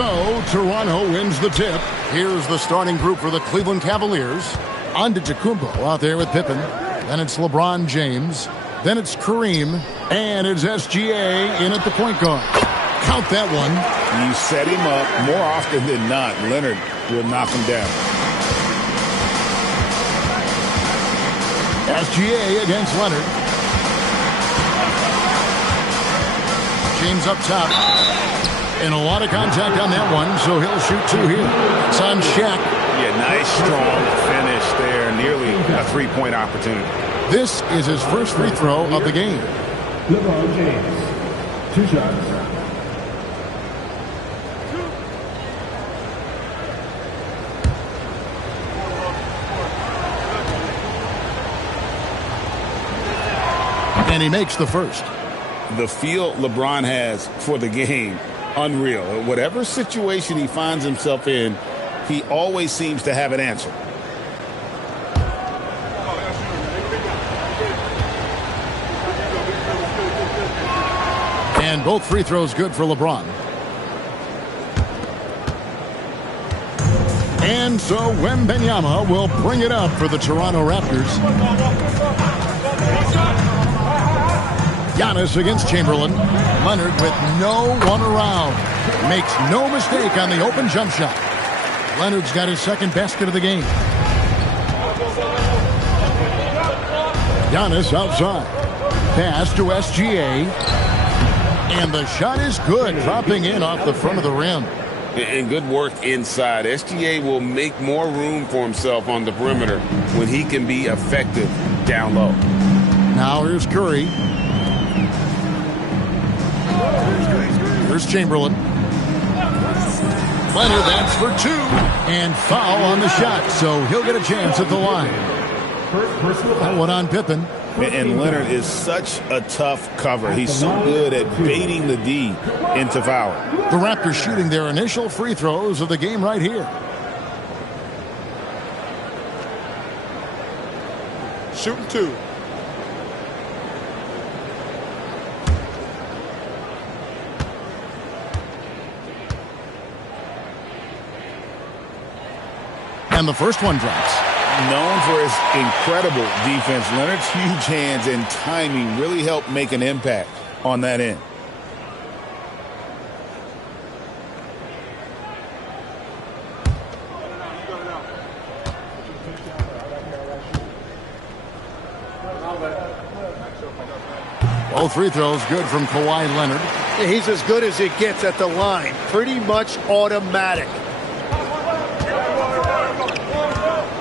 So, Toronto wins the tip. Here's the starting group for the Cleveland Cavaliers. Antetokounmpo out there with Pippen. Then it's LeBron James. Then it's Kareem. And it's SGA in at the point guard. Count that one. You set him up. More often than not, Leonard will knock him down. SGA against Leonard. James up top. And a lot of contact on that one, so he'll shoot two here. It's on Shaq. Yeah, nice, strong finish there. Nearly a three-point opportunity. This is his first free throw of the game. LeBron James, 2 shots. And he makes the first. The feel LeBron has for the game, unreal. Whatever situation he finds himself in, he always seems to have an answer. And both free throws good for LeBron. And so Wembanyama will bring it up for the Toronto Raptors. Giannis against Chamberlain. Leonard with no one around. Makes no mistake on the open jump shot. Leonard's got his second basket of the game. Giannis outside. Pass to SGA. And the shot is good, dropping in off the front of the rim. And good work inside. SGA will make more room for himself on the perimeter when he can be effective down low. Now here's Curry. Here's Chamberlain. Leonard, that's for two. And foul on the shot, so he'll get a chance at the line. That one on Pippen. And Leonard is such a tough cover. He's so good at baiting the D into foul. The Raptors shooting their initial free throws of the game right here. Shooting two. And the first one drops. Known for his incredible defense, Leonard's huge hands and timing really helped make an impact on that end. Both free throws good from Kawhi Leonard. He's as good as it gets at the line. Pretty much automatic.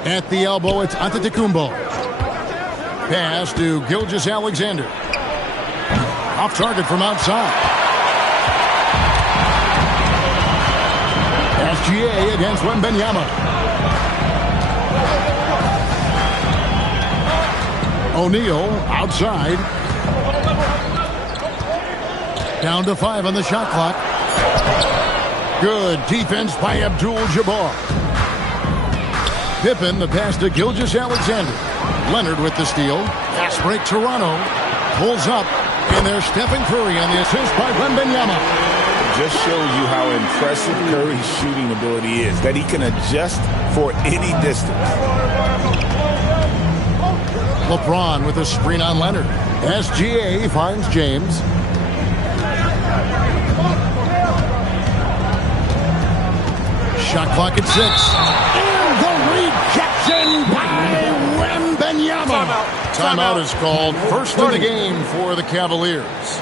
At the elbow, it's Antetokounmpo. Pass to Gilgeous-Alexander. Off target from outside. SGA against Wembanyama. O'Neal outside. Down to 5 on the shot clock. Good defense by Abdul-Jabbar. Pippen, the pass to Gilgeous-Alexander. Leonard with the steal. Fast break Toronto. Pulls up. And there's Stephen Curry on the assist by Wembanyama. Just shows you how impressive Curry's shooting ability is. That he can adjust for any distance. LeBron with a screen on Leonard. SGA finds James. Shot clock at 6. And the rejection by Wembanyama. Timeout is called. First of the game for the Cavaliers.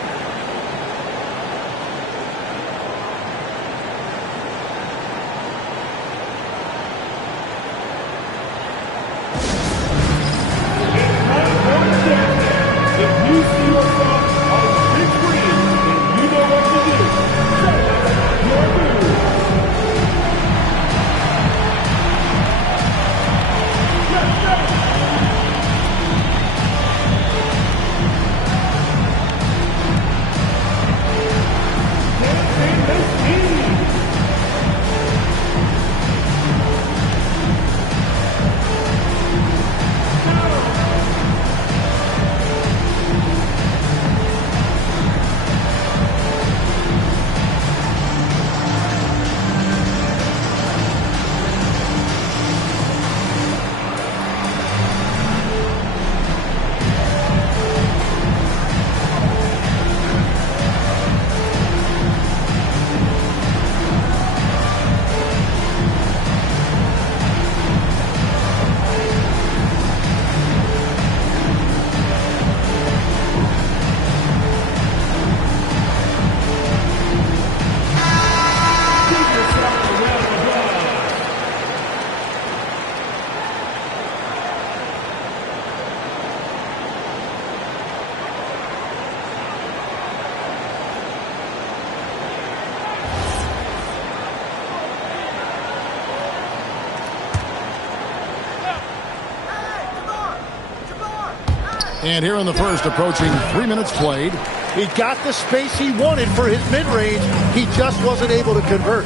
And here in the first, approaching 3 minutes played. He got the space he wanted for his mid-range. He just wasn't able to convert.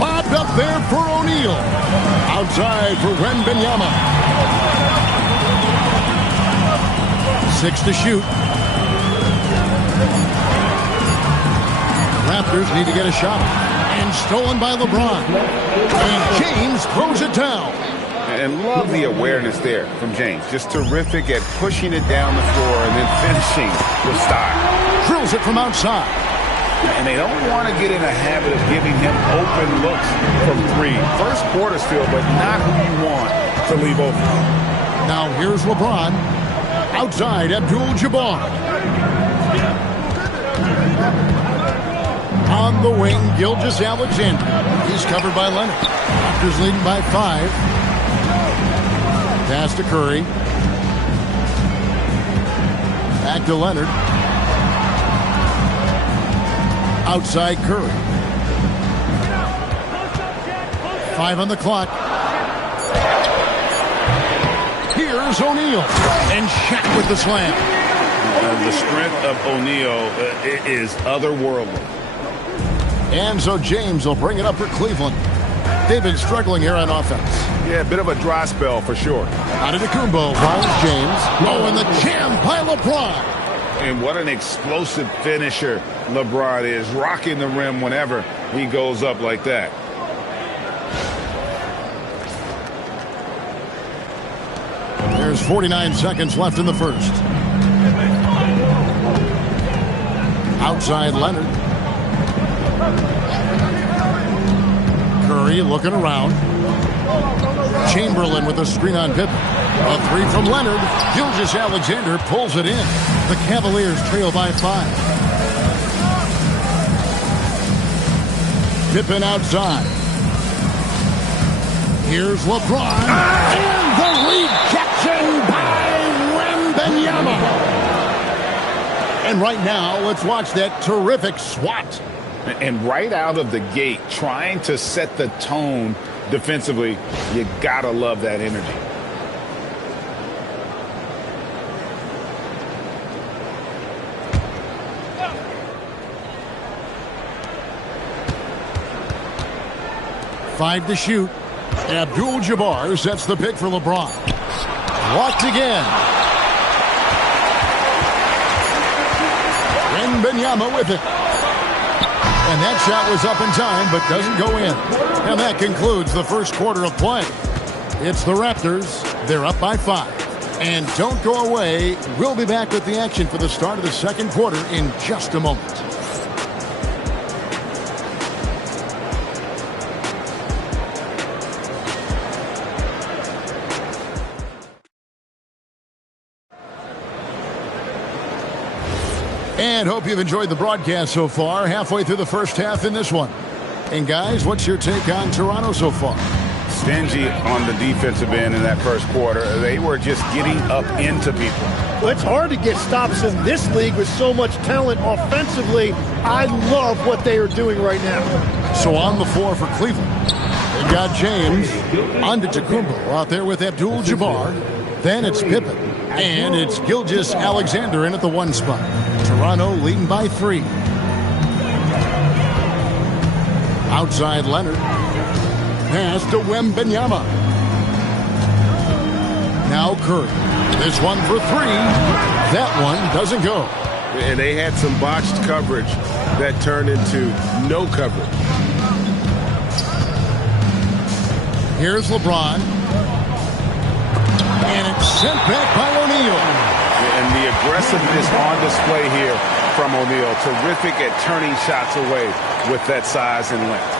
Lobbed up there for O'Neal. Outside for Wembanyama. 6 to shoot. Raptors need to get a shot. And stolen by LeBron. And James throws it down. And love the awareness there from James. Just terrific at pushing it down the floor and then finishing with style. Drills it from outside. And they don't want to get in a habit of giving him open looks from three. First quarter still, but not who you want to leave open. Now here's LeBron. Outside, Abdul-Jabbar. On the wing, Gilgeous-Alexander. He's covered by Leonard. Raptors leading by 5. Pass to Curry. Back to Leonard. Outside Curry. 5 on the clock. Here's O'Neal. And Shaq with the slam. The strength of O'Neal is otherworldly. And so James will bring it up for Cleveland. They've been struggling here on offense. Yeah, a bit of a dry spell for sure. Antetokounmpo finds James. Oh, and the jam by LeBron. And what an explosive finisher LeBron is, rocking the rim whenever he goes up like that. There's 49 seconds left in the first. Outside Leonard. Curry looking around. Chamberlain with a screen on Pippen. A 3 from Leonard. Gilgeous-Alexander pulls it in. The Cavaliers trail by 5. Pippen outside. Here's LeBron. And the rejection by Wembanyama. And right now, let's watch that terrific swat. And right out of the gate, trying to set the tone defensively, you gotta love that energy. Five to shoot. Abdul-Jabbar sets the pick for LeBron. Blocked again. Wembanyama with it. And that shot was up in time, but doesn't go in. And that concludes the first quarter of play. It's the Raptors. They're up by 5. And don't go away. We'll be back with the action for the start of the second quarter in just a moment. And hope you've enjoyed the broadcast so far. Halfway through the first half in this one. And guys, what's your take on Toronto so far? Stingy on the defensive end in that first quarter. They were just getting up into people. Well, it's hard to get stops in this league with so much talent offensively. I love what they are doing right now. So on the floor for Cleveland, they've got James, Antetokounmpo out there with Abdul-Jabbar. Then it's Pippen. And it's Gilgeous-Alexander in at the 1 spot. Toronto leading by 3. Outside Leonard. Pass to Wembanyama. Now Curry. This one for 3. That one doesn't go. And they had some botched coverage that turned into no coverage. Here's LeBron. And it's sent back by O'Neal. And the aggressiveness on display here from O'Neal. Terrific at turning shots away with that size and length.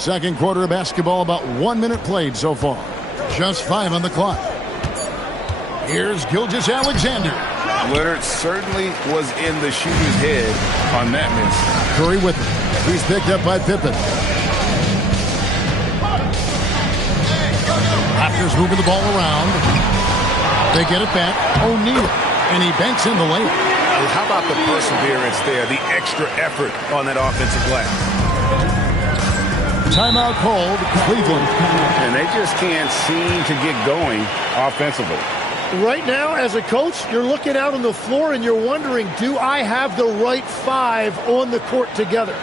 Second quarter of basketball, about 1 minute played so far. Just 5 on the clock. Here's Gilgeous-Alexander. Leonard certainly was in the shooter's head on that miss. Curry with it. He's picked up by Pippen. Raptors moving the ball around. They get it back. O'Neal. And he banks in the layup. How about the perseverance there, the extra effort on that offensive glass? Timeout called, Cleveland. And they just can't seem to get going offensively. Right now, as a coach, you're looking out on the floor and you're wondering, do I have the right five on the court together?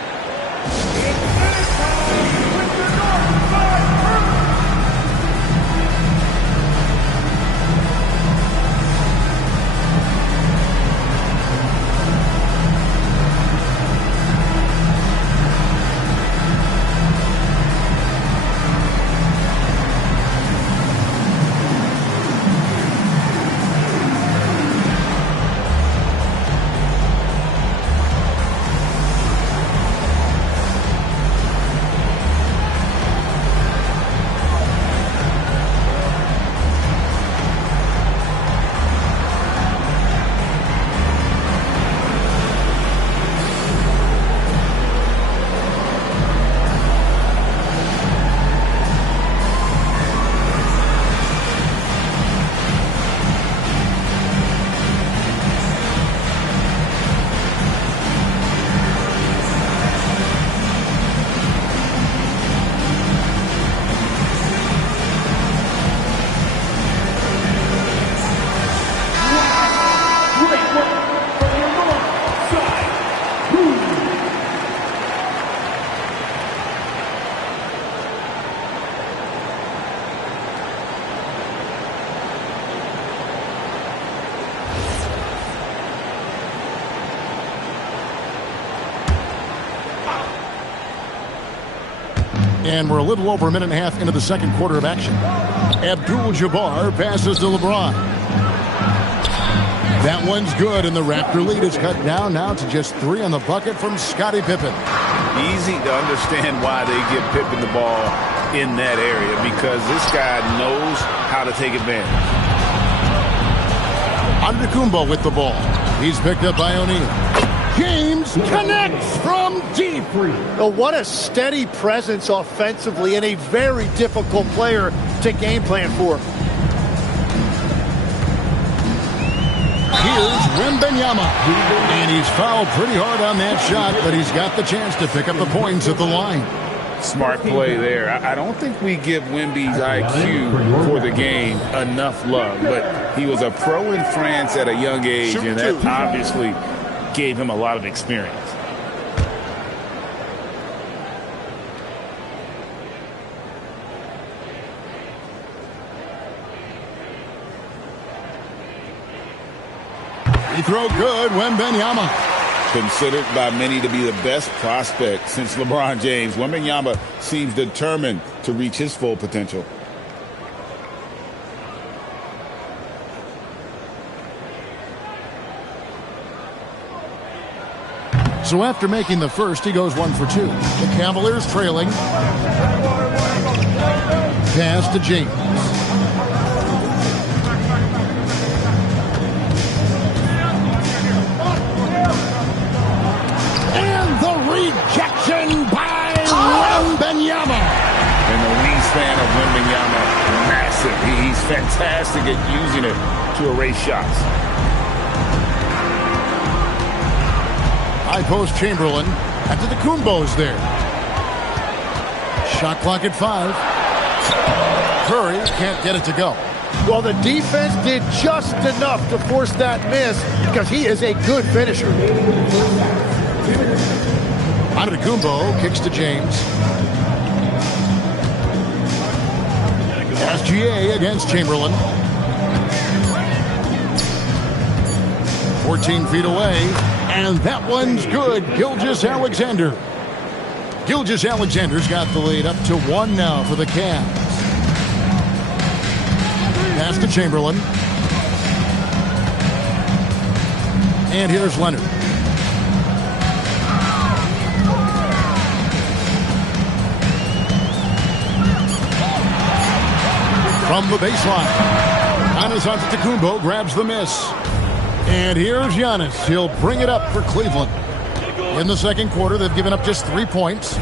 And we're a little over a minute and a half into the second quarter of action. Abdul-Jabbar passes to LeBron. That one's good, and the Raptor lead is cut down now to just 3 on the bucket from Scottie Pippen. Easy to understand why they give Pippen the ball in that area, because this guy knows how to take advantage. Antetokounmpo with the ball. He's picked up by O'Neal. James connects from deep. Oh, what a steady presence offensively and a very difficult player to game plan for. Here's Wembanyama. And he's fouled pretty hard on that shot, but he's got the chance to pick up the points at the line. Smart play there. I don't think we give Wemby's IQ for the game enough love, but he was a pro in France at a young age, and that obviously gave him a lot of experience. Free throw good, Wembanyama. Considered by many to be the best prospect since LeBron James, Wembanyama seems determined to reach his full potential. So after making the first, he goes 1 for 2. The Cavaliers trailing. Pass to James. And the rejection by Wembanyama. And the wingspan of Wembanyama, massive. He's fantastic at using it to erase shots. High post Chamberlain. Antetokounmpo's there. Shot clock at 5. Curry can't get it to go. Well, the defense did just enough to force that miss because he is a good finisher. Antetokounmpo kicks to James. SGA against Chamberlain. 14 feet away. And that one's good. Gilgeous-Alexander. Gilgeous-Alexander's got the lead up to 1 now for the Cavs. Pass to Chamberlain. And here's Leonard. From the baseline. Giannis Antetokounmpo grabs the miss. And here's Giannis. He'll bring it up for Cleveland. In the second quarter, they've given up just 3 points.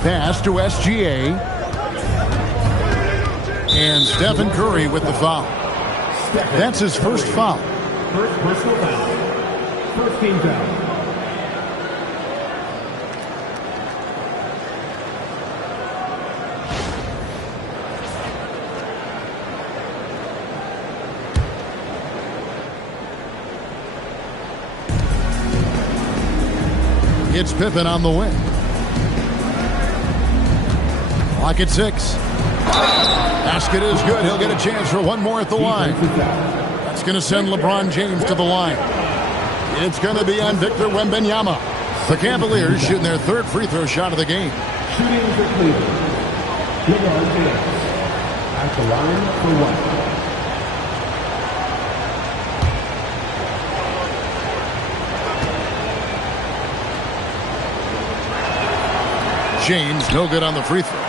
Pass to SGA. And Stephen Curry with the foul. That's his first foul. First personal foul. First team foul. It's Pippen on the wing. Clock at 6. Basket is good. He'll get a chance for one more at the line. That's going to send LeBron James to the line. It's going to be on Victor Wembanyama. The Cavaliers shooting their third free throw shot of the game. Shooting for Cleveland. LeBron James at the line for one. James no good on the free throw.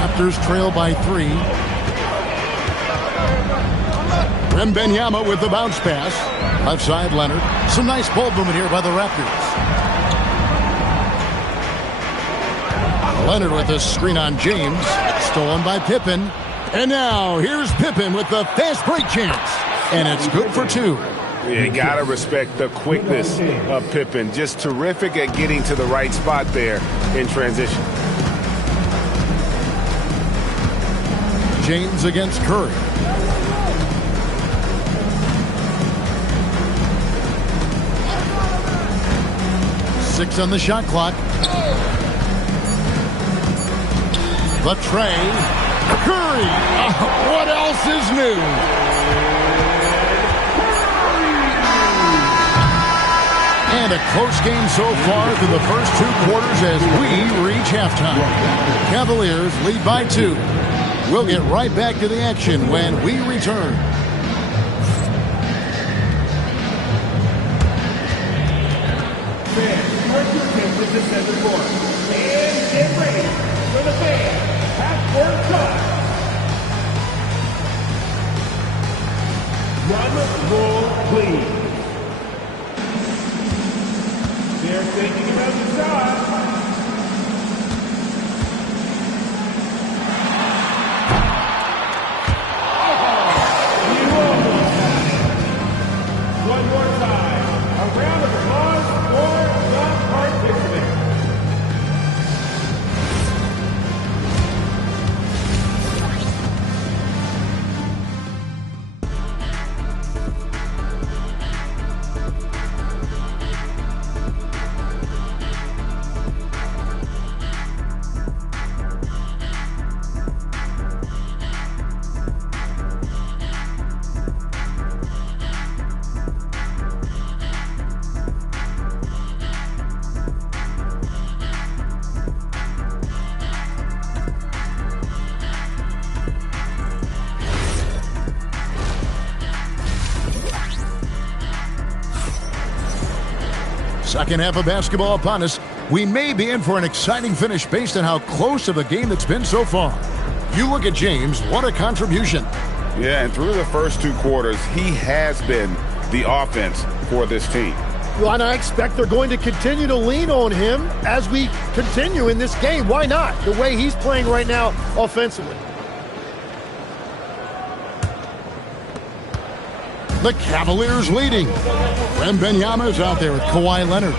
Raptors trail by 3. Wembanyama with the bounce pass. Left side, Leonard. Some nice ball movement here by the Raptors. Leonard with a screen on James. Stolen by Pippen. And now here's Pippen with the fast break chance. And it's good for 2. You got to respect the quickness of Pippen. Just terrific at getting to the right spot there in transition. James against Curry. Six on the shot clock. The tray. Curry. What else is new? And a close game so far through the first 2 quarters as we reach halftime. Cavaliers lead by 2. We'll get right back to the action when we return. Fans, your temperature to center court. And get ready for the fan. Half-court time. Run, roll, please. They're thinking about the shot. You almost had it. One more time. A round of applause for the participants. Second half of basketball upon us. We may be in for an exciting finish based on how close of a game it's been so far. You look at James, what a contribution. Yeah, and through the first 2 quarters, he has been the offense for this team. Well, and I expect they're going to continue to lean on him as we continue in this game. Why not? The way he's playing right now offensively. The Cavaliers leading. Wembanyama's out there with Kawhi Leonard.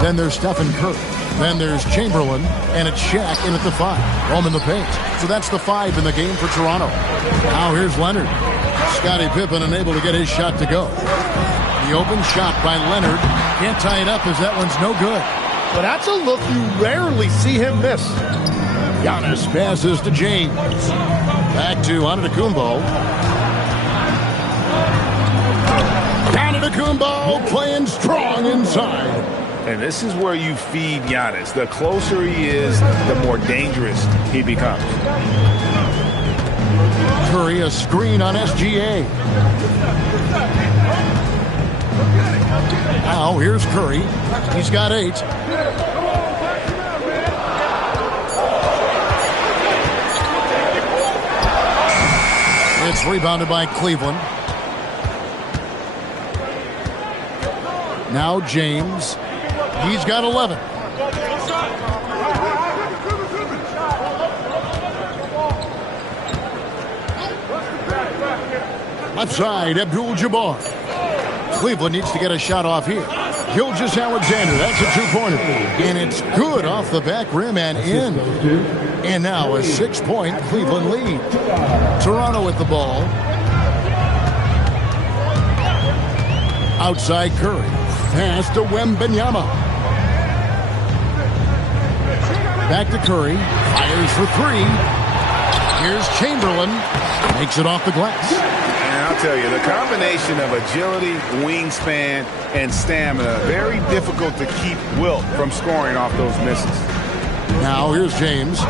Then there's Stephen Curry. Then there's Chamberlain, and it's Shaq in at the 5. Roaming the paint. So that's the 5 in the game for Toronto. Now here's Leonard. Scottie Pippen unable to get his shot to go. The open shot by Leonard. Can't tie it up as that one's no good. But that's a look you rarely see him miss. Giannis passes to James. Back to Antetokounmpo. Antetokounmpo playing strong inside. And this is where you feed Giannis. The closer he is, the more dangerous he becomes. Curry a screen on SGA. Now here's Curry. He's got 8. It's rebounded by Cleveland. Now James. He's got 11. Left side, Abdul-Jabbar. Cleveland needs to get a shot off here. Gilgeous-Alexander, that's a two-pointer. And it's good off the back rim and in. And now a 6-point Cleveland lead. Toronto with the ball. Outside Curry. Pass to Wembanyama. Back to Curry. Fires for three. Here's Chamberlain. Makes it off the glass. And I'll tell you, the combination of agility, wingspan, and stamina, very difficult to keep Wilt from scoring off those misses. Now here's James.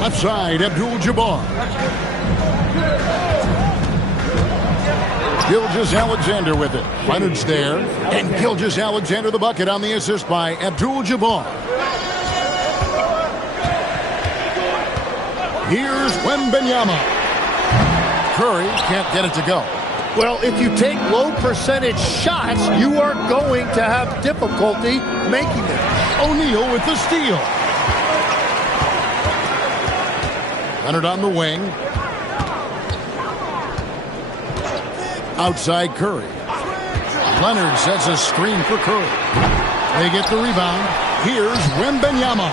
Left side, Abdul-Jabbar. Gilgeous-Alexander with it. Leonard's there. And Gilgeous-Alexander the bucket on the assist by Abdul-Jabbar. Here's Wembanyama. Curry can't get it to go. Well, if you take low percentage shots, you are going to have difficulty making them. O'Neal with the steal. Leonard on the wing. Outside Curry. Leonard sets a screen for Curry. They get the rebound. Here's Wembanyama.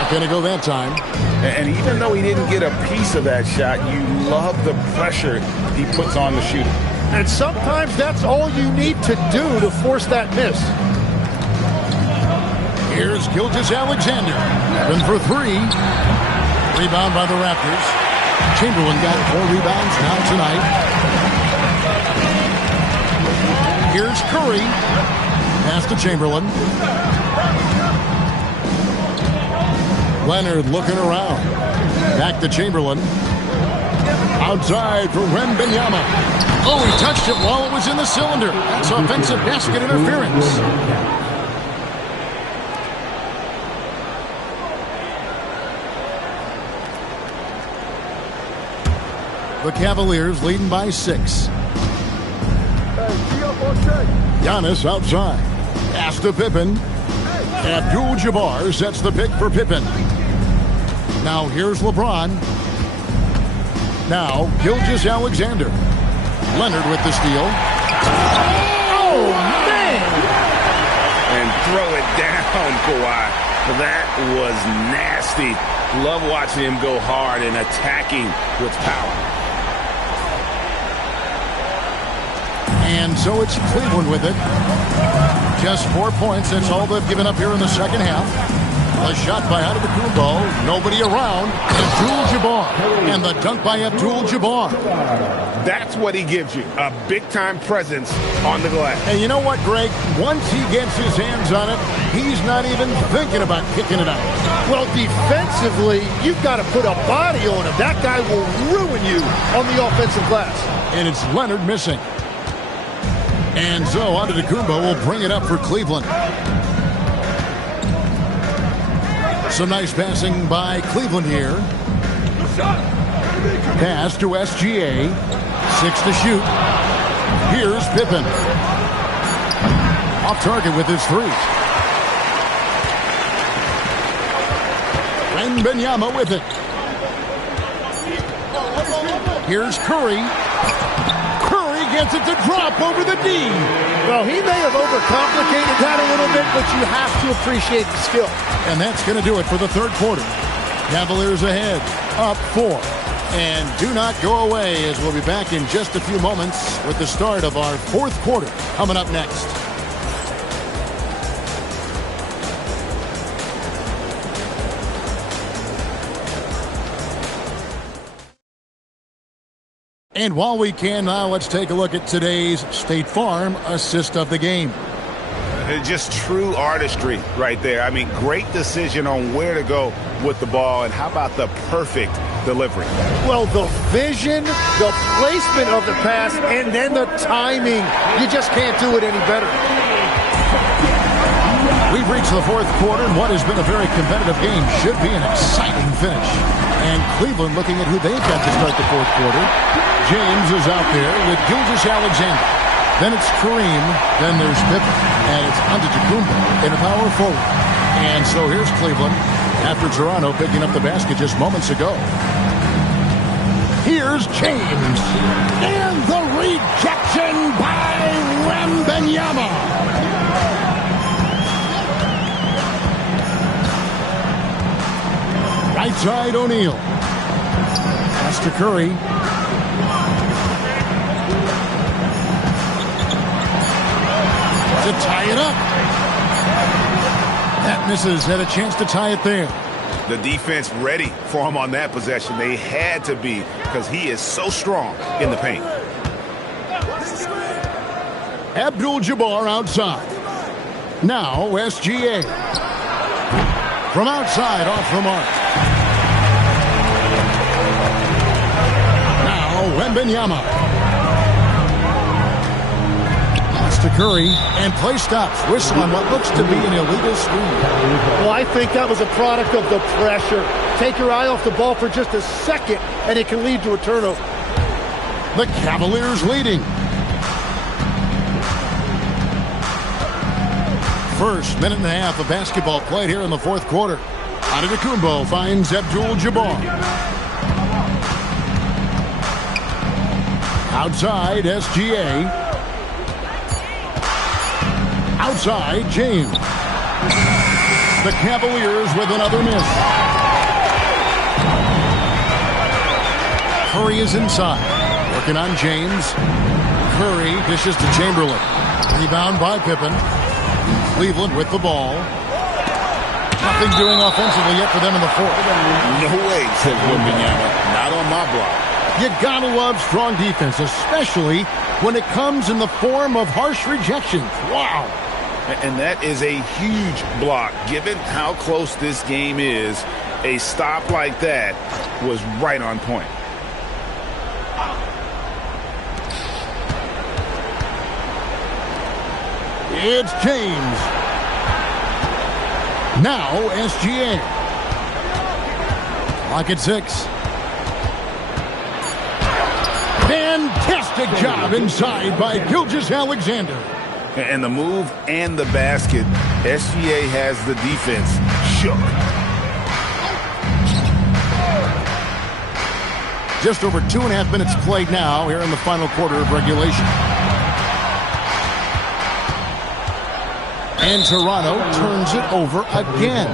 Not going to go that time. And even though he didn't get a piece of that shot, you love the pressure he puts on the shooter. And sometimes that's all you need to do to force that miss. Here's Gilgeous-Alexander. Open for three. Rebound by the Raptors. Chamberlain got 4 rebounds now tonight. Here's Curry. Pass to Chamberlain. Leonard looking around. Back to Chamberlain. Outside for Wembanyama. Oh, he touched it while it was in the cylinder. That's offensive basket interference. The Cavaliers leading by 6. Giannis outside. Pass to Pippen. Abdul-Jabbar sets the pick for Pippen. Now here's LeBron. Now Gilgeous-Alexander. Leonard with the steal. Oh, man! And throw it down, Kawhi. That was nasty. Love watching him go hard and attacking with power. And so it's Cleveland with it. Just 4 points. That's all they've given up here in the second half. A shot by Antetokounmpo. Nobody around. Abdul-Jabbar. And the dunk by Abdul-Jabbar. That's what he gives you, a big-time presence on the glass. And you know what, Greg? Once he gets his hands on it, he's not even thinking about kicking it out. Well, defensively, you've got to put a body on him. That guy will ruin you on the offensive glass. And it's Leonard missing. And so Antetokounmpo will bring it up for Cleveland. Some nice passing by Cleveland here. Pass to SGA. 6 to shoot. Here's Pippen. Off target with his 3. Wembanyama with it. Here's Curry. Curry gets it to drop over the D. Well, he may have overcomplicated that a little bit, but you have to appreciate the skill. And that's going to do it for the third quarter. Cavaliers ahead, up 4. And do not go away, as we'll be back in just a few moments with the start of our fourth quarter coming up next. And while we can now, let's take a look at today's State Farm assist of the game. Just true artistry right there. I mean, great decision on where to go with the ball, and how about the perfect delivery? Well, the vision, the placement of the pass, and then the timing. You just can't do it any better. We've reached the fourth quarter, and what has been a very competitive game should be an exciting finish. And Cleveland looking at who they've got to start the fourth quarter. James is out there with Gilgeous-Alexander. Then it's Kareem. Then there's Pippen. And it's Antetokounmpo in a power forward. And so here's Cleveland after Toronto picking up the basket just moments ago. Here's Here's James. And the rejection by Wembanyama. Right side, O'Neal. Pass to Curry. To tie it up. That misses. Had a chance to tie it there. The defense ready for him on that possession. They had to be, because he is so strong in the paint. Abdul-Jabbar outside. Now SGA. From outside, off the mark. Now Wembanyama. To Curry, and play stops. Whistle on what looks to be an illegal screen. Well, I think that was a product of the pressure. Take your eye off the ball for just a second, and it can lead to a turnover. The Cavaliers leading. First minute and a half of basketball played here in the fourth quarter. Antetokounmpo finds Abdul-Jabbar. Outside, SGA. Outside, James. The Cavaliers with another miss. Curry is inside. Working on James. Curry dishes to Chamberlain. Rebound by Pippen. Cleveland with the ball. Nothing doing offensively yet for them in the fourth. No way, says Wembanyama. Not on my block. You gotta love strong defense, especially when it comes in the form of harsh rejections. Wow. And that is a huge block. Given how close this game is, a stop like that was right on point. It's James. Now SGA. Clock at 6. Fantastic job inside by Gilgeous-Alexander. And the move and the basket, SGA has the defense shook. Just over 2.5 minutes played now here in the final quarter of regulation. And Toronto turns it over again.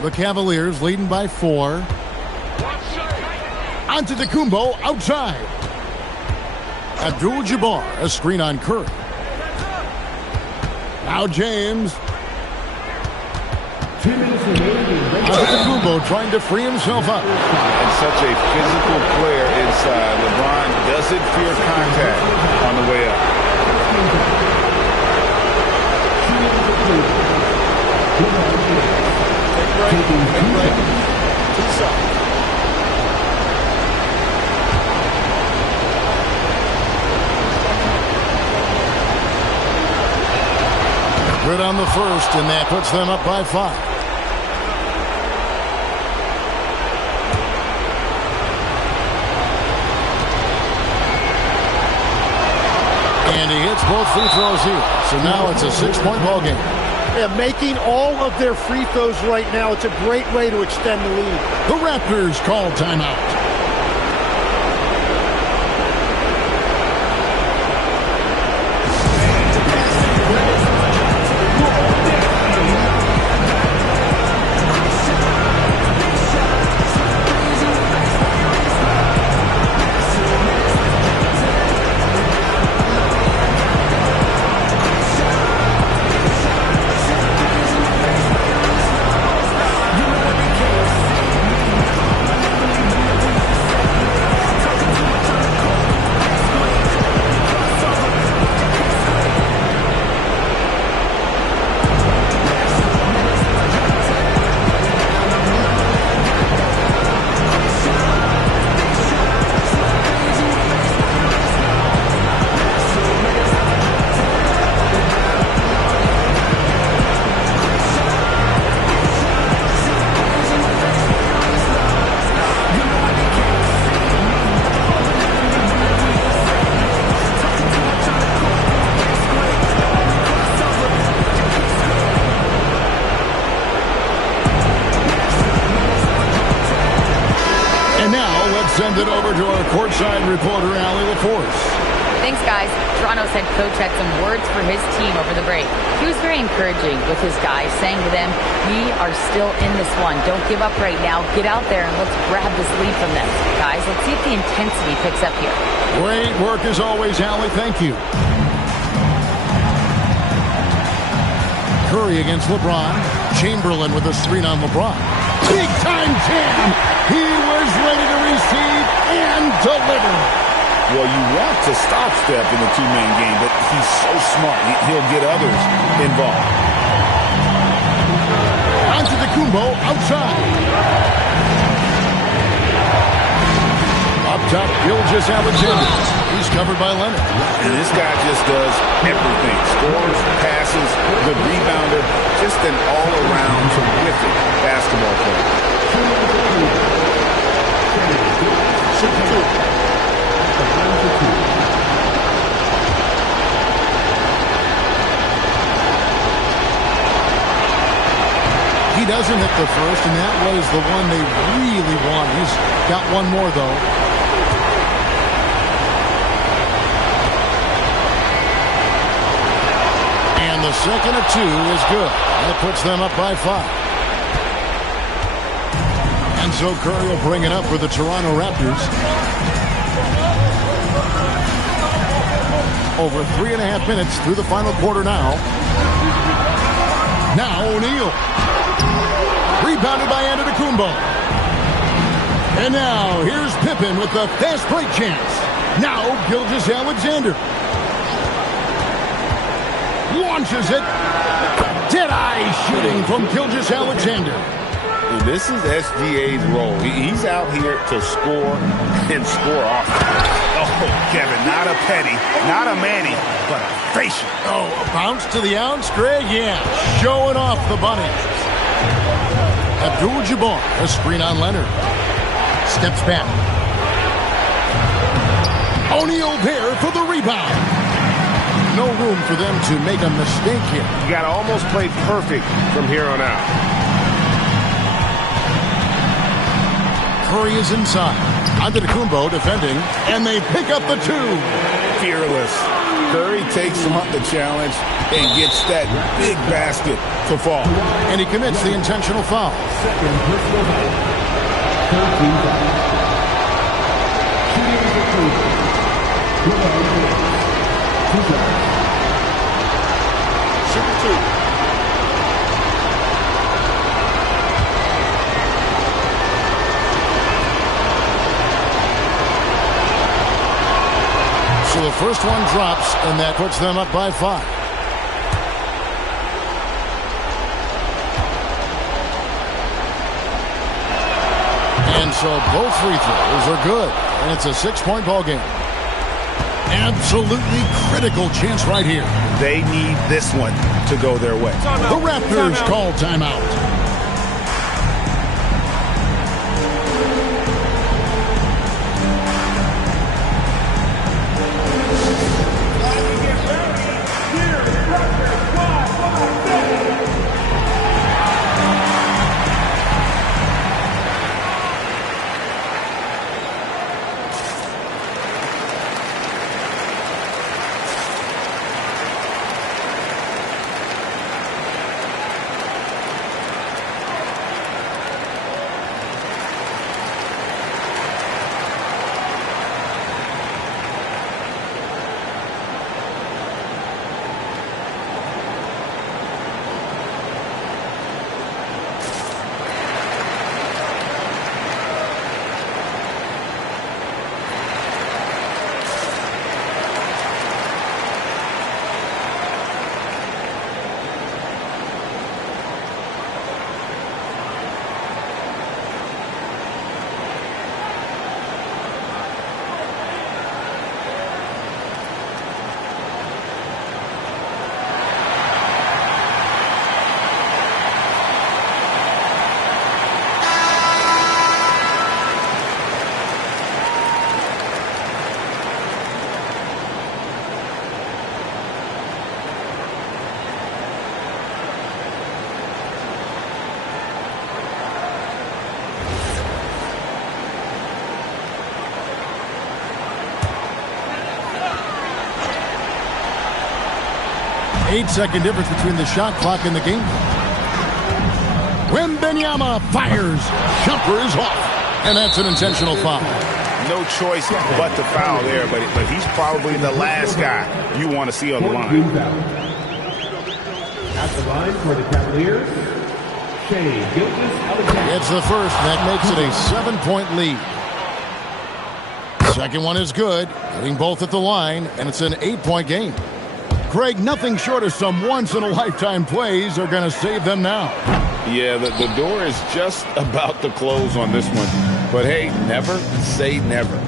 The Cavaliers leading by 4. Antetokounmpo outside. Abdul-Jabbar, a screen on Curry. Now James. Antetokounmpo trying to free himself up. And such a physical player inside. LeBron doesn't fear contact on the way up. Good on the first, and that puts them up by 5. And he hits both free throws here. So now it's a 6-point ball game. Yeah, making all of their free throws right now, it's a great way to extend the lead. The Raptors call timeout. send it over to our courtside reporter, Allie LaForce. Thanks, guys. Toronto's head coach had some words for his team over the break. He was very encouraging with his guys, saying to them, we are still in this one. Don't give up right now. Get out there and let's grab this lead from them. Guys, let's see if the intensity picks up here. Great work as always, Allie. Thank you. Curry against LeBron. Chamberlain with a screen on LeBron. Big time jam. He was ready to receive and deliver. Well, you want to stop Steph in the two-man game, but he's so smart. He'll get others involved. Antetokounmpo outside. Up top, Gilgeous-Alexander. He's covered by Leonard. And this guy just does everything. Scores, passes, good rebounder. Just an all-around terrific basketball player. He doesn't hit the first, and that was the one they really want. He's got one more, though. And the second of two is good. That puts them up by 5. And so Curry will bring it up for the Toronto Raptors. Over 3.5 minutes through the final quarter now. Now O'Neal. Rebounded by Antetokounmpo. And now here's Pippen with the fast break chance. Now Gilgeous-Alexander. Launches it. Dead-eye shooting from Gilgeous-Alexander. This is SGA's role. He's out here to score and score often. Oh, Kevin, not a Petty, not a Manny, but a facial. Oh, a bounce to the ounce, Greg? Yeah, showing off the bunny. Abdul-Jabbar, a screen on Leonard. Steps back. O'Neal there for the rebound. No room for them to make a mistake here. You got to almost play perfect from here on out. Curry is inside. Antetokounmpo defending, and they pick up the 2. Fearless. Curry takes on the challenge and gets that big basket to fall. And he commits the intentional foul. So the first one drops, and that puts them up by 5. And so both free throws are good, and it's a 6-point ball game. Absolutely critical chance right here. They need this one to go their way. The Raptors call timeout. 8-second difference between the shot clock and the game clock. Wembanyama fires. Jumper is off. And that's an intentional foul. No choice but to foul there, but he's probably the last guy you want to see on the line. At the line for the Cavaliers, Shai Gilgeous-Alexander. It's the first. That makes it a 7-point lead. Second one is good. Hitting both at the line, and it's an 8-point game. Greg, nothing short of some once-in-a-lifetime plays are going to save them now. Yeah, the door is just about to close on this one. But hey, never say never.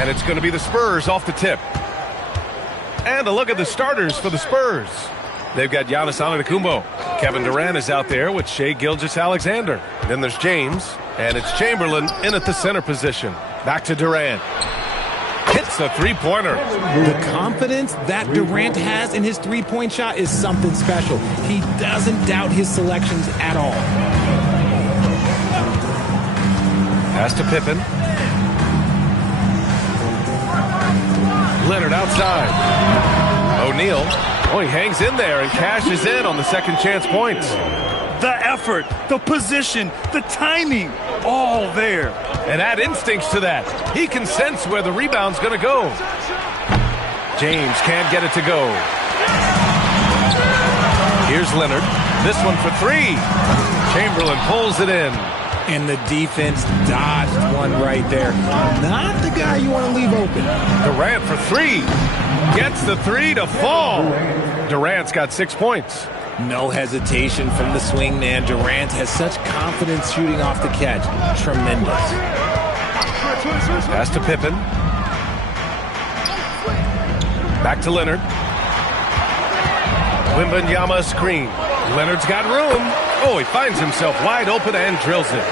And it's going to be the Spurs off the tip. And a look at the starters for the Spurs. They've got Giannis Antetokounmpo. Kevin Durant is out there with Shai Gilgeous-Alexander. Then there's James, and it's Chamberlain in at the center position. Back to Durant. Hits a three-pointer. The confidence that Durant has in his three-point shot is something special. He doesn't doubt his selections at all. Pass to Pippen. Leonard outside. O'Neal. Oh, he hangs in there and cashes in on the second chance points. The effort, the position, the timing, all there. And add instincts to that. He can sense where the rebound's going to go. James can't get it to go. Here's Leonard. This one for three. Chamberlain pulls it in. And the defense dodged one right there. Not the guy you want to leave open. Durant for three. Gets the three to fall. Durant's got 6 points. No hesitation from the swing man. Durant has such confidence shooting off the catch. Tremendous. Pass to Pippen. Back to Leonard. Wembanyama screen. Leonard's got room. Oh, he finds himself wide open and drills it.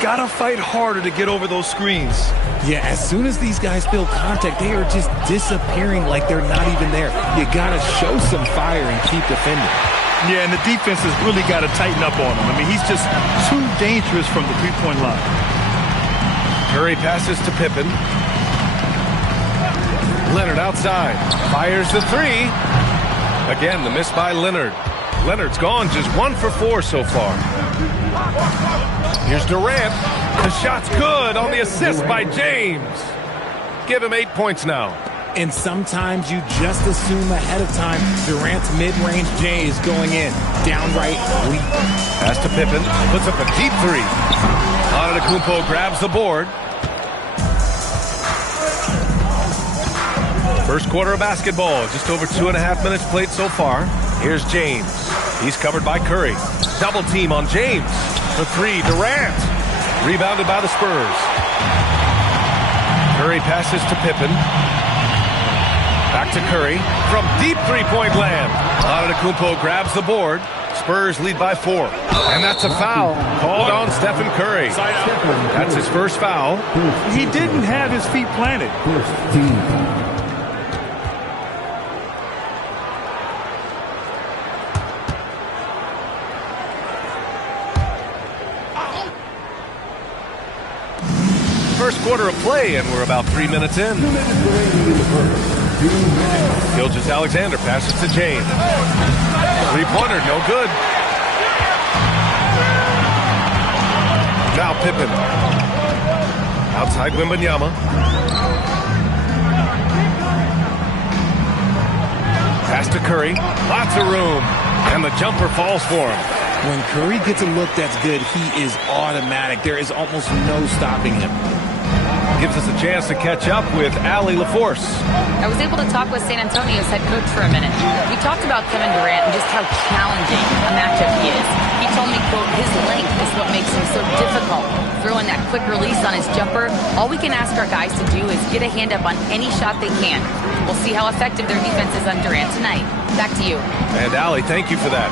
Gotta fight harder to get over those screens. Yeah, as soon as these guys feel contact, they are just disappearing like they're not even there. You gotta show some fire and keep defending. Yeah, and the defense has really got to tighten up on him. I mean, he's just too dangerous from the three-point line. Curry passes to Pippen. Leonard outside. Fires the three. Again, the miss by Leonard. Leonard's gone just 1 for 4 so far. Here's Durant. The shot's good on the assist by James. Give him 8 points now. And sometimes you just assume ahead of time Durant's mid-range J is going in. Downright weak. Pass to Pippen. Puts up a deep three. Antetokounmpo grabs the board. First quarter of basketball. Just over 2.5 minutes played so far. Here's James. He's covered by Curry. Double team on James. For three, Durant. Rebounded by the Spurs. Curry passes to Pippen. Back to Curry. From deep three-point land. Antetokounmpo grabs the board. Spurs lead by 4. And that's a foul called on Stephen Curry. That's his first foul. He didn't have his feet planted. First quarter of play, and we're about 3 minutes in. Gilgeous-Alexander passes to James. Three-pointer, no good. Now Pippen. Outside Wembanyama. Pass to Curry. Lots of room. And the jumper falls for him. When Curry gets a look that's good, he is automatic. There is almost no stopping him. Gives us a chance to catch up with Allie LaForce. I was able to talk with San Antonio's head coach for a minute. We talked about Kevin Durant and just how challenging a matchup he is. He told me, quote, his length is what makes him so difficult. Throwing that quick release on his jumper, all we can ask our guys to do is get a hand up on any shot they can. We'll see how effective their defense is on Durant tonight. Back to you. And Allie, thank you for that.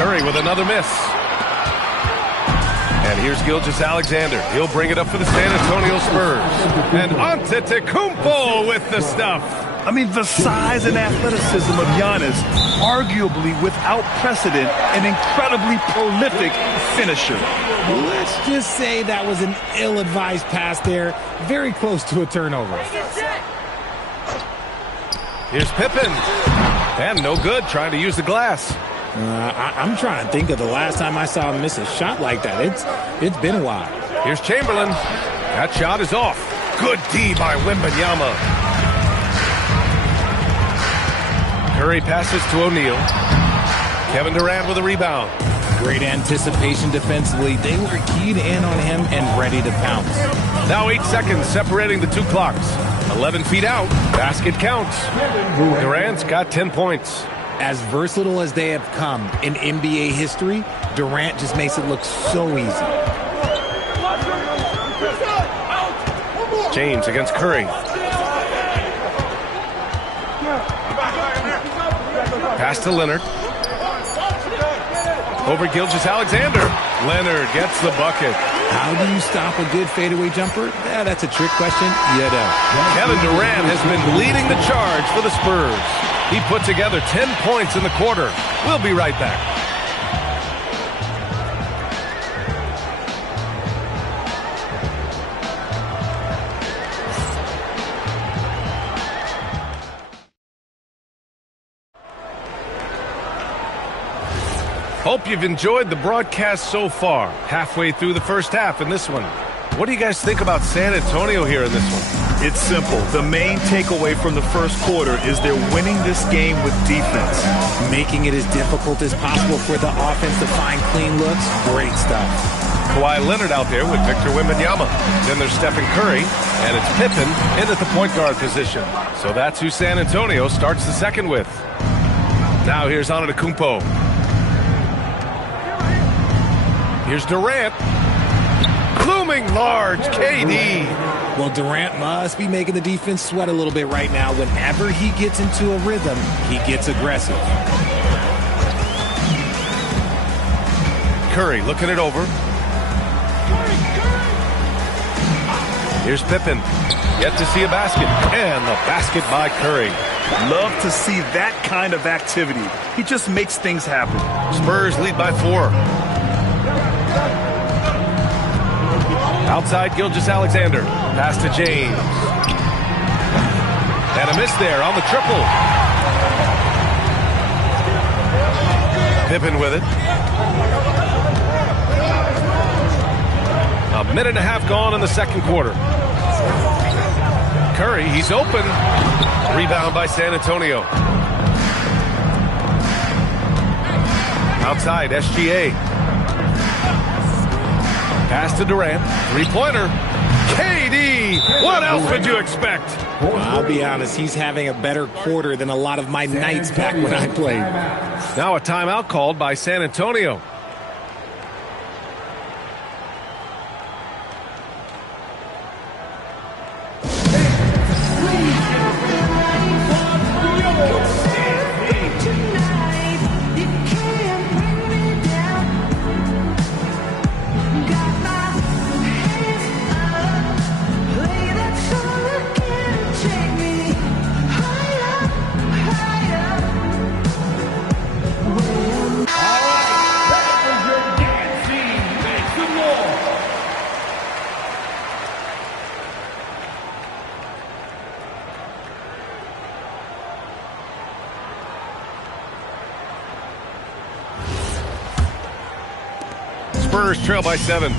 Curry with another miss. And here's Gilgeous-Alexander. He'll bring it up for the San Antonio Spurs. And Antetokounmpo with the stuff. I mean, the size and athleticism of Giannis, arguably without precedent, an incredibly prolific finisher. Let's just say that was an ill-advised pass there. Very close to a turnover. Here's Pippen. And no good, trying to use the glass. I'm trying to think of the last time I saw him miss a shot like that. It's been a while. Here's Chamberlain. That shot is off. Good D by Wembanyama. Curry passes to O'Neal. Kevin Durant with a rebound. Great anticipation defensively. They were keyed in on him and ready to pounce. Now 8 seconds separating the two clocks. 11 feet out. Basket counts. Durant's got 10 points. As versatile as they have come in NBA history, Durant just makes it look so easy. James against Curry. Pass to Leonard. Over Gilgeous-Alexander. Leonard gets the bucket. How do you stop a good fadeaway jumper? Yeah, that's a trick question. You know. Kevin Durant has been leading the charge for the Spurs. He put together 10 points in the quarter. We'll be right back. Hope you've enjoyed the broadcast so far. Halfway through the first half in this one. What do you guys think about San Antonio here in this one? It's simple. The main takeaway from the first quarter is they're winning this game with defense. Making it as difficult as possible for the offense to find clean looks. Great stuff. Kawhi Leonard out there with Victor Wembanyama. Then there's Stephen Curry, and it's Pippen in at the point guard position. So that's who San Antonio starts the second with. Now here's Antetokounmpo. Here's Durant. Looming large, KD. Well, Durant must be making the defense sweat a little bit right now. Whenever he gets into a rhythm, he gets aggressive. Curry looking it over. Here's Pippen. Yet to see a basket. And the basket by Curry. Love to see that kind of activity. He just makes things happen. Spurs lead by 4. Outside Gilgeous-Alexander. Pass to James. And a miss there on the triple. Pippen with it. A minute and a half gone in the second quarter. Curry, he's open. Rebound by San Antonio. Outside, SGA. Pass to Durant. Three-pointer. KD! What else would you expect? Well, I'll be honest, he's having a better quarter than a lot of my nights back when I played. Now a timeout called by San Antonio. Spurs trail by 7.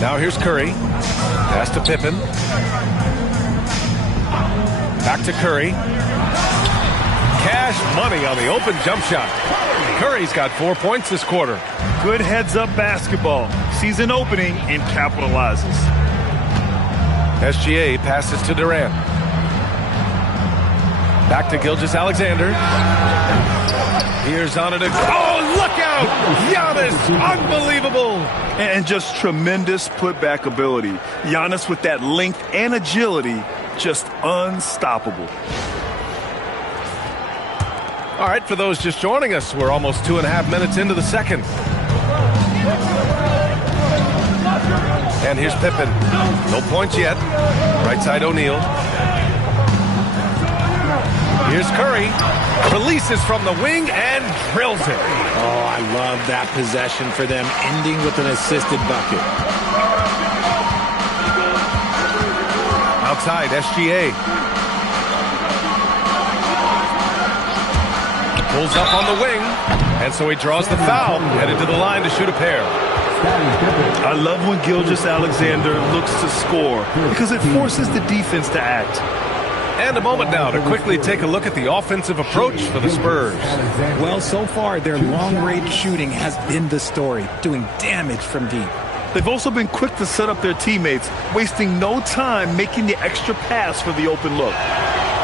Now here's Curry. Pass to Pippen. Back to Curry. Cash money on the open jump shot. Curry's got 4 points this quarter. Good heads-up basketball. Sees an opening and capitalizes. SGA passes to Durant. Back to Gilgeous-Alexander. Here's Antetokounmpo. Oh, look out! Giannis, unbelievable! And just tremendous putback ability. Giannis with that length and agility, just unstoppable. All right, for those just joining us, we're almost 2.5 minutes into the second. And here's Pippen. No points yet. Right side O'Neal. Here's Curry. Releases from the wing and drills it. Oh, I love that possession for them, ending with an assisted bucket. Outside, SGA. Pulls up on the wing, and so he draws the foul, headed to the line to shoot a pair. I love when Gilgeous-Alexander looks to score because it forces the defense to act. And a moment now to quickly take a look at the offensive approach for the Spurs. Well, so far, their long-range shooting has been the story, doing damage from deep. They've also been quick to set up their teammates, wasting no time making the extra pass for the open look.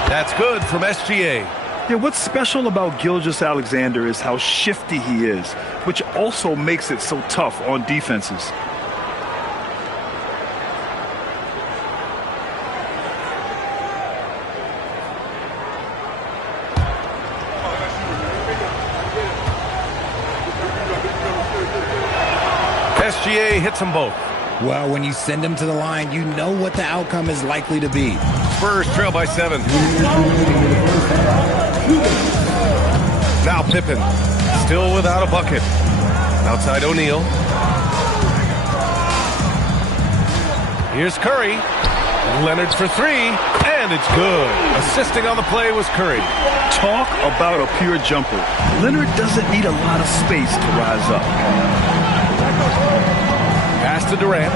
That's good from SGA. Yeah, what's special about Gilgeous-Alexander is how shifty he is, which also makes it so tough on defenses. SGA hits them both. Well, when you send them to the line, you know what the outcome is likely to be. Spurs trail by 7. Now Pippen, still without a bucket. Outside O'Neal. Here's Curry. Leonard for 3, and it's good. Assisting on the play was Curry. Talk about a pure jumper. Leonard doesn't need a lot of space to rise up. Pass to Durant.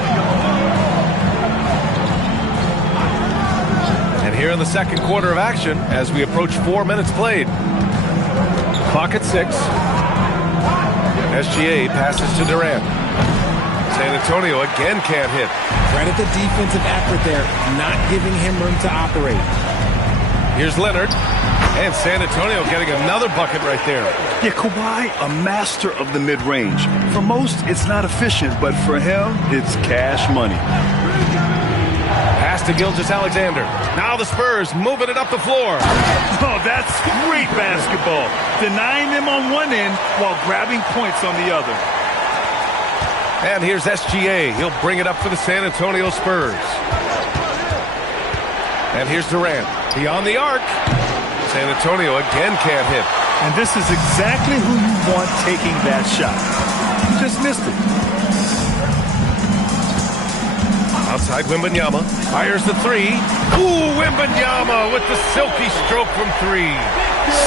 And here in the second quarter of action, as we approach 4 minutes played. Clock at 6. SGA passes to Durant. San Antonio again can't hit. Credit the defensive effort there, not giving him room to operate. Here's Leonard. And San Antonio getting another bucket right there. Yeah, Kawhi, a master of the mid-range. For most, it's not efficient, but for him, it's cash money. Pass to Gilgeous-Alexander. Now the Spurs moving it up the floor. Oh, that's great basketball. Denying them on one end while grabbing points on the other. And here's SGA. He'll bring it up for the San Antonio Spurs. And here's Durant. Beyond the arc. San Antonio again can't hit. And this is exactly who you want taking that shot. You just missed it. Outside Wembanyama. Fires the 3. Ooh, Wembanyama with the silky stroke from 3.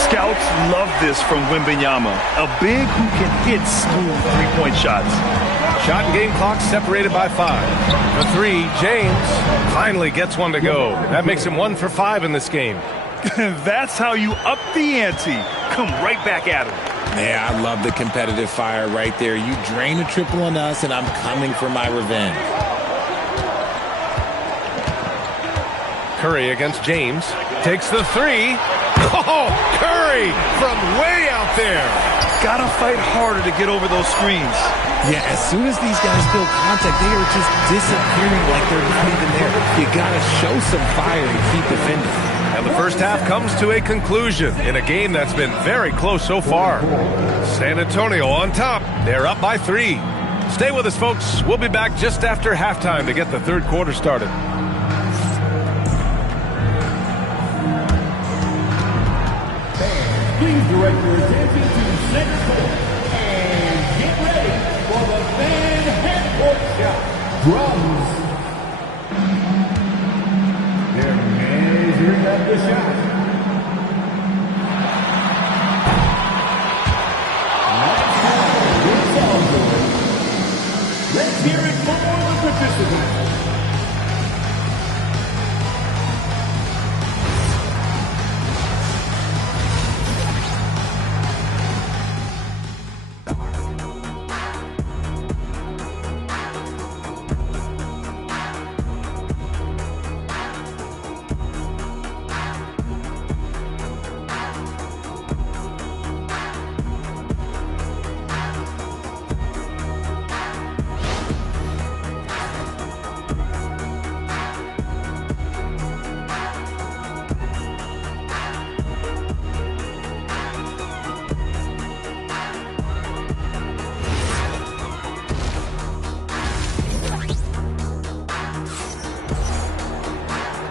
Scouts love this from Wembanyama. A big who can hit smooth three-point shots. Shot and game clock separated by 5. The 3, James, finally gets one to go. That makes him 1 for 5 in this game. That's how you up the ante. Come right back at him. Yeah, I love the competitive fire right there. You drain a triple on us, and I'm coming for my revenge. Curry against James. Takes the 3. Oh, Curry from way out there. Gotta fight harder to get over those screens. Yeah, as soon as these guys feel contact, they are just disappearing like they're not even there. You gotta show some fire and keep defending. And the first half comes to a conclusion in a game that's been very close so far. San Antonio on top. They're up by 3. Stay with us, folks. We'll be back just after halftime to get the third quarter started. Please direct your attention to center court and get ready for the fan headcourt shot. Drums. They're measuring up the shot. Let's hear it for the participants.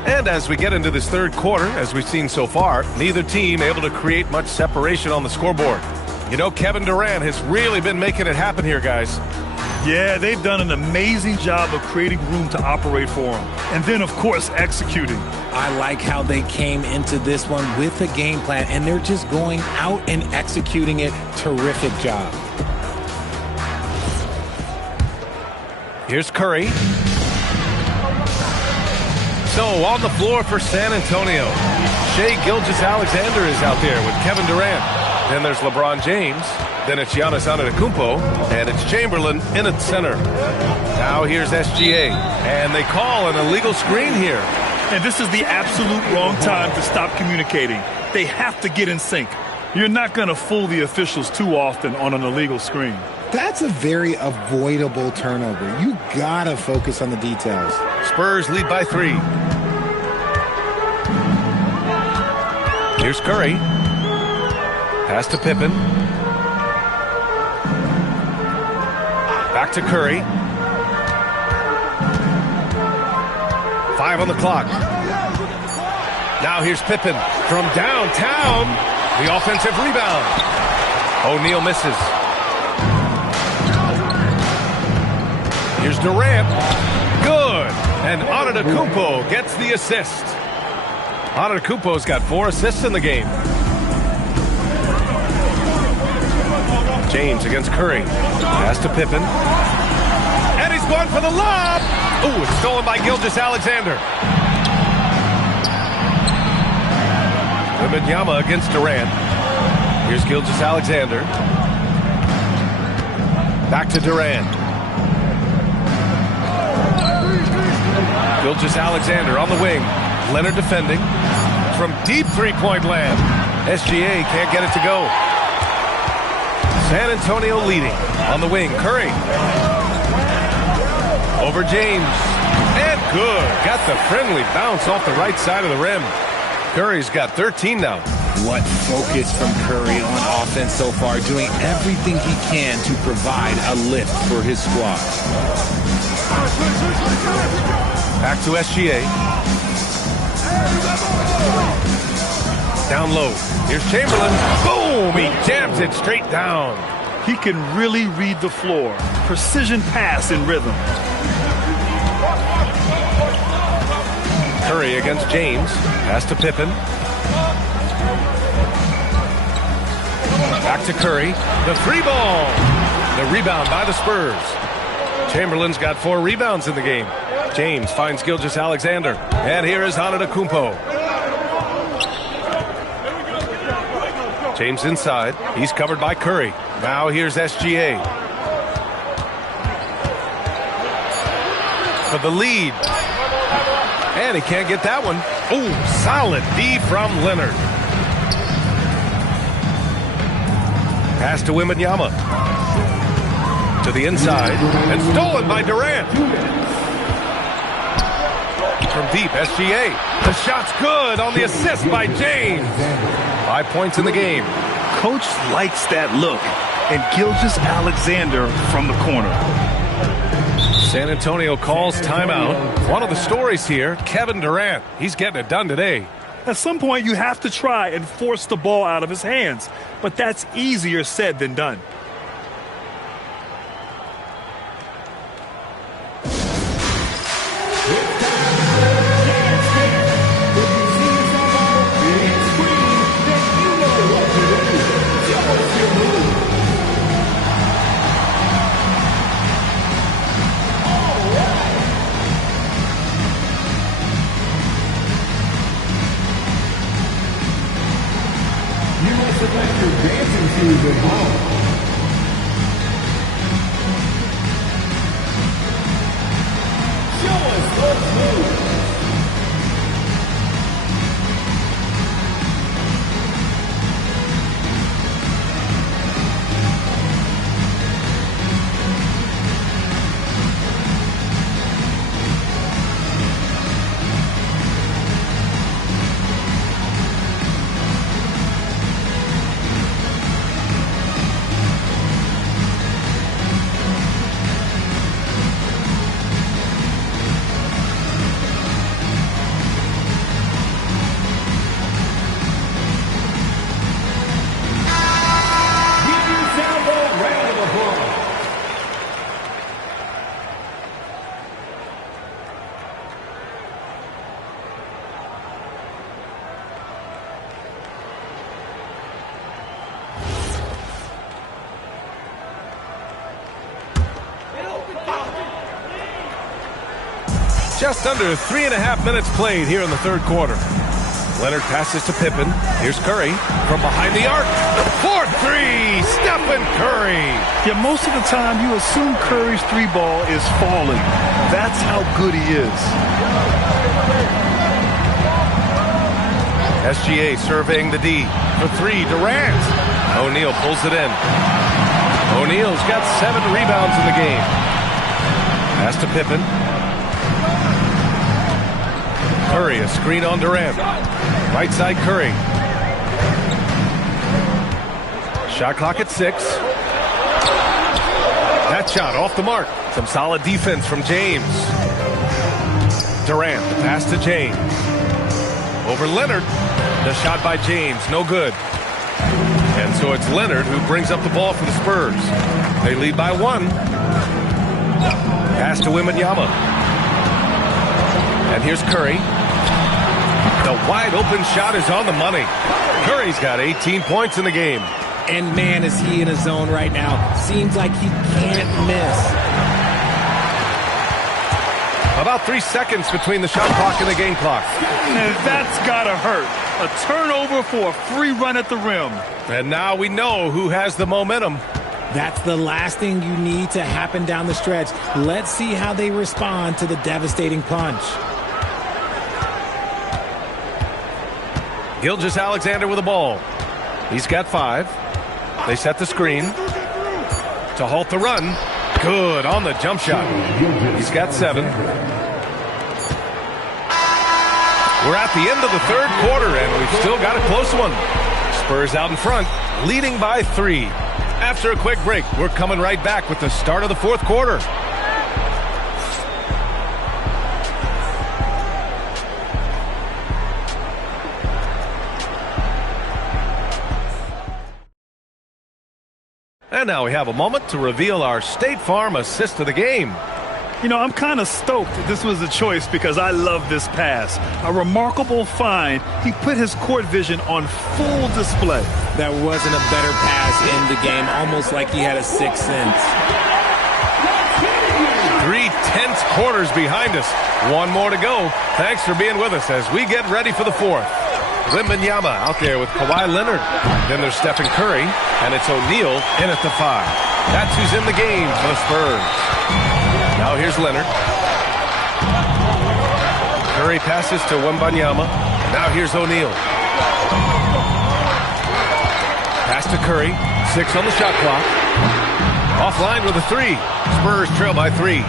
And as we get into this third quarter, as we've seen so far, neither team able to create much separation on the scoreboard. You know, Kevin Durant has really been making it happen here, guys. Yeah, they've done an amazing job of creating room to operate for him. And then, of course, executing. I like how they came into this one with a game plan, and they're just going out and executing it. Terrific job. Here's Curry. So on the floor for San Antonio, Shai Gilgeous-Alexander is out there with Kevin Durant. Then there's LeBron James. Then it's Giannis Antetokounmpo. And it's Chamberlain in at center. Now here's SGA. And they call an illegal screen here. And this is the absolute wrong time to stop communicating. They have to get in sync. You're not going to fool the officials too often on an illegal screen. That's a very avoidable turnover. You gotta focus on the details. Spurs lead by 3. Here's Curry. Pass to Pippen. Back to Curry. 5 on the clock. Now here's Pippen from downtown. The offensive rebound. O'Neal misses. Here's Durant. Good. And Antetokounmpo gets the assist. Antetokounmpo's got 4 assists in the game. James against Curry. Pass to Pippen. And he's going for the lob. Ooh, it's stolen by Gilgeous-Alexander. Wembanyama against Durant. Here's Gilgeous-Alexander. Back to Durant. Gilgeous-Alexander on the wing. Leonard defending. From deep three-point land. SGA can't get it to go. San Antonio leading. On the wing, Curry. Over James. And good. Got the friendly bounce off the right side of the rim. Curry's got 13 now. What focus from Curry on offense so far, doing everything he can to provide a lift for his squad. Back to SGA. Down low. Here's Chamberlain. Boom! He jams it straight down. He can really read the floor. Precision pass in rhythm. Curry against James. Pass to Pippen. Back to Curry. The 3-ball. The rebound by the Spurs. Chamberlain's got 4 rebounds in the game. James finds Gilgeous-Alexander. And here is Antetokounmpo. James inside. He's covered by Curry. Now here's SGA. For the lead. And he can't get that one. Ooh, solid D from Leonard. Pass to Wembanyama. To the inside. And stolen by Durant. From deep, SGA. The shot's good on the assist by James. 5 points in the game. Coach likes that look. And Gilgeous-Alexander from the corner. San Antonio calls timeout. One of the stories here, Kevin Durant. He's getting it done today. At some point, you have to try and force the ball out of his hands. But that's easier said than done. Just under 3.5 minutes played here in the third quarter. Leonard passes to Pippen. Here's Curry from behind the arc. For 3, Stephen Curry. Yeah, most of the time you assume Curry's 3-ball is falling. That's how good he is. SGA surveying the D. For 3, Durant. O'Neal pulls it in. O'Neal's got 7 rebounds in the game. Pass to Pippen. Curry, a screen on Durant. Right side, Curry. Shot clock at 6. That that shot off the mark. Some solid defense from James. Durant, the pass to James. Over Leonard. The shot by James, no good. And so it's Leonard who brings up the ball for the Spurs. They lead by 1. Pass to Wembanyama. And here's Curry. The wide open shot is on the money. Curry's got 18 points in the game. And man, is he in a zone right now. Seems like he can't miss. About 3 seconds between the shot clock and the game clock. And that's gotta hurt. A turnover for a free run at the rim. And now we know who has the momentum. That's the last thing you need to happen down the stretch. Let's see how they respond to the devastating punch. Gilgeous-Alexander with the ball. He's got 5. They set the screen to halt the run. Good on the jump shot. He's got 7. We're at the end of the third quarter, and we've still got a close one. Spurs out in front, leading by 3. After a quick break, we're coming right back with the start of the fourth quarter. And now we have a moment to reveal our State Farm assist of the game. You know, I'm kind of stoked this was a choice because I love this pass. A remarkable find. He put his court vision on full display. That wasn't a better pass in the game, almost like he had a sixth sense. 3 tense quarters behind us. 1 more to go. Thanks for being with us as we get ready for the fourth. Wembanyama out there with Kawhi Leonard. Then there's Stephen Curry, and it's O'Neal in at the 5. That's who's in the game for the Spurs. Now here's Leonard. Curry passes to Wembanyama. Now here's O'Neal. Pass to Curry. 6 on the shot clock. Offline with a 3. Spurs trail by 3.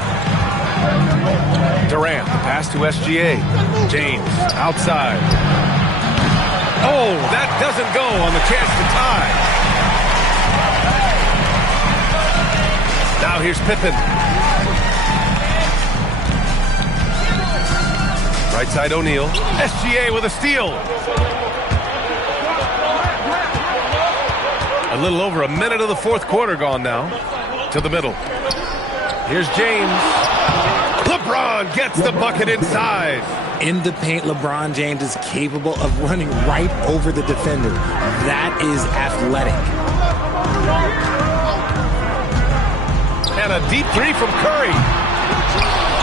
Durant, the pass to SGA. James, outside. Oh, that doesn't go on the chance to tie. Now here's Pippen. Right side O'Neal. SGA with a steal. A little over a minute of the fourth quarter gone now. To the middle. Here's James. LeBron gets the bucket inside. In the paint, LeBron James is capable of running right over the defender. That is athletic. And a deep 3 from Curry.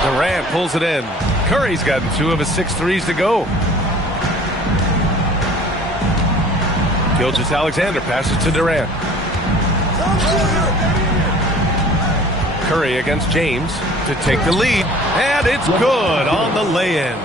Durant pulls it in. Curry's gotten 2 of his 6 threes to go. Gilgeous-Alexander passes to Durant. Curry against James to take the lead. And it's good on the lay-in.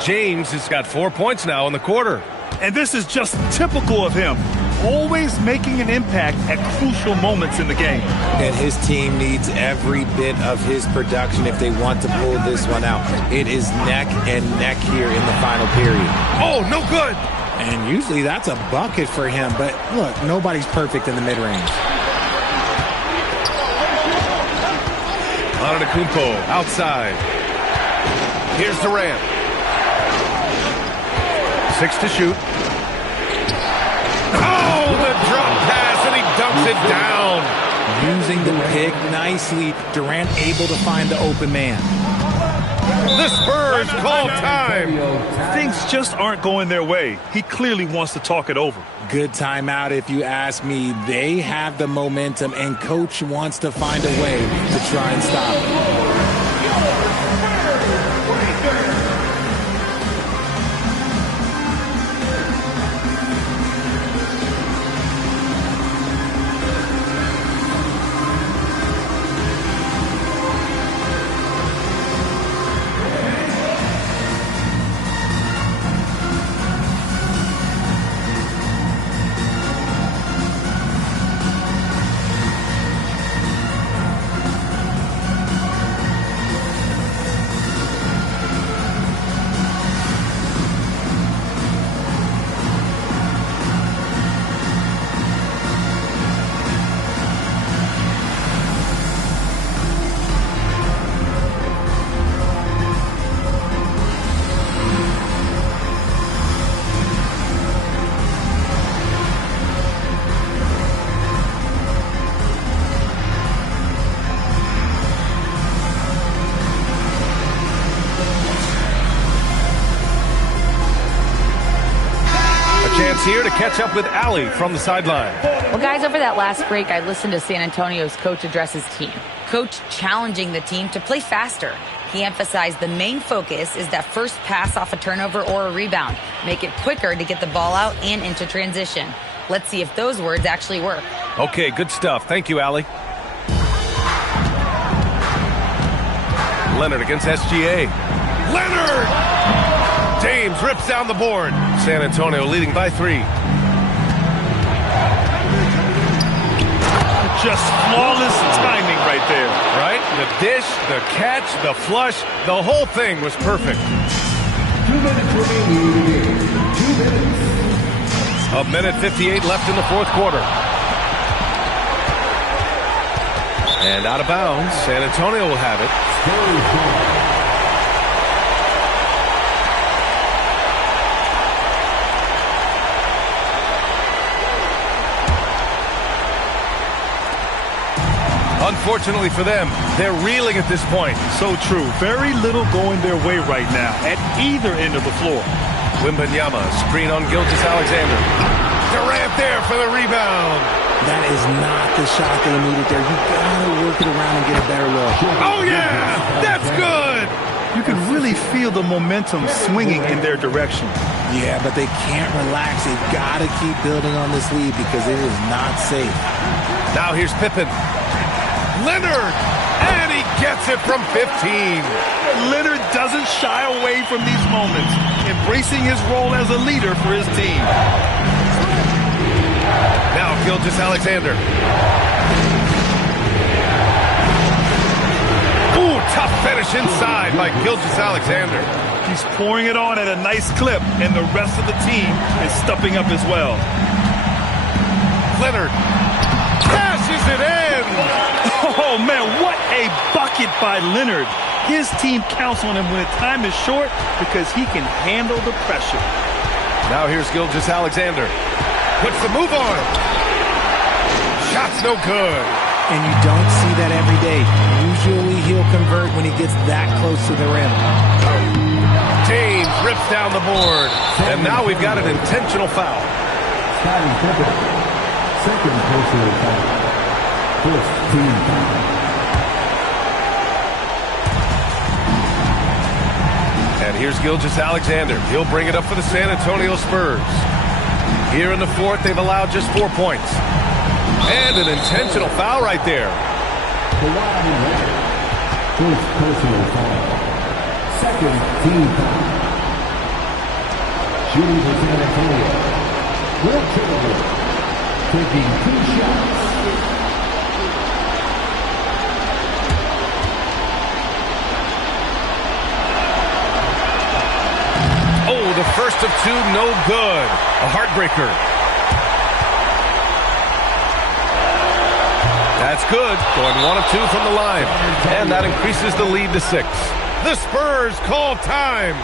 James has got 4 points now in the quarter. And this is just typical of him. Always making an impact at crucial moments in the game. And his team needs every bit of his production if they want to pull this one out. It is neck and neck here in the final period. Oh, no good. And usually that's a bucket for him. But look, nobody's perfect in the mid-range. Antetokounmpo outside. Here's Durant. 6 to shoot. Oh, the drop pass, and he dunks it down. Using the pick nicely, Durant able to find the open man. The Spurs call time. Things just aren't going their way. He clearly wants to talk it over. Good timeout if you ask me. They have the momentum, and Coach wants to find a way to try and stop it. chance here to catch up with Allie from the sideline. Well, guys, over that last break, I listened to San Antonio's coach address his team. Coach challenging the team to play faster. He emphasized the main focus is that first pass off a turnover or a rebound. Make it quicker to get the ball out and into transition. Let's see if those words actually work. Okay, good stuff. Thank you, Allie. Leonard against SGA. Leonard! James rips down the board. San Antonio leading by 3. Just flawless timing right there. Right? The dish, the catch, the flush, the whole thing was perfect. 2 minutes remaining. 2 minutes. A minute 58 left in the fourth quarter. And out of bounds, San Antonio will have it. Unfortunately for them, they're reeling at this point. So true. Very little going their way right now at either end of the floor. Wembanyama, screen on Gilgeous-Alexander. Durant there for the rebound. That is not the shot they needed there. You gotta work it around and get a better look. Oh yeah, that's good. You can really feel the momentum swinging in their direction. Yeah, but they can't relax. They've got to keep building on this lead because it is not safe. Now here's Pippen. Leonard, and he gets it from 15. Leonard doesn't shy away from these moments, embracing his role as a leader for his team. Now Gilgeous-Alexander. Ooh, tough finish inside by Gilgeous-Alexander. He's pouring it on at a nice clip, and the rest of the team is stepping up as well. Leonard cashes it in. Oh, man, what a bucket by Leonard. His team counts on him when time is short because he can handle the pressure. Now here's Gilgeous-Alexander. Puts the move on. Shot's no good. And you don't see that every day. Usually he'll convert when he gets that close to the rim. James rips down the board. And now we've got an intentional foul. Second personal foul. First team foul. And here's Gilgeous-Alexander. He'll bring it up for the San Antonio Spurs. Here in the fourth, they've allowed just 4 points. And an intentional foul right there. First personal foul. Second team foul. Shooting for San Antonio. Will Chamberlain taking 2 shots. Oh, the first of 2, no good. A heartbreaker. That's good. Going 1 of 2 from the line. And that increases the lead to 6. The Spurs call time.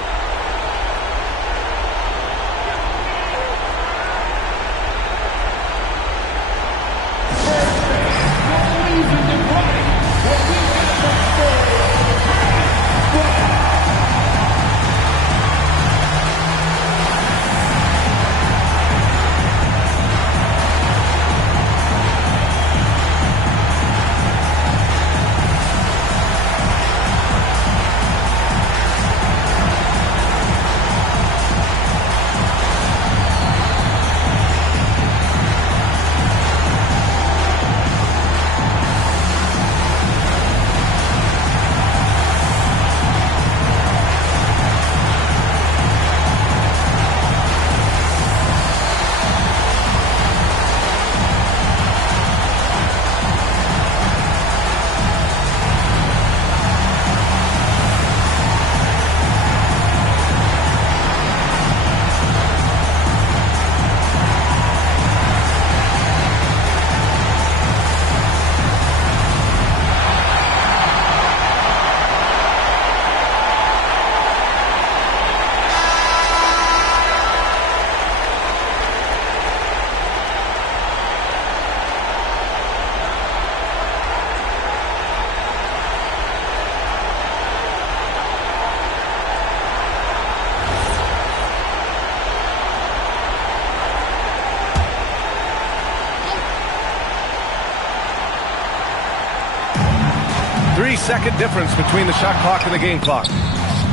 3-second difference between the shot clock and the game clock.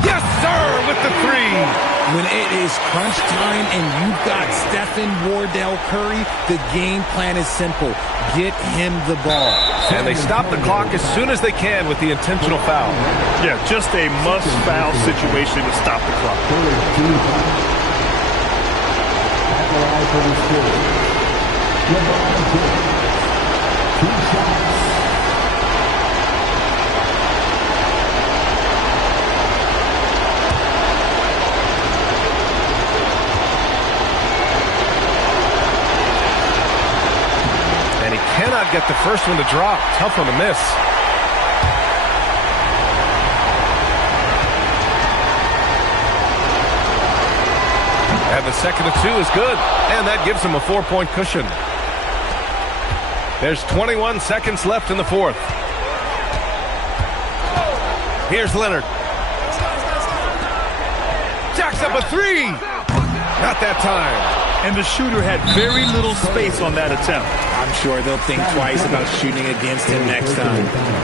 Yes, sir, with the three. When it is crunch time and you've got Stephen Wardell Curry, the game plan is simple. Get him the ball. And they stop the clock as soon as they can with the intentional foul. Yeah, just a must-foul situation to stop the clock. And he cannot get the first one to drop. Tough one to miss. And the second of two is good. And that gives him a 4-point cushion. There's 21 seconds left in the fourth. Here's Leonard. Jacks up a three. Not that time. And the shooter had very little space on that attempt. I'm sure they'll think twice about shooting against him next time.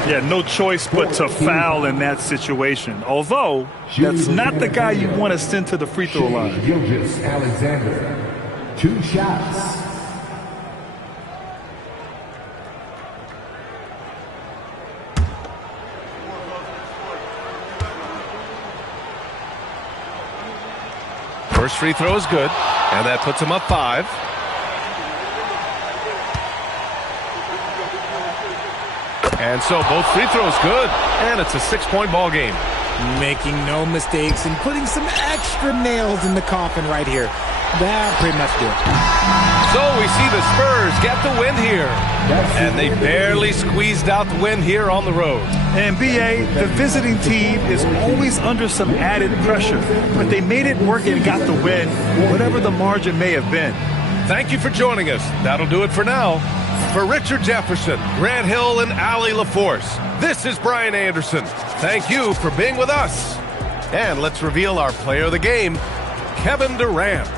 Yeah, no choice but to foul in that situation. Although, that's not the guy you want to send to the free throw line. Gilgeous-Alexander, 2 shots. First free throw is good, and that puts him up 5. And so both free throws good, and it's a 6-point ball game. Making no mistakes and putting some extra nails in the coffin right here. That pretty much do it. So we see the Spurs get the win here, and they barely squeezed out the win here on the road. And B.A., the visiting team is always under some added pressure, but they made it work and got the win, whatever the margin may have been. Thank you for joining us. That'll do it for now. For Richard Jefferson, Grant Hill, and Allie LaForce, this is Brian Anderson. Thank you for being with us. And let's reveal our player of the game, Kevin Durant.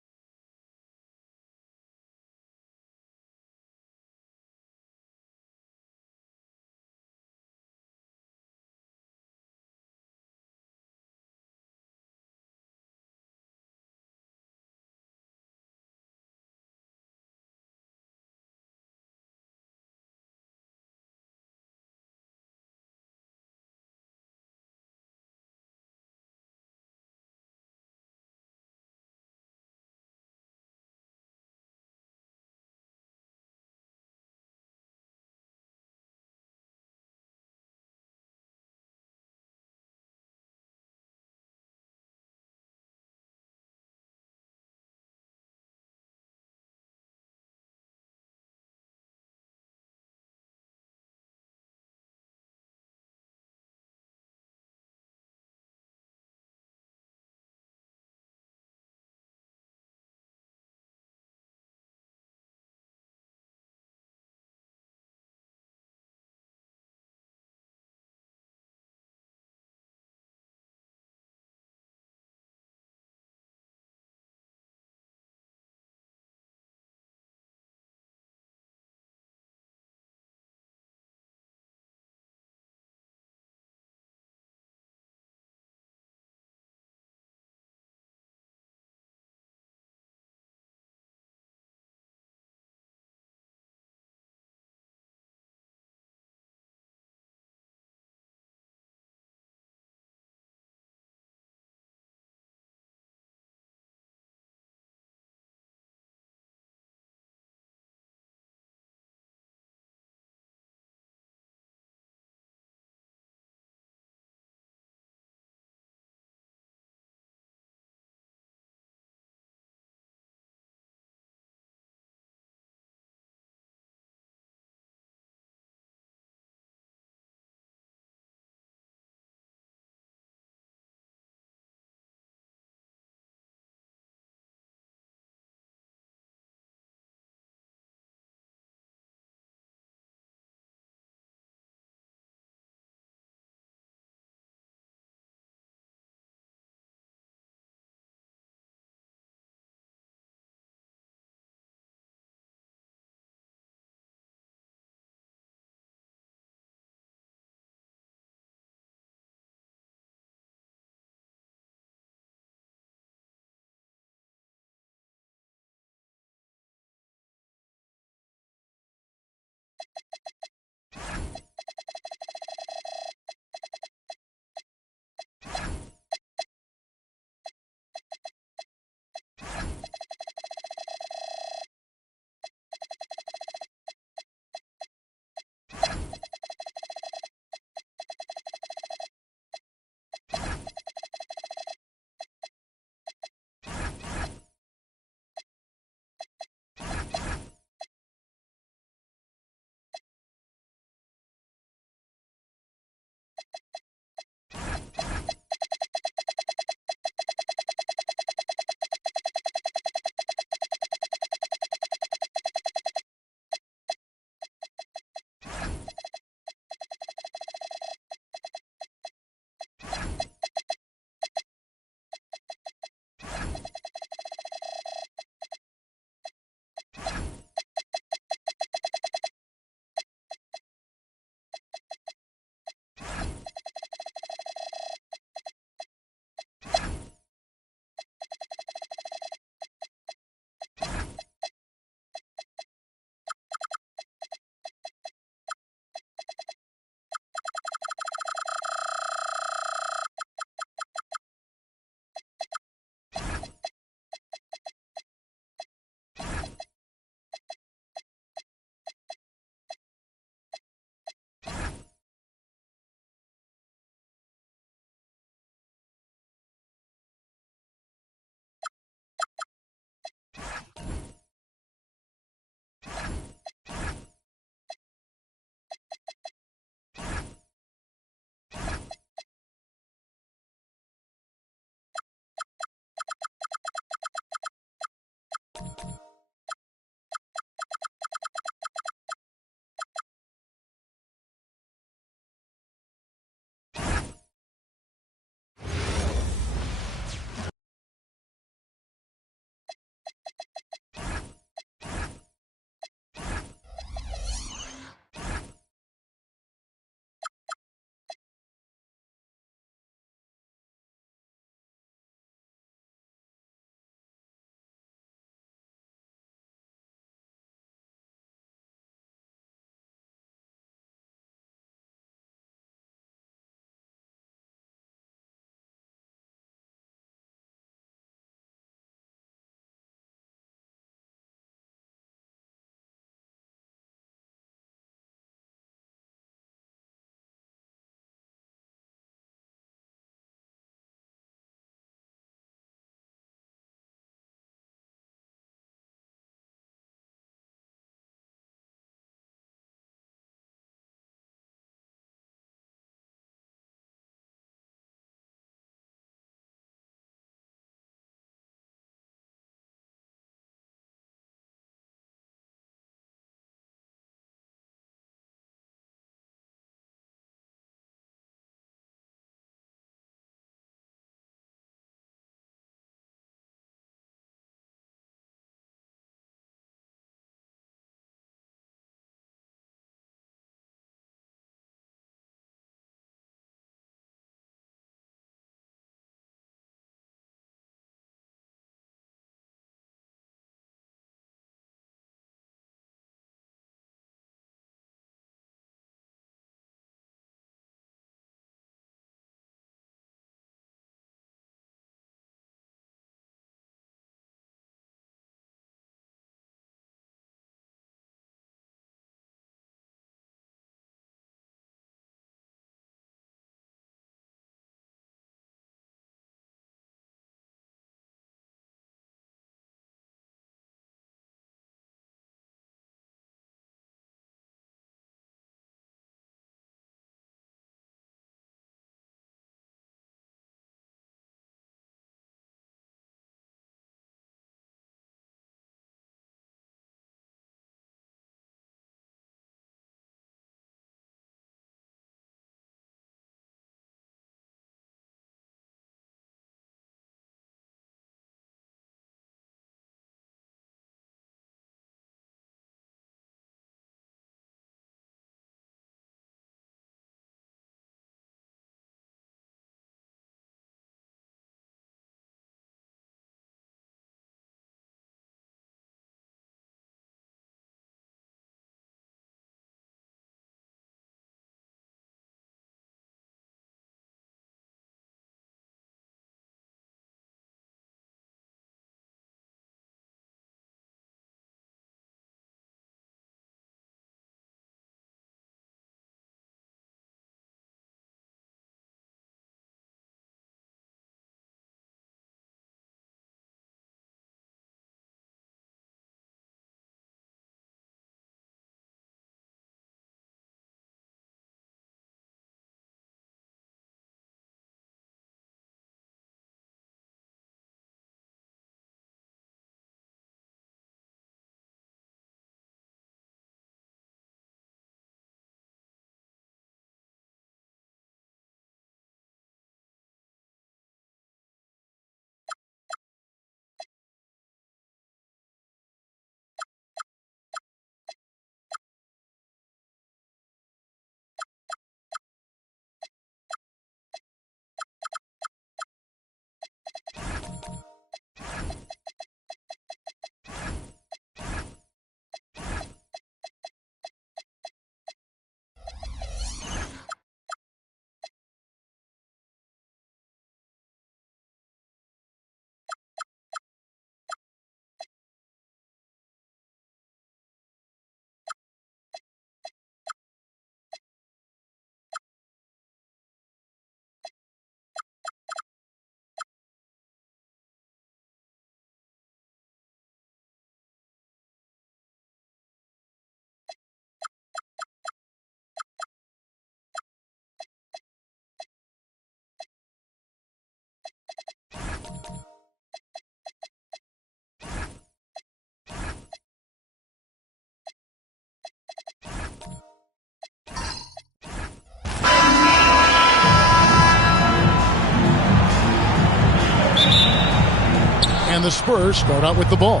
And the Spurs start out with the ball.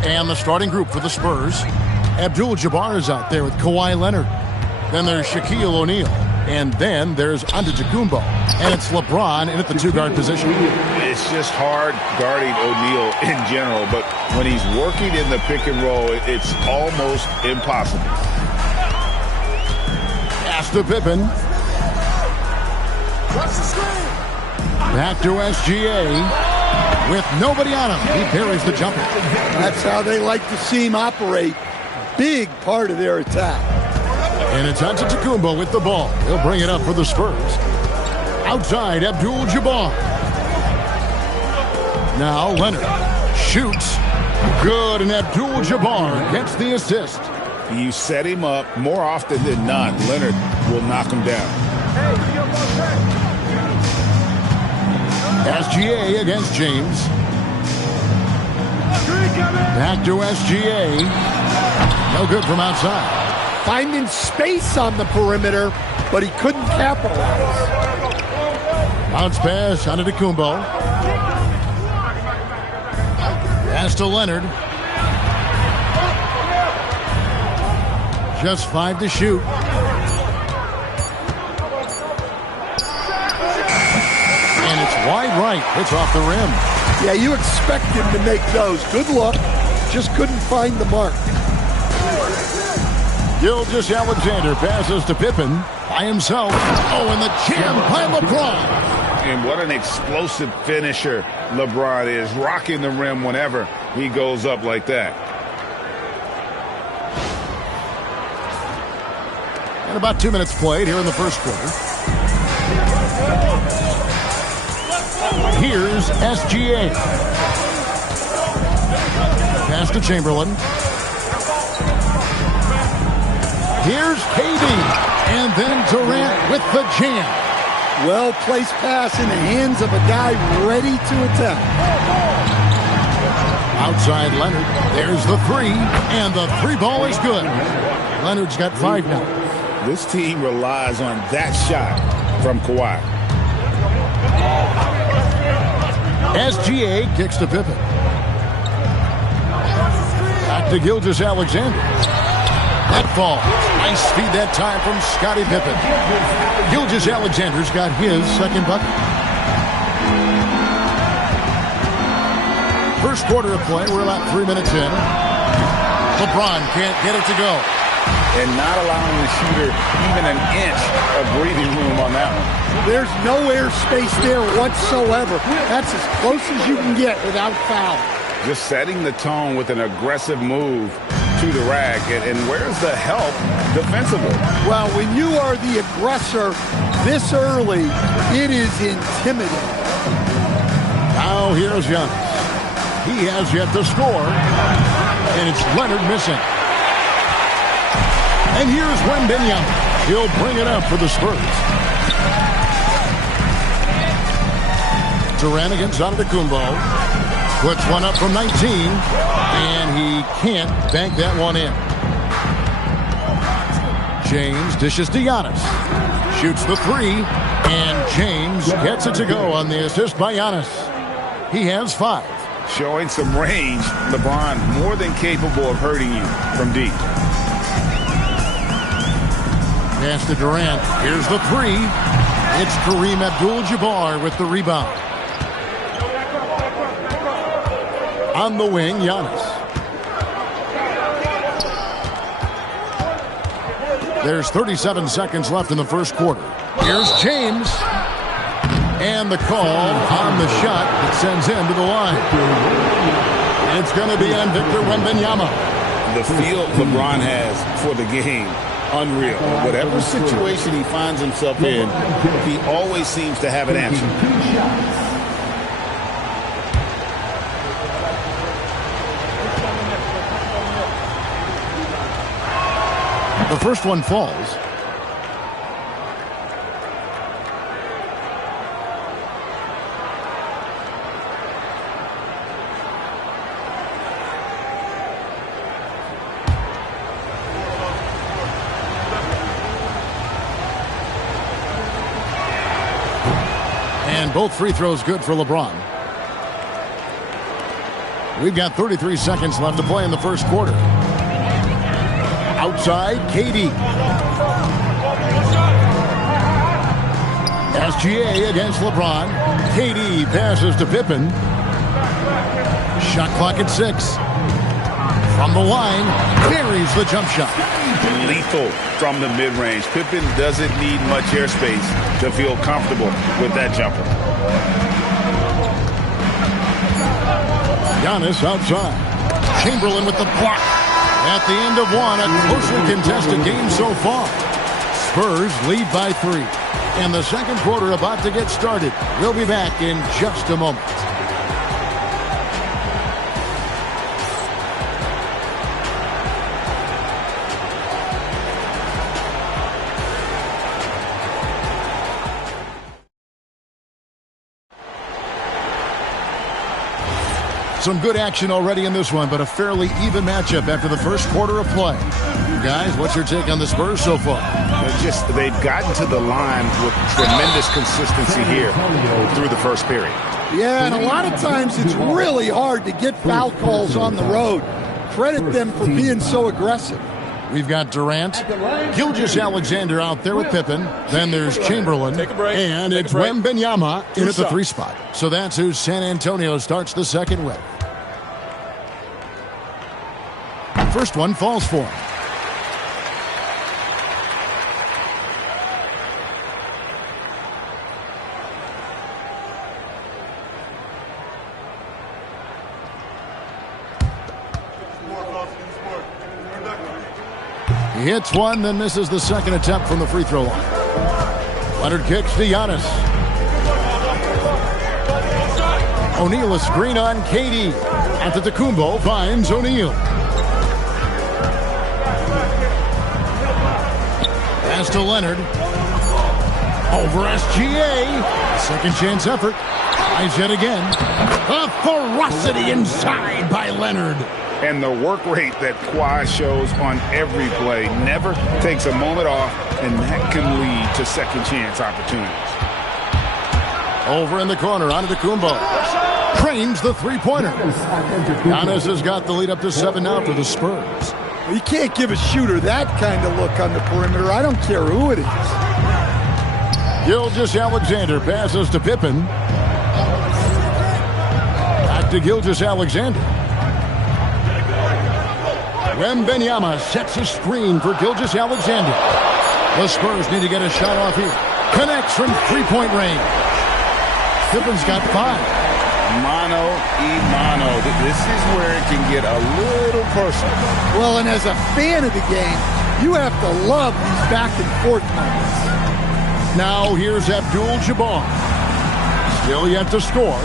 And the starting group for the Spurs. Abdul-Jabbar is out there with Kawhi Leonard. Then there's Shaquille O'Neal. And then there's Antetokounmpo. And it's LeBron in at the two-guard position. It's just hard guarding O'Neal in general, but when he's working in the pick and roll, it's almost impossible. Pass to Pippen. Back to SGA. With nobody on him, he buries the jumper. That's how they like to see him operate. Big part of their attack. And it's Antetokounmpo with the ball. He'll bring it up for the Spurs. Outside, Abdul-Jabbar. Now Leonard shoots. Good, and Abdul-Jabbar gets the assist. You set him up more often than not. Leonard will knock him down. SGA against James. Back to SGA. No good from outside. Finding space on the perimeter, but he couldn't capitalize. Bounce pass, Antetokounmpo. Pass to Leonard. Just 5 to shoot. And it's wide right. It's off the rim. Yeah, you expect him to make those. Good luck. Just couldn't find the mark. Gilgeous-Alexander passes to Pippen by himself. Oh, and the jam by LeBron. And what an explosive finisher LeBron is, rocking the rim whenever he goes up like that. And about 2 minutes played here in the first quarter. Here's SGA. Pass to Chamberlain. Here's KD. And then Durant with the jam. Well-placed pass in the hands of a guy ready to attack. Outside Leonard. There's the three. And the three ball is good. Leonard's got 5 now. This team relies on that shot from Kawhi. SGA kicks to Pippen. Back to Gilgeous-Alexander. That falls. Nice speed that time from Scottie Pippen. Gilgeous-Alexander's got his second bucket. First quarter of play. We're about 3 minutes in. LeBron can't get it to go. And not allowing the shooter even an inch of breathing room on that one. There's no air space there whatsoever. That's as close as you can get without foul. Just setting the tone with an aggressive move to the rack. And where's the help defensively? Well, when you are the aggressor this early, it is intimidating. Now here's Giannis. He has yet to score. And it's Leonard missing. And here's Wembanyama. He'll bring it up for the Spurs. Durant against Antetokounmpo. Puts one up from 19. And he can't bank that one in. James dishes to Giannis. Shoots the three. And James gets it to go on the assist by Giannis. He has 5. Showing some range. LeBron more than capable of hurting you from deep. Pass to Durant. Here's the three. It's Kareem Abdul-Jabbar with the rebound. On the wing, Giannis. There's 37 seconds left in the first quarter. Here's James. And the call on the shot that sends him to the line. It's going to be on Victor Wembanyama. The feel LeBron has for the game, unreal. Whatever situation he finds himself in, he always seems to have an answer. The first one falls. And both free throws good for LeBron. We've got 33 seconds left to play in the first quarter. Outside, KD. SGA against LeBron. KD passes to Pippen. Shot clock at 6. From the line, buries the jump shot. Lethal from the mid-range. Pippen doesn't need much airspace to feel comfortable with that jumper. Giannis outside. Chamberlain with the block. At the end of one, a closely contested game so far. Spurs lead by 3. And the second quarter about to get started. We'll be back in just a moment. Some good action already in this one, but a fairly even matchup after the first quarter of play. Guys, what's your take on the Spurs so far? They've gotten to the line with tremendous consistency here through the first period. Yeah, and a lot of times it's really hard to get foul calls on the road. Credit them for being so aggressive. We've got Durant, Gilgeous-Alexander out there with Pippen. Then there's Chamberlain, and it's Wembanyama in at the 3 spot. So that's who San Antonio starts the second with. First one falls for him. He hits one, then misses the second attempt from the free throw line. Leonard kicks to Giannis. O'Neal a screen on KD. Antetokounmpo finds O'Neal. Pass to Leonard. Over SGA. Second chance effort. Tries yet again. A ferocity inside by Leonard. And the work rate that Kawhi shows on every play never takes a moment off, and that can lead to second chance opportunities. Over in the corner, Antetokounmpo trains the three-pointer. Giannis has got the lead up to 7 now for the Spurs. You can't give a shooter that kind of look on the perimeter. I don't care who it is. Gilgeous-Alexander passes to Pippen. Back to Gilgeous-Alexander. Wembanyama sets a screen for Gilgeous-Alexander. The Spurs need to get a shot off here. Connects from three-point range. Pippen's got 5. Mano y mano. This is where it can get a little personal. Well, and as a fan of the game, you have to love these back-and-forth moments. Now here's Abdul-Jabbar. Still yet to score.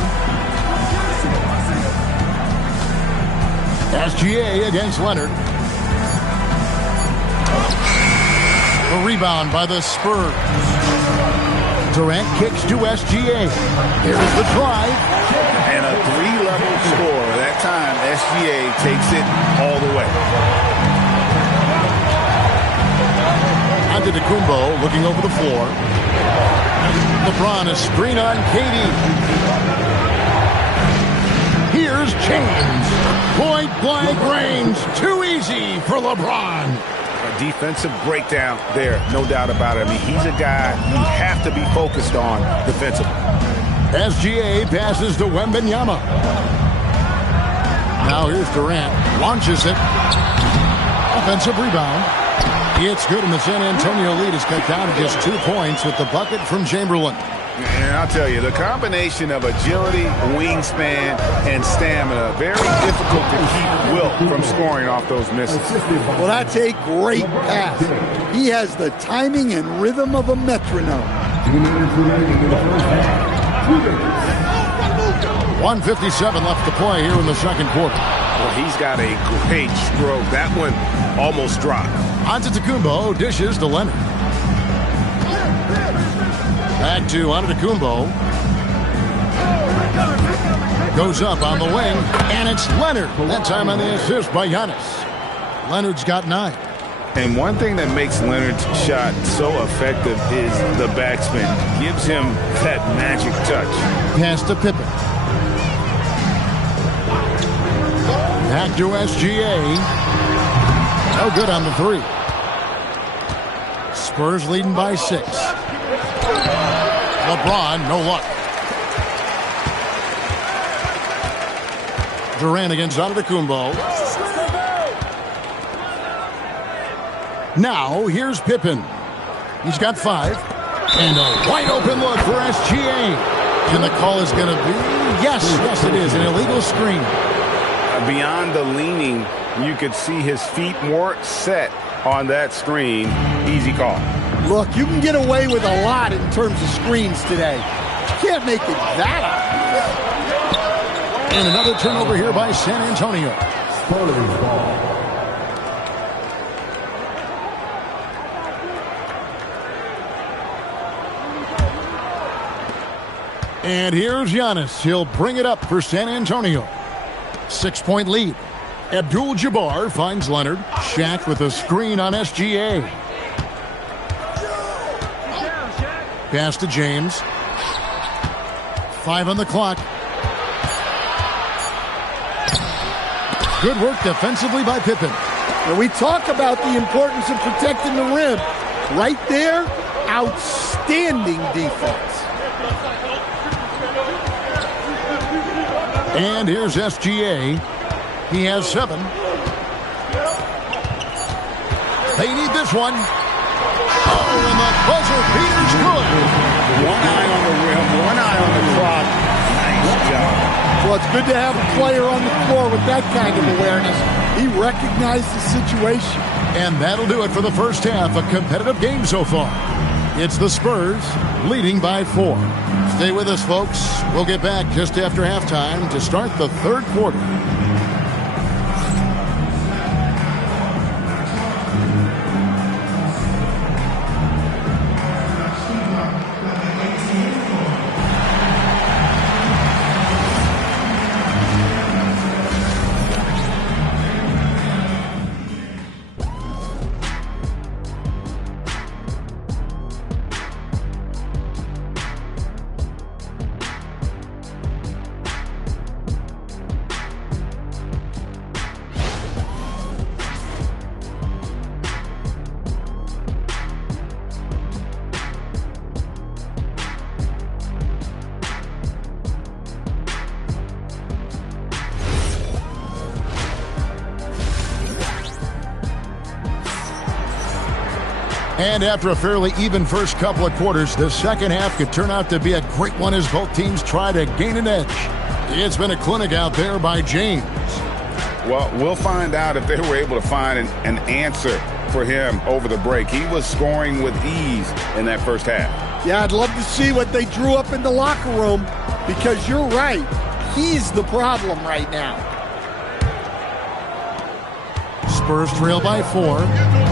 SGA against Leonard. The rebound by the Spurs. Durant kicks to SGA. Here's the drive. And a 3-level score. That time, SGA takes it all the way. Antetokounmpo looking over the floor. LeBron a screen on KD. Here's James. Point-blank range. Too easy for LeBron. A defensive breakdown there, no doubt about it. I mean, he's a guy you have to be focused on defensively. SGA passes to Wembanyama. Now here's Durant. Launches it. Offensive rebound. It's good, and the San Antonio lead is cut down to just 2 points with the bucket from Chamberlain. And I'll tell you, the combination of agility, wingspan, and stamina, very difficult to keep Wilt from scoring off those misses. Well, that's a great pass. He has the timing and rhythm of a metronome. 1:57 left to play here in the second quarter. Well, he's got a great stroke. That one almost dropped. Antetokounmpo dishes to Leonard. Back to Antetokounmpo. Goes up on the wing, and it's Leonard. That time on the assist by Giannis. Leonard's got 9. And one thing that makes Leonard's shot so effective is the backspin. Gives him that magic touch. Pass to Pippen. Back to SGA. No good on the three. Spurs leading by 6. LeBron, no luck. Durant against Antetokounmpo. Now, here's Pippen. He's got 5. And a wide open look for SGA. And the call is going to be, yes, it is, an illegal screen. Beyond the leaning, you could see his feet weren't set on that screen. Easy call. Look, you can get away with a lot in terms of screens today. You can't make it that. And another turnover here by San Antonio. Spurs ball. And here's Giannis. He'll bring it up for San Antonio. 6-point lead. Abdul-Jabbar finds Leonard. Shaq with a screen on SGA. Pass to James. 5 on the clock. Good work defensively by Pippen. When we talk about the importance of protecting the rim, right there, outstanding defense. And here's SGA. He has 7. They need this one. Oh, and the buzzer beater's good. One eye on the rim, one eye on the clock. Nice job. Well, it's good to have a player on the floor with that kind of awareness. He recognized the situation. And that'll do it for the first half. A competitive game so far. It's the Spurs leading by 4. Stay with us, folks. We'll get back just after halftime to start the third quarter. And after a fairly even first couple of quarters, the second half could turn out to be a great one as both teams try to gain an edge. It's been a clinic out there by James. Well, we'll find out if they were able to find an answer for him over the break. He was scoring with ease in that first half. Yeah, I'd love to see what they drew up in the locker room, because you're right. He's the problem right now. Spurs trail by 4.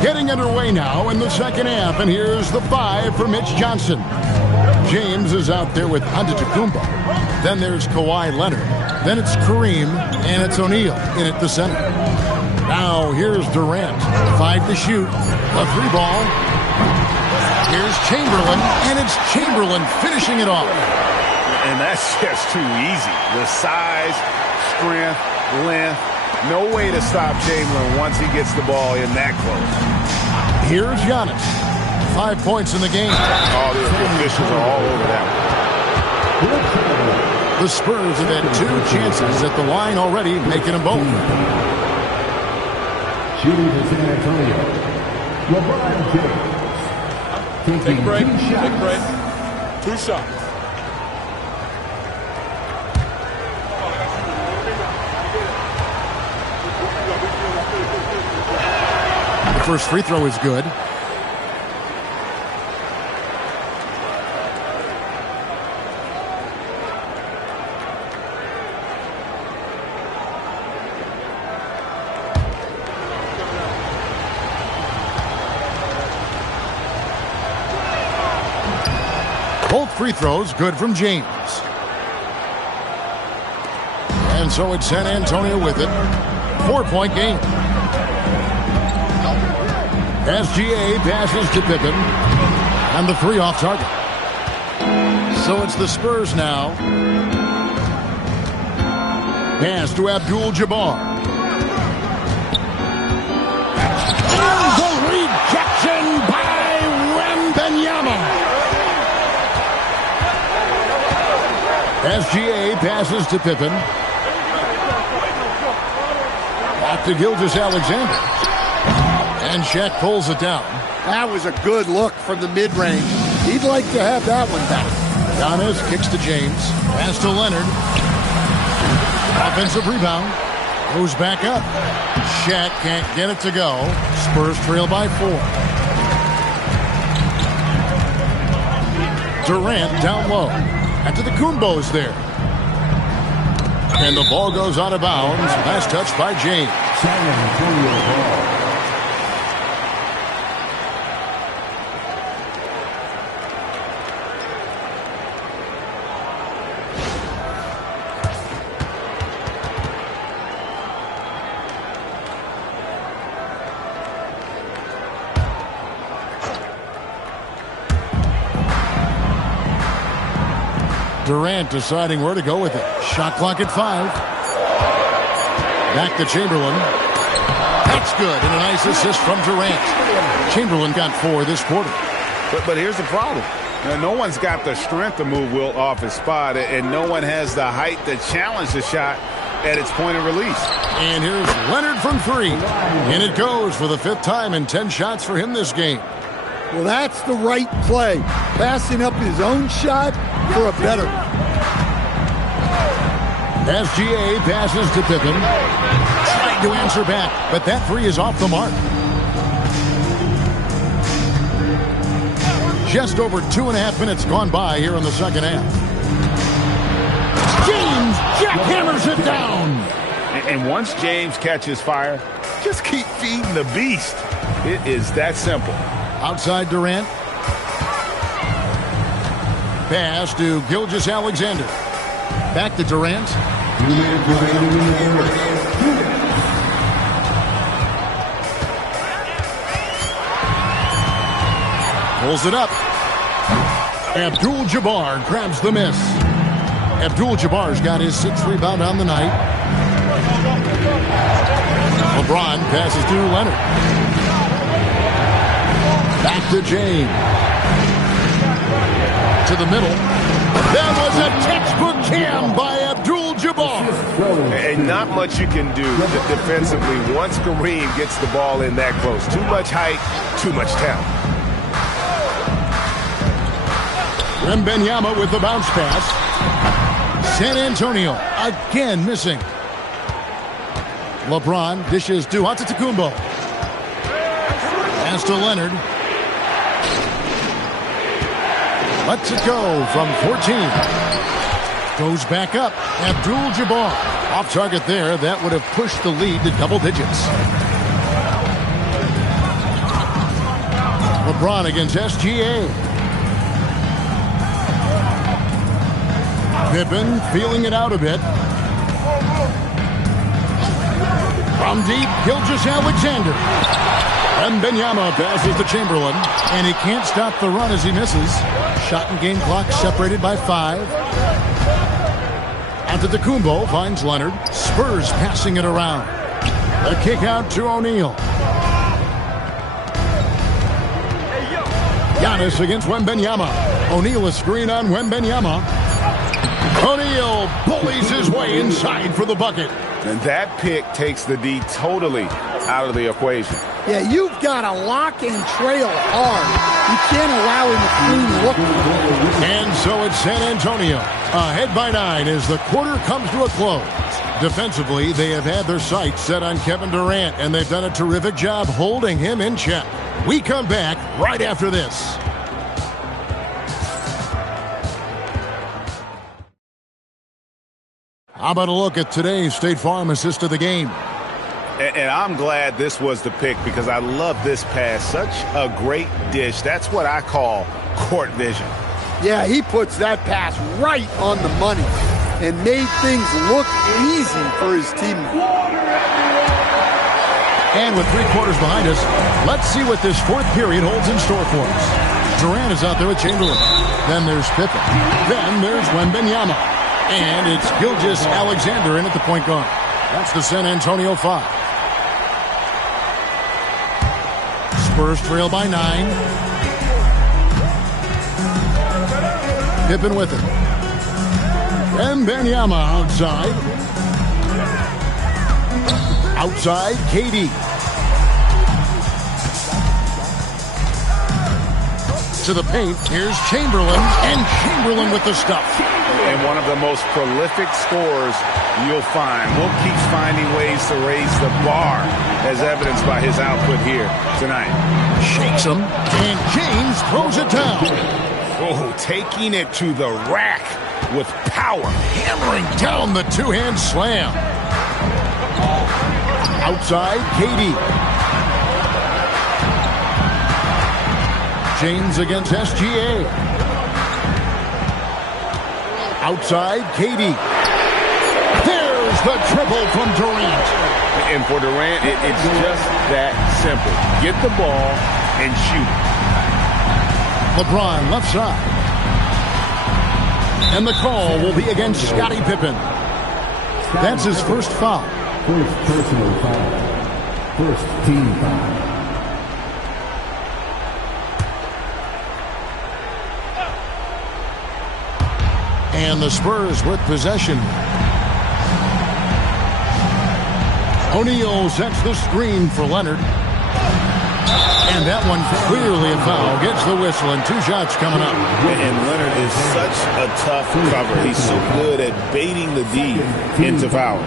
Getting underway now in the second half, and here's the 5 for Mitch Johnson. James is out there with Antetokounmpo. Then there's Kawhi Leonard. Then it's Kareem, and it's O'Neal in at the center. Now here's Durant. 5 to shoot. A 3 ball. Here's Chamberlain, and it's Chamberlain finishing it off. And that's just too easy. The size, strength, length. No way to stop Chamberlain once he gets the ball in that close. Here's Giannis. 5 points in the game. Oh, the officials are all over that one. The Spurs have had 2 chances at the line already, making them both. Shooting for San Antonio. LeBron James. Take a break. Take a break. 2 shots. First free throw is good. Both free throws good from James. And so it's San Antonio with it. 4-point game. SGA passes to Pippen, and the 3 off target. So it's the Spurs now. Pass to Abdul-Jabbar. SGA passes to Pippen. Back to Gilgeous-Alexander. And Shaq pulls it down. That was a good look from the mid-range. He'd like to have that one back. Giannis kicks to James. Pass to Leonard. Offensive rebound. Goes back up. Shaq can't get it to go. Spurs trail by 4. Durant down low. Antetokounmpo's there. And the ball goes out of bounds. Last touch by James. San Antonio ball. Durant deciding where to go with it. Shot clock at 5. Back to Chamberlain. That's good, and a nice assist from Durant. Chamberlain got 4 this quarter. But here's the problem. No one's got the strength to move Wilt off his spot, and no one has the height to challenge the shot at its point of release. And here's Leonard from 3. And it goes for the 5th time in 10 shots for him this game. Well, that's the right play. Passing up his own shot for a better. SGA passes to Pippen. Trying to answer back, but that 3 is off the mark. Just over 2.5 minutes gone by here in the second half. James jackhammers it down. And once James catches fire, just keep feeding the beast. It is that simple. Outside Durant. Pass to Gilgeous-Alexander. Back to Durant. Pulls it up. Abdul-Jabbar grabs the miss. Abdul-Jabbar's got his 6th rebound on the night. LeBron passes to Leonard. Back to James. To the middle. That was a textbook cam by Abdul-Jabbar. And not much you can do defensively once Kareem gets the ball in that close. Too much height, too much talent. Wembanyama with the bounce pass. San Antonio again missing. LeBron dishes to Antetokounmpo. Pass to Leonard. Lets it go from 14. Goes back up. Abdul-Jabbar off target there. That would have pushed the lead to double digits. LeBron against SGA. Pippen feeling it out a bit. From deep, Gilgeous-Alexander. Wembanyama passes to Chamberlain, and he can't stop the run as he misses. Shot and game clock separated by 5. Antetokounmpo finds Leonard. Spurs passing it around. The kick out to O'Neal. Giannis against Wembanyama. O'Neal a screen on Wembanyama. O'Neal bullies his way inside for the bucket. And that pick takes the D totally out of the equation. Yeah, you've got to lock and trail hard. You can't allow him a clean look. And so it's San Antonio, ahead by 9 as the quarter comes to a close. Defensively, they have had their sights set on Kevin Durant, and they've done a terrific job holding him in check. We come back right after this. How about a look at today's State Farm assist of the game? And I'm glad this was the pick because I love this pass. Such a great dish. That's what I call court vision. Yeah, he puts that pass right on the money and made things look easy for his teammate. And with 3 quarters behind us, let's see what this 4th period holds in store for us. Durant is out there with Chamberlain. Then there's Pippen. Then there's Wembanyama. And it's Gilgeous-Alexander in at the point guard. That's the San Antonio 5. Spurs trail by 9. Pippen with it. Wembanyama outside. Outside, KD. To the paint, here's Chamberlain, and Chamberlain with the stuff. And one of the most prolific scorers you'll find. Will keeps finding ways to raise the bar, as evidenced by his output here tonight. Shakes him, and James throws it down. Oh, taking it to the rack with power. Hammering down the two-hand slam. Outside, KD. James against SGA. Outside, KD. There's the triple from Durant. And for Durant, it's just that simple. Get the ball and shoot. LeBron left side. And the call will be against Scottie Pippen. That's his first foul. First personal foul. First team foul. And the Spurs with possession. O'Neal sets the screen for Leonard. And that one clearly a foul. Gets the whistle and 2 shots coming up. And Leonard is such a tough cover. He's so good at baiting the D into foul.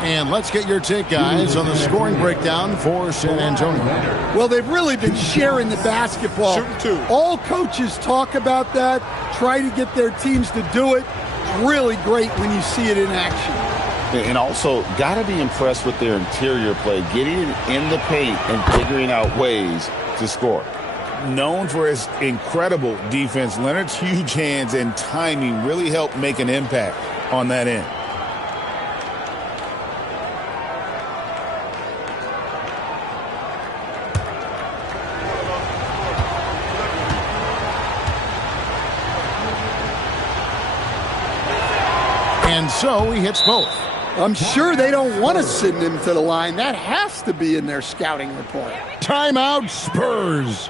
And let's get your take, guys, on the scoring breakdown for San Antonio. Well, they've really been sharing the basketball. Shooting 2. All coaches talk about that, try to get their teams to do it. It's really great when you see it in action. And also, got to be impressed with their interior play, getting in the paint and figuring out ways to score. Known for his incredible defense, Leonard's huge hands and timing really helped make an impact on that end. And so he hits both. I'm sure they don't want to send him to the line. That has to be in their scouting report. Timeout, Spurs.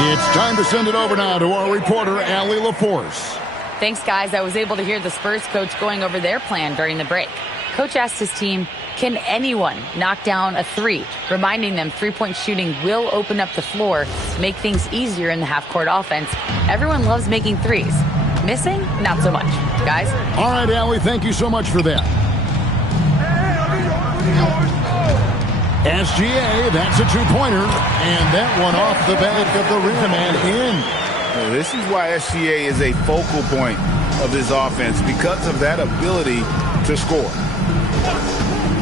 It's time to send it over now to our reporter, Allie LaForce. Thanks, guys. I was able to hear the Spurs coach going over their plan during the break. Coach asked his team, can anyone knock down a 3? Reminding them three-point shooting will open up the floor, make things easier in the half-court offense. Everyone loves making 3s. Missing? Not so much. Guys? All right, Allie, thank you so much for that. SGA, that's a 2-pointer, and that one off the back of the rim and in. Well, this is why SGA is a focal point of this offense, because of that ability to score.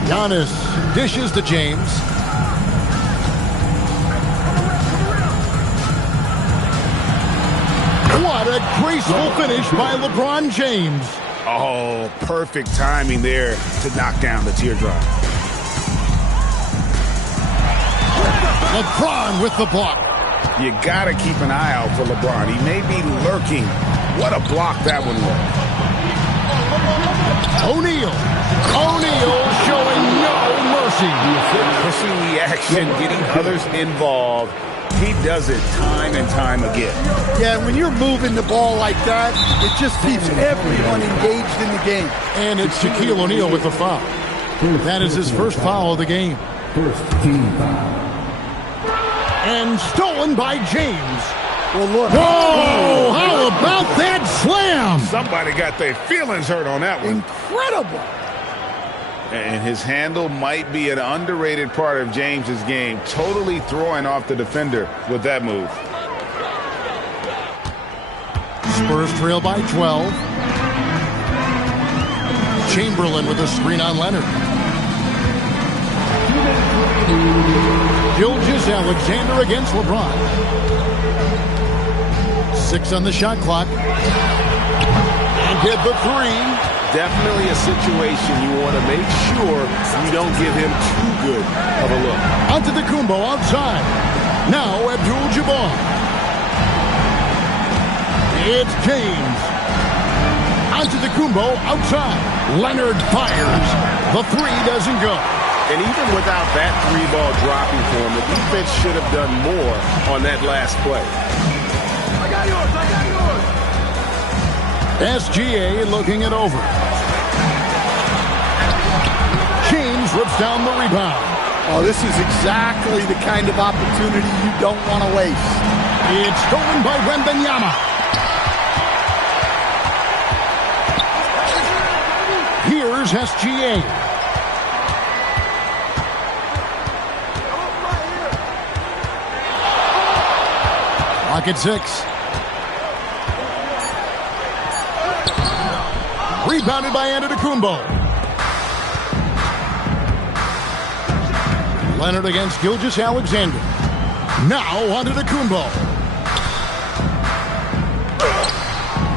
Giannis dishes to James. What a graceful finish by LeBron James. Oh, perfect timing there to knock down the teardrop. LeBron with the block. You got to keep an eye out for LeBron. He may be lurking. What a block that one was. O'Neal showing no mercy. Pushing the action, getting others involved. He does it time and time again. Yeah, when you're moving the ball like that, it just keeps everyone engaged in the game. And it's Shaquille O'Neal with the foul. That is his first foul of the game. First team foul. And stolen by James. Well, look. Whoa! How about that slam? Somebody got their feelings hurt on that one. Incredible. And his handle might be an underrated part of James's game. Totally throwing off the defender with that move. Spurs trail by 12. Chamberlain with a screen on Leonard. Gilgeous-Alexander against LeBron. 6 on the shot clock. And hit the 3. Definitely a situation you want to make sure you don't give him too good of a look. Antetokounmpo outside. Now Abdul-Jabbar. It's James. Antetokounmpo outside. Leonard fires. The 3 doesn't go. And even without that 3-ball dropping for him, the defense should have done more on that last play. I got yours. I got yours. SGA looking it over. James rips down the rebound. Oh, this is exactly the kind of opportunity you don't want to waste. It's stolen by Wembanyama. Here's SGA. Clock at 6. Rebounded by Antetokounmpo. Leonard against Gilgeous-Alexander. Now Antetokounmpo.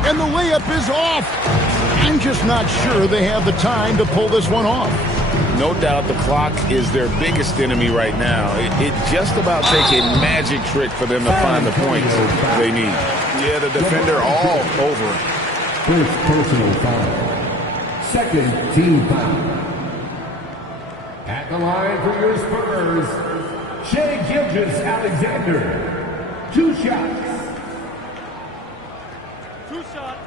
And the layup is off. I'm just not sure they have the time to pull this one off. No doubt the clock is their biggest enemy right now. It just about takes a magic trick for them to find the points they need. Yeah, the defender all over it. First personal foul. Second team foul. At the line for your Spurs, Shai Gilgeous-Alexander. 2 shots. 2 shots.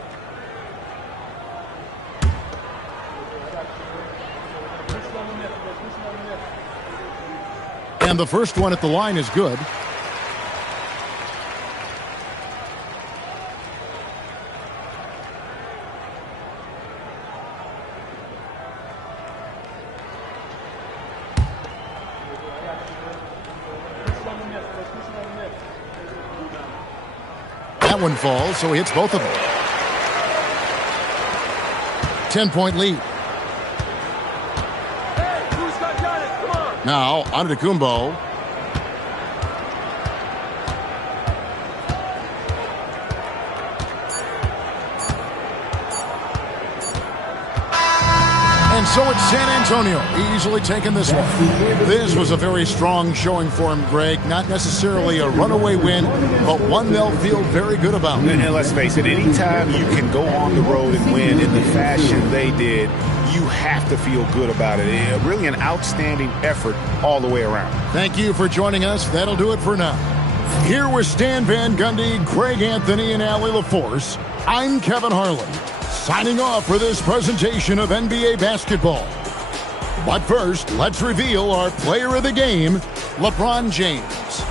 And the first one at the line is good. That one falls, so he hits both of them. 10-point lead. Now, Antetokounmpo. And so it's San Antonio easily taking this one. This was a very strong showing for him, Greg. Not necessarily a runaway win, but one they'll feel very good about. And let's face it, anytime you can go on the road and win in the fashion they did, you have to feel good about it. Really an outstanding effort all the way around. Thank you for joining us. That'll do it for now. Here with Stan Van Gundy, Greg Anthony, and Allie LaForce, I'm Kevin Harlan, signing off for this presentation of NBA basketball. But first, let's reveal our player of the game, LeBron James.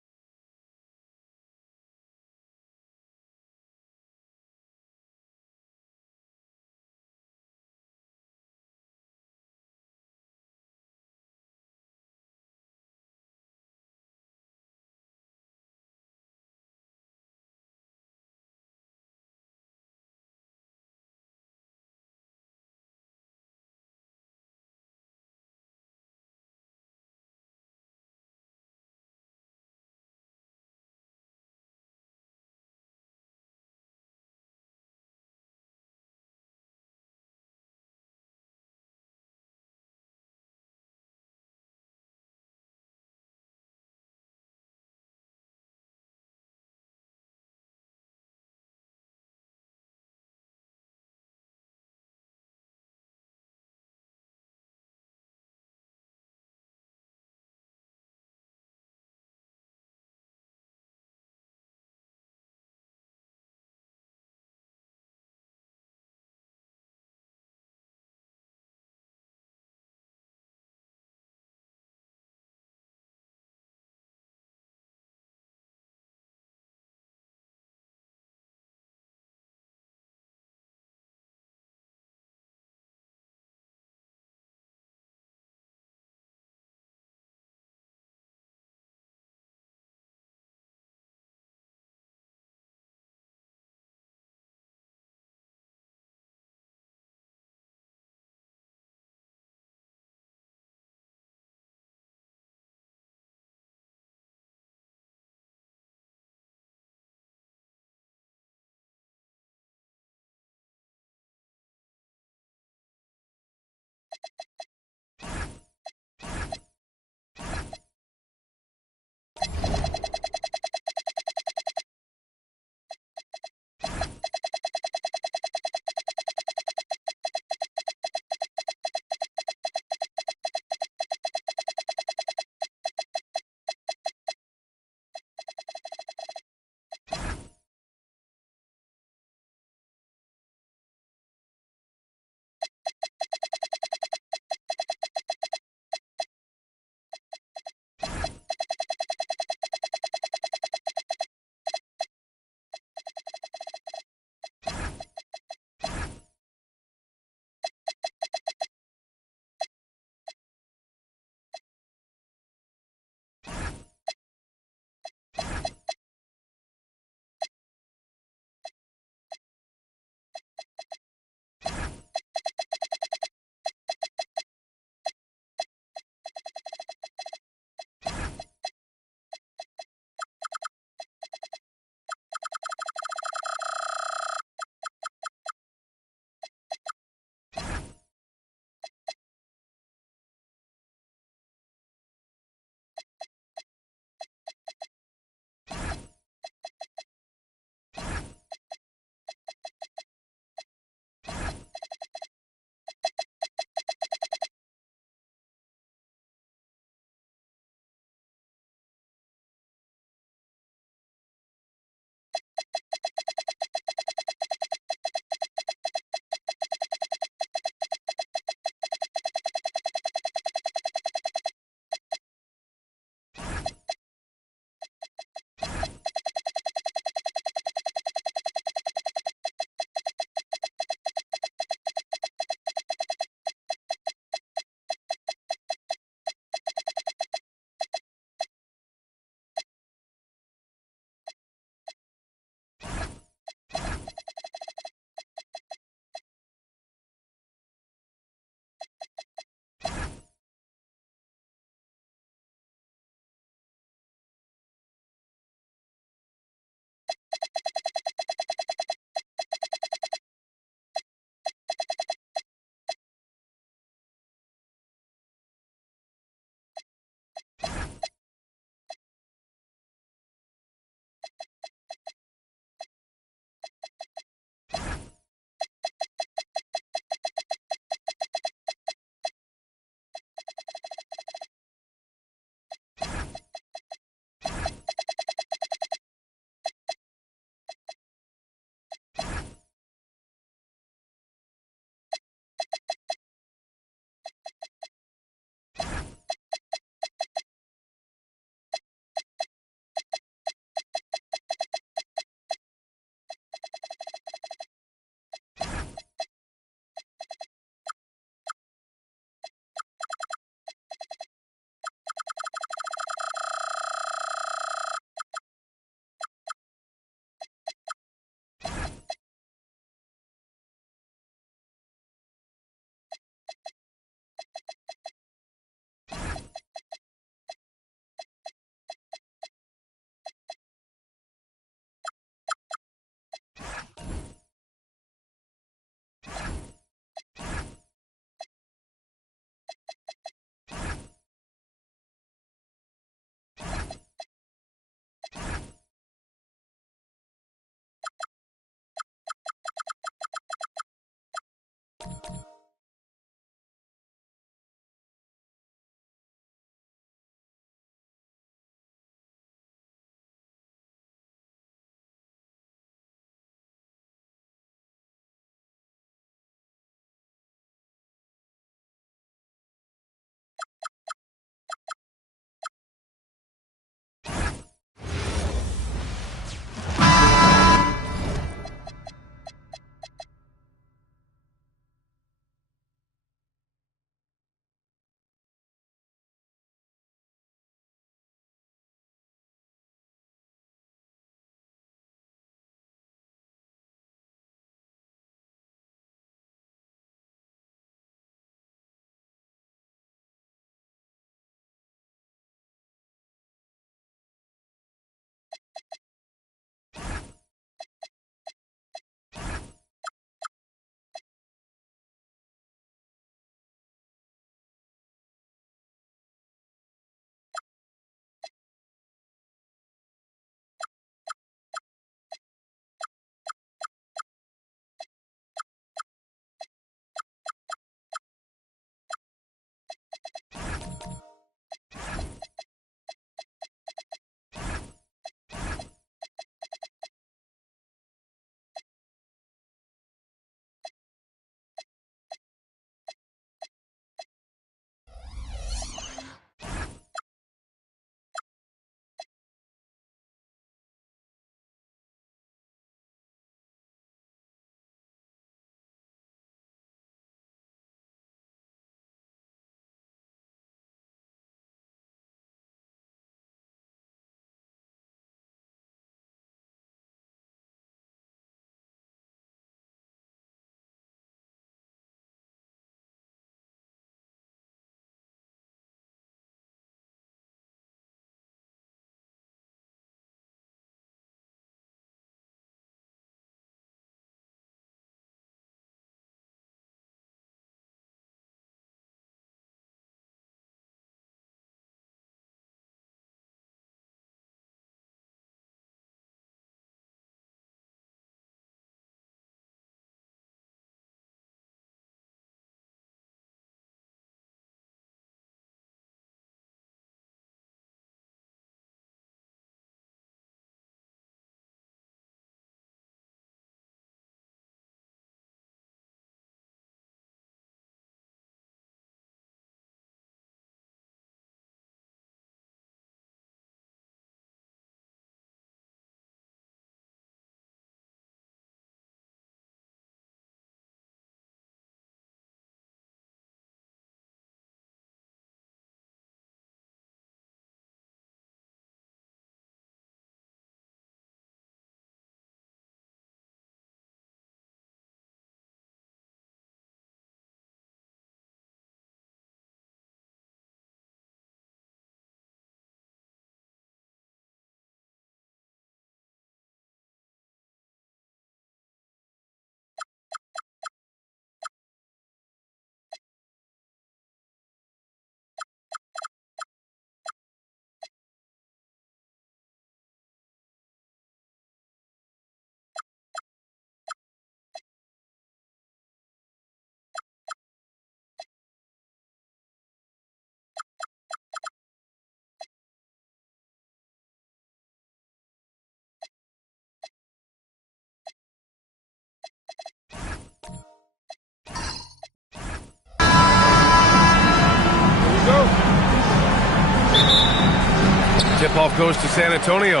Tip-off goes to San Antonio.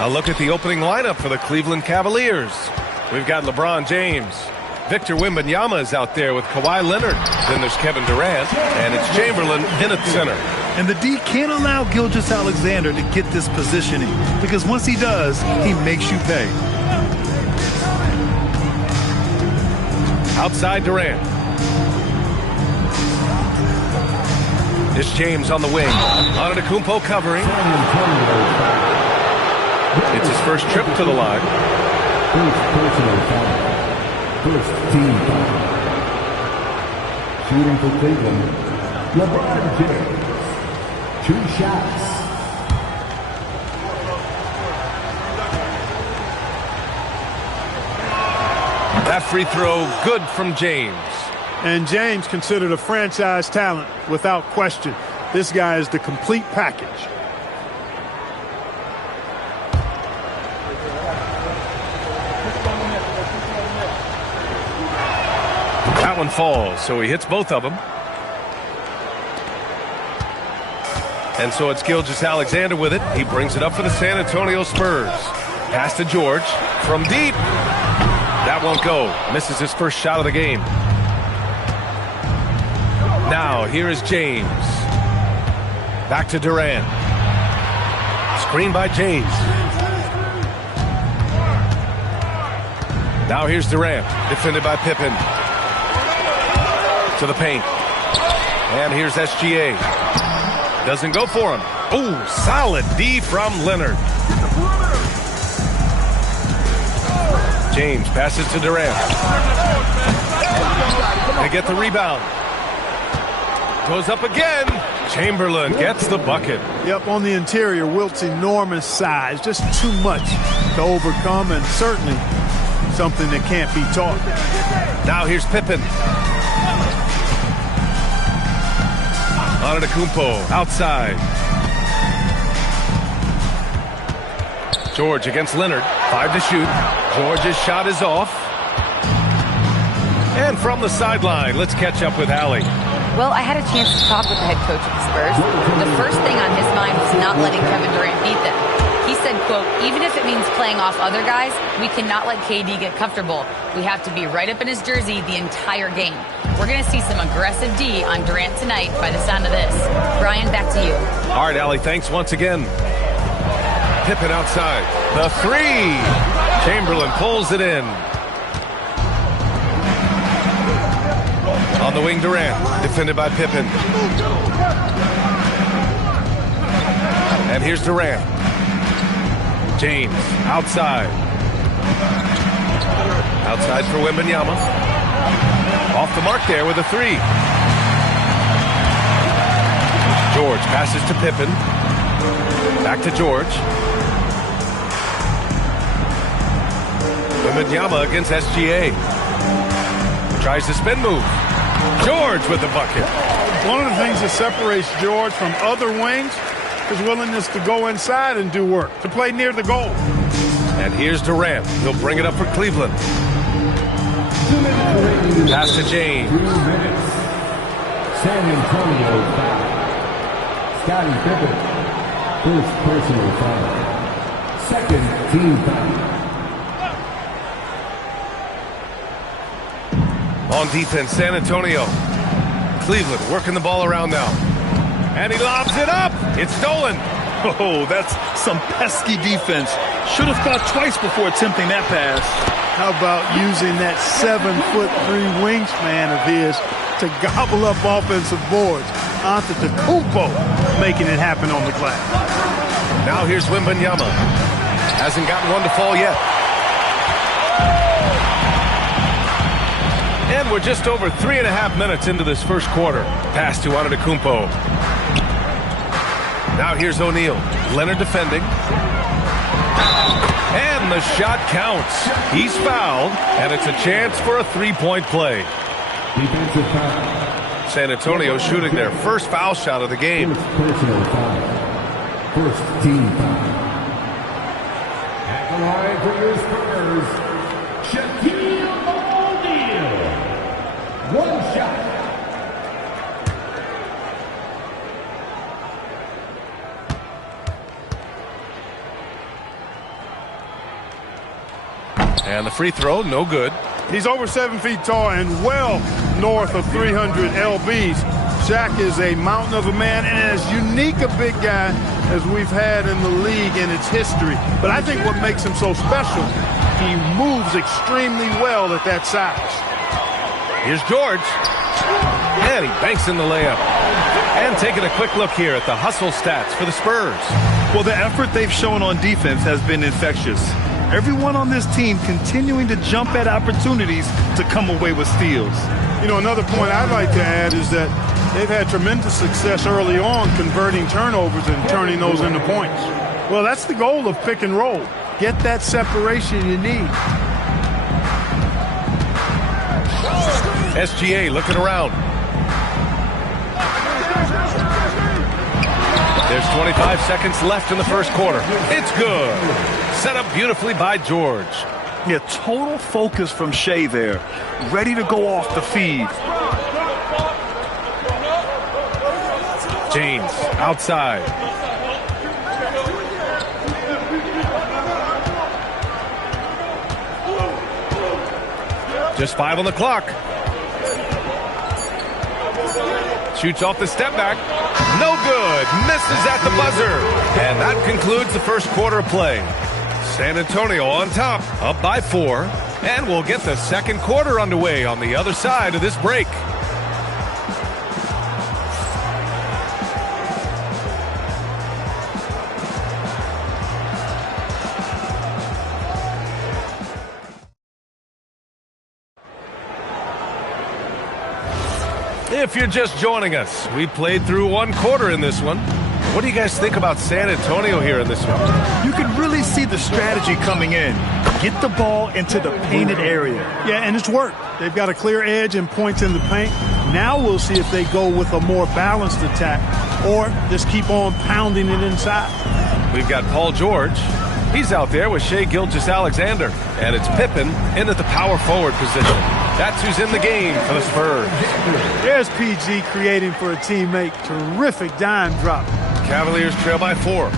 A look at the opening lineup for the Cleveland Cavaliers. We've got LeBron James. Victor Wembanyama is out there with Kawhi Leonard. Then there's Kevin Durant, and it's Chamberlain in at center. And the D can't allow Gilgeous-Alexander to get this positioning, because once he does, he makes you pay. Outside Durant. It's James on the wing. Antetokounmpo covering. It's his first trip to the line. First personal foul. First team foul. Shooting for Cleveland, LeBron James. 2 shots. That free throw good from James. And James considered a franchise talent without question. This guy is the complete package. That one falls, so he hits both of them. And so it's Gilgeous-Alexander with it. He brings it up for the San Antonio Spurs. Pass to George from deep. That won't go. Misses his first shot of the game. Now, here is James. Back to Durant. Screen by James. Now here's Durant. Defended by Pippen. To the paint. And here's SGA. Doesn't go for him. Oh, solid D from Leonard. James passes to Durant. They get the rebound. Goes up again. Chamberlain gets the bucket. Yep, on the interior, Wilt's enormous size. Just too much to overcome, and certainly something that can't be taught. Now here's Pippen. Antetokounmpo outside. George against Leonard. 5 to shoot. George's shot is off. And from the sideline, let's catch up with Allie. Well, I had a chance to talk with the head coach of the Spurs. The first thing on his mind was not letting Kevin Durant beat them. He said, quote, even if it means playing off other guys, we cannot let KD get comfortable. We have to be right up in his jersey the entire game. We're going to see some aggressive D on Durant tonight by the sound of this. Brian, back to you. All right, Allie, thanks once again. Pippen outside. The three. Chamberlain pulls it in. On the wing, Durant. Defended by Pippen. And here's Durant. James outside. Outside for Wembanyama. Off the mark there with a three. George passes to Pippen. Back to George. Wembanyama against SGA. Tries the spin move. George with the bucket. One of the things that separates George from other wings is willingness to go inside and do work, to play near the goal. And here's Durant. He'll bring it up for Cleveland. Pass to James. 2 minutes. San Antonio foul. Scottie Pippen. First personal foul. Second team foul. On defense, San Antonio. Cleveland working the ball around now. And he lobs it up. It's stolen. Oh, that's some pesky defense. Should have thought twice before attempting that pass. How about using that 7'3" wingspan of his to gobble up offensive boards? Antetokounmpo making it happen on the glass. Now here's Wembanyama. Hasn't gotten one to fall yet. And we're just over 3.5 minutes into this first quarter. Pass to Antetokounmpo. Now here's O'Neal. Leonard defending. And the shot counts. He's fouled, and it's a chance for a three-point play. Defensive foul. San Antonio shooting their first foul shot of the game. First personal foul. First team foul. At the line for your Spurs, Shaquille O'Neal. 1 shot. And the free throw, no good. He's over 7 feet tall and well north of 300 lbs. Shaq is a mountain of a man and as unique a big guy as we've had in the league in its history. But I think what makes him so special, he moves extremely well at that size. Here's George. And he banks in the layup. And taking a quick look here at the hustle stats for the Spurs. Well, the effort they've shown on defense has been infectious. Everyone on this team continuing to jump at opportunities to come away with steals. You know, another point I'd like to add is that they've had tremendous success early on converting turnovers and turning those into points. Well, that's the goal of pick and roll. Get that separation you need. SGA looking around. There's 25 seconds left in the first quarter. It's good. Set up beautifully by George. Yeah, total focus from Shea there. Ready to go off the feed. James outside. Just 5 on the clock. Shoots off the step back. No good. Misses at the buzzer. And that concludes the first quarter of play. San Antonio on top, up by 4. And we'll get the second quarter underway on the other side of this break. If you're just joining us, we played through one quarter in this one. What do you guys think about San Antonio here in this one? You can really see the strategy coming in. Get the ball into the painted area. Yeah, and it's worked. They've got a clear edge and points in the paint. Now we'll see if they go with a more balanced attack or just keep on pounding it inside. We've got Paul George. He's out there with Shai Gilgeous-Alexander. And it's Pippen in at the power forward position. That's who's in the game for the Spurs. There's PG creating for a teammate. Terrific dime drop. Cavaliers trail by 4.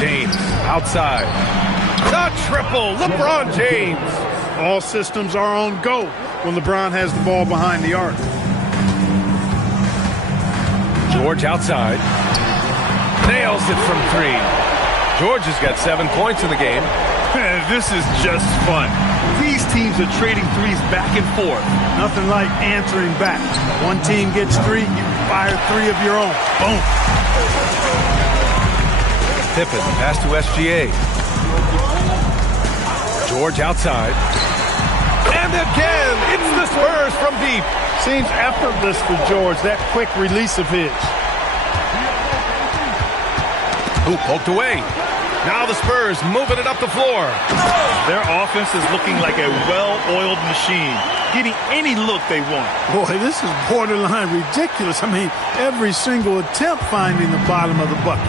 James outside. The triple. LeBron James. All systems are on go when LeBron has the ball behind the arc. George outside. Nails it from 3. George has got 7 points in the game. This is just fun. These teams are trading threes back and forth. Nothing like answering back. One team gets 3, you fire 3 of your own. Boom. Pippen pass to SGA. George outside. And again, it's the Spurs from deep. Seems effortless for George, that quick release of his. Who poked away. Now the Spurs moving it up the floor. Their offense is looking like a well-oiled machine, getting any look they want. Boy, this is borderline ridiculous. I mean, every single attempt finding the bottom of the bucket.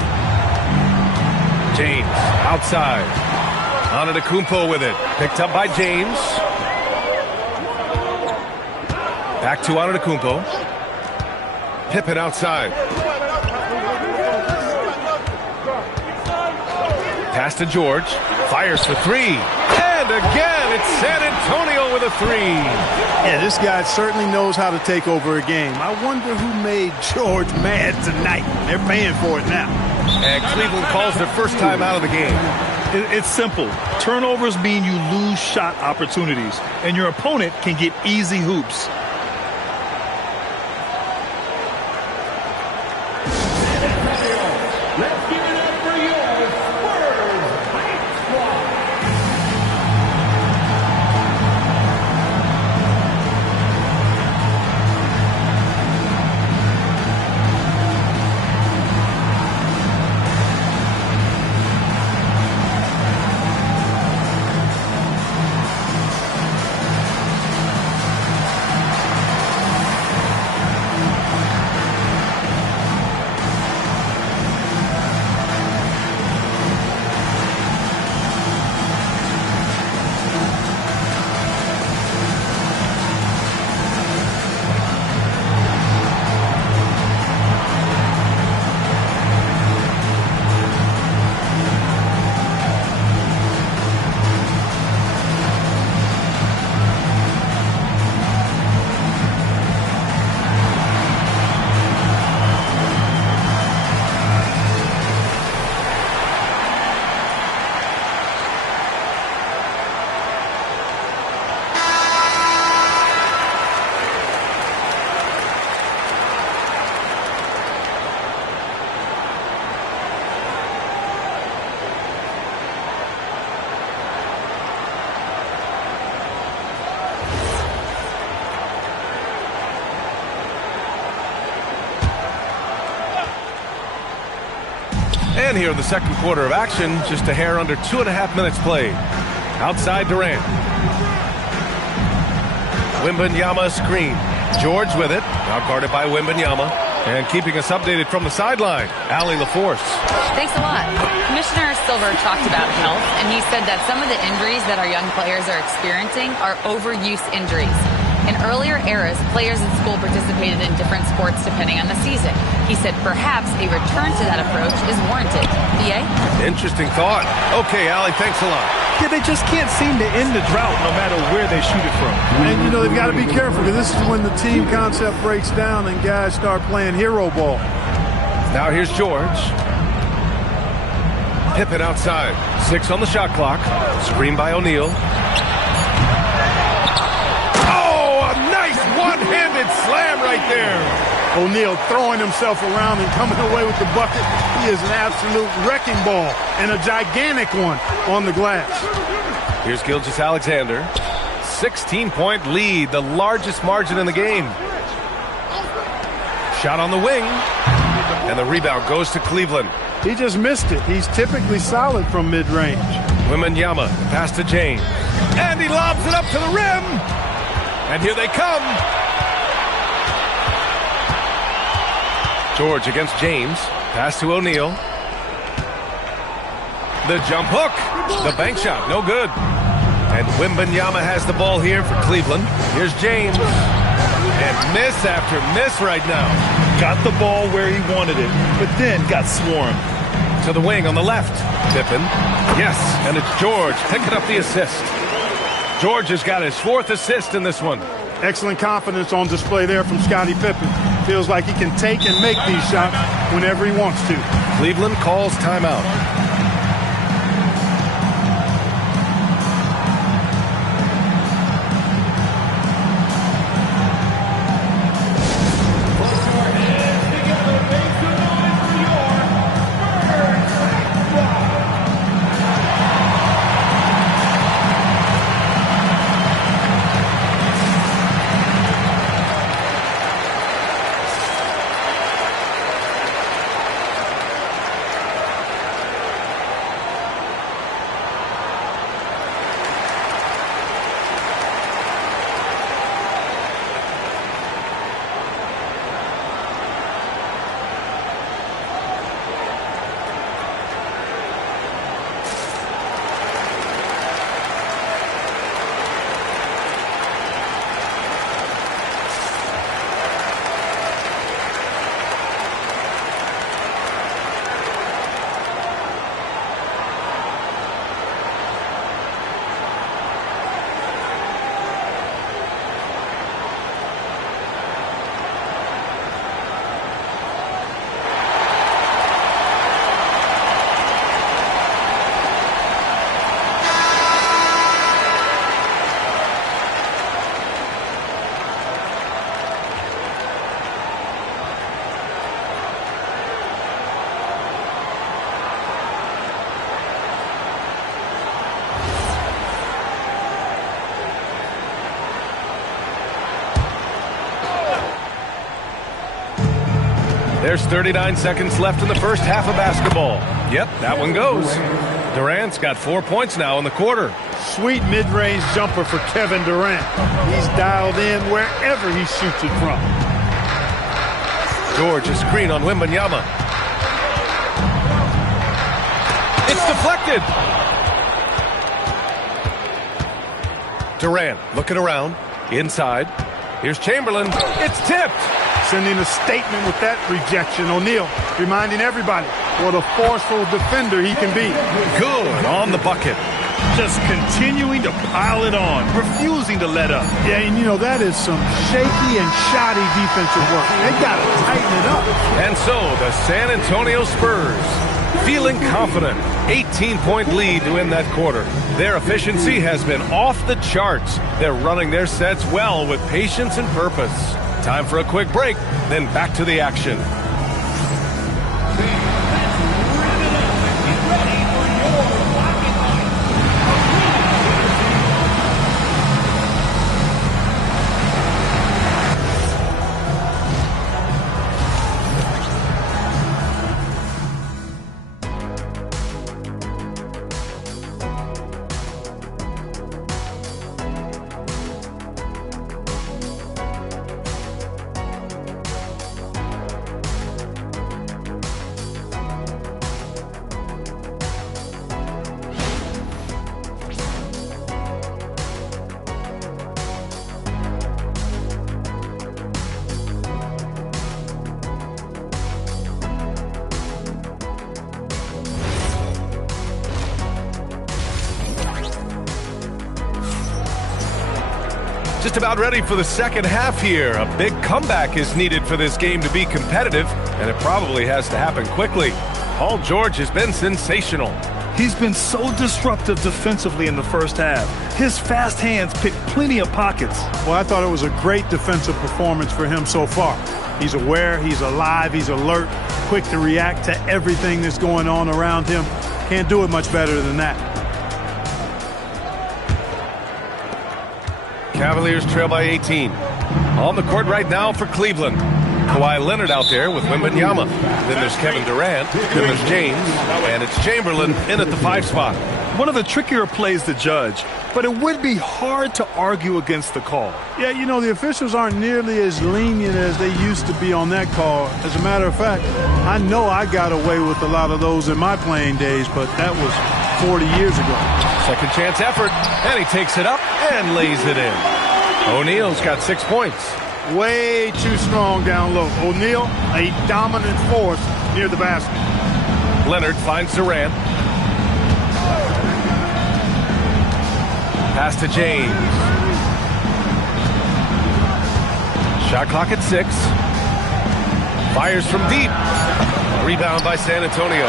James outside. Antetokounmpo with it. Picked up by James. Back to Antetokounmpo. Pippen outside. Pass to George. Fires for 3. And again, it's San Antonio with a 3. Yeah, this guy certainly knows how to take over a game. I wonder who made George mad tonight. They're paying for it now. And Cleveland calls their first time out of the game. It's simple. Turnovers mean you lose shot opportunities, and your opponent can get easy hoops. Let's give it up for your Spurs Hype Squad. And here in the second quarter of action, just a hair under 2.5 minutes played. Outside Durant. Wembanyama screen. George with it. Now guarded by Wembanyama. And keeping us updated from the sideline, Allie LaForce. Thanks a lot. Commissioner Silver talked about health, and he said that some of the injuries that our young players are experiencing are overuse injuries. In earlier eras, players in school participated in different sports depending on the season. He said perhaps a return to that approach is warranted. B.A.? Interesting thought. Okay, Allie, thanks a lot. Yeah, they just can't seem to end the drought no matter where they shoot it from. And, you know, they've got to be careful because this is when the team concept breaks down and guys start playing hero ball. Now here's George. Pippen outside. 6 on the shot clock. Screen by O'Neal. One-handed slam right there. O'Neal throwing himself around and coming away with the bucket. He is an absolute wrecking ball and a gigantic one on the glass. Here's Gilgeous-Alexander. 16-point lead, the largest margin in the game. Shot on the wing. And the rebound goes to Cleveland. He just missed it. He's typically solid from mid-range. Wembanyama, pass to James. And he lobs it up to the rim. And here they come. George against James. Pass to O'Neal. The jump hook. The bank shot, no good. And Wembanyama has the ball here for Cleveland. Here's James. And miss after miss right now. Got the ball where he wanted it, but then got swarmed. To the wing on the left. Pippen. Yes, and it's George picking up the assist. George has got his 4th assist in this one. Excellent confidence on display there from Scottie Pippen. Feels like he can take and make these shots whenever he wants to. Cleveland calls timeout. There's 39 seconds left in the first half of basketball. Yep, that one goes. Durant's got 4 points now in the quarter. Sweet mid-range jumper for Kevin Durant. He's dialed in wherever he shoots it from. George, a screen on Wembanyama. It's deflected. Durant looking around. Inside. Here's Chamberlain. It's tipped. Sending a statement with that rejection. O'Neal reminding everybody what a forceful defender he can be. Good on the bucket. Just continuing to pile it on, refusing to let up. Yeah, and you know, that is some shaky and shoddy defensive work. They got to tighten it up. And so the San Antonio Spurs, feeling confident, 18-point lead to win that quarter. Their efficiency has been off the charts. They're running their sets well with patience and purpose. Time for a quick break, then back to the action. Just about ready for the second half here. A big comeback is needed for this game to be competitive, and it probably has to happen quickly. Paul George has been sensational. He's been so disruptive defensively in the first half. His fast hands pick plenty of pockets. Well, I thought it was a great defensive performance for him so far. He's aware, he's alive, he's alert, quick to react to everything that's going on around him. Can't do it much better than that. Cavaliers trail by 18. On the court right now for Cleveland. Kawhi Leonard out there with Wembanyama. Then there's Kevin Durant. Then there's James. And it's Chamberlain in at the 5 spot. One of the trickier plays to judge, but it would be hard to argue against the call. Yeah, you know, the officials aren't nearly as lenient as they used to be on that call. As a matter of fact, I know I got away with a lot of those in my playing days, but that was 40 years ago. Second chance effort, and he takes it up and lays it in. O'Neal's got 6 points. Way too strong down low. O'Neal, a dominant force near the basket. Leonard finds Durant. Pass to James. Shot clock at 6. Fires from deep. Rebound by San Antonio.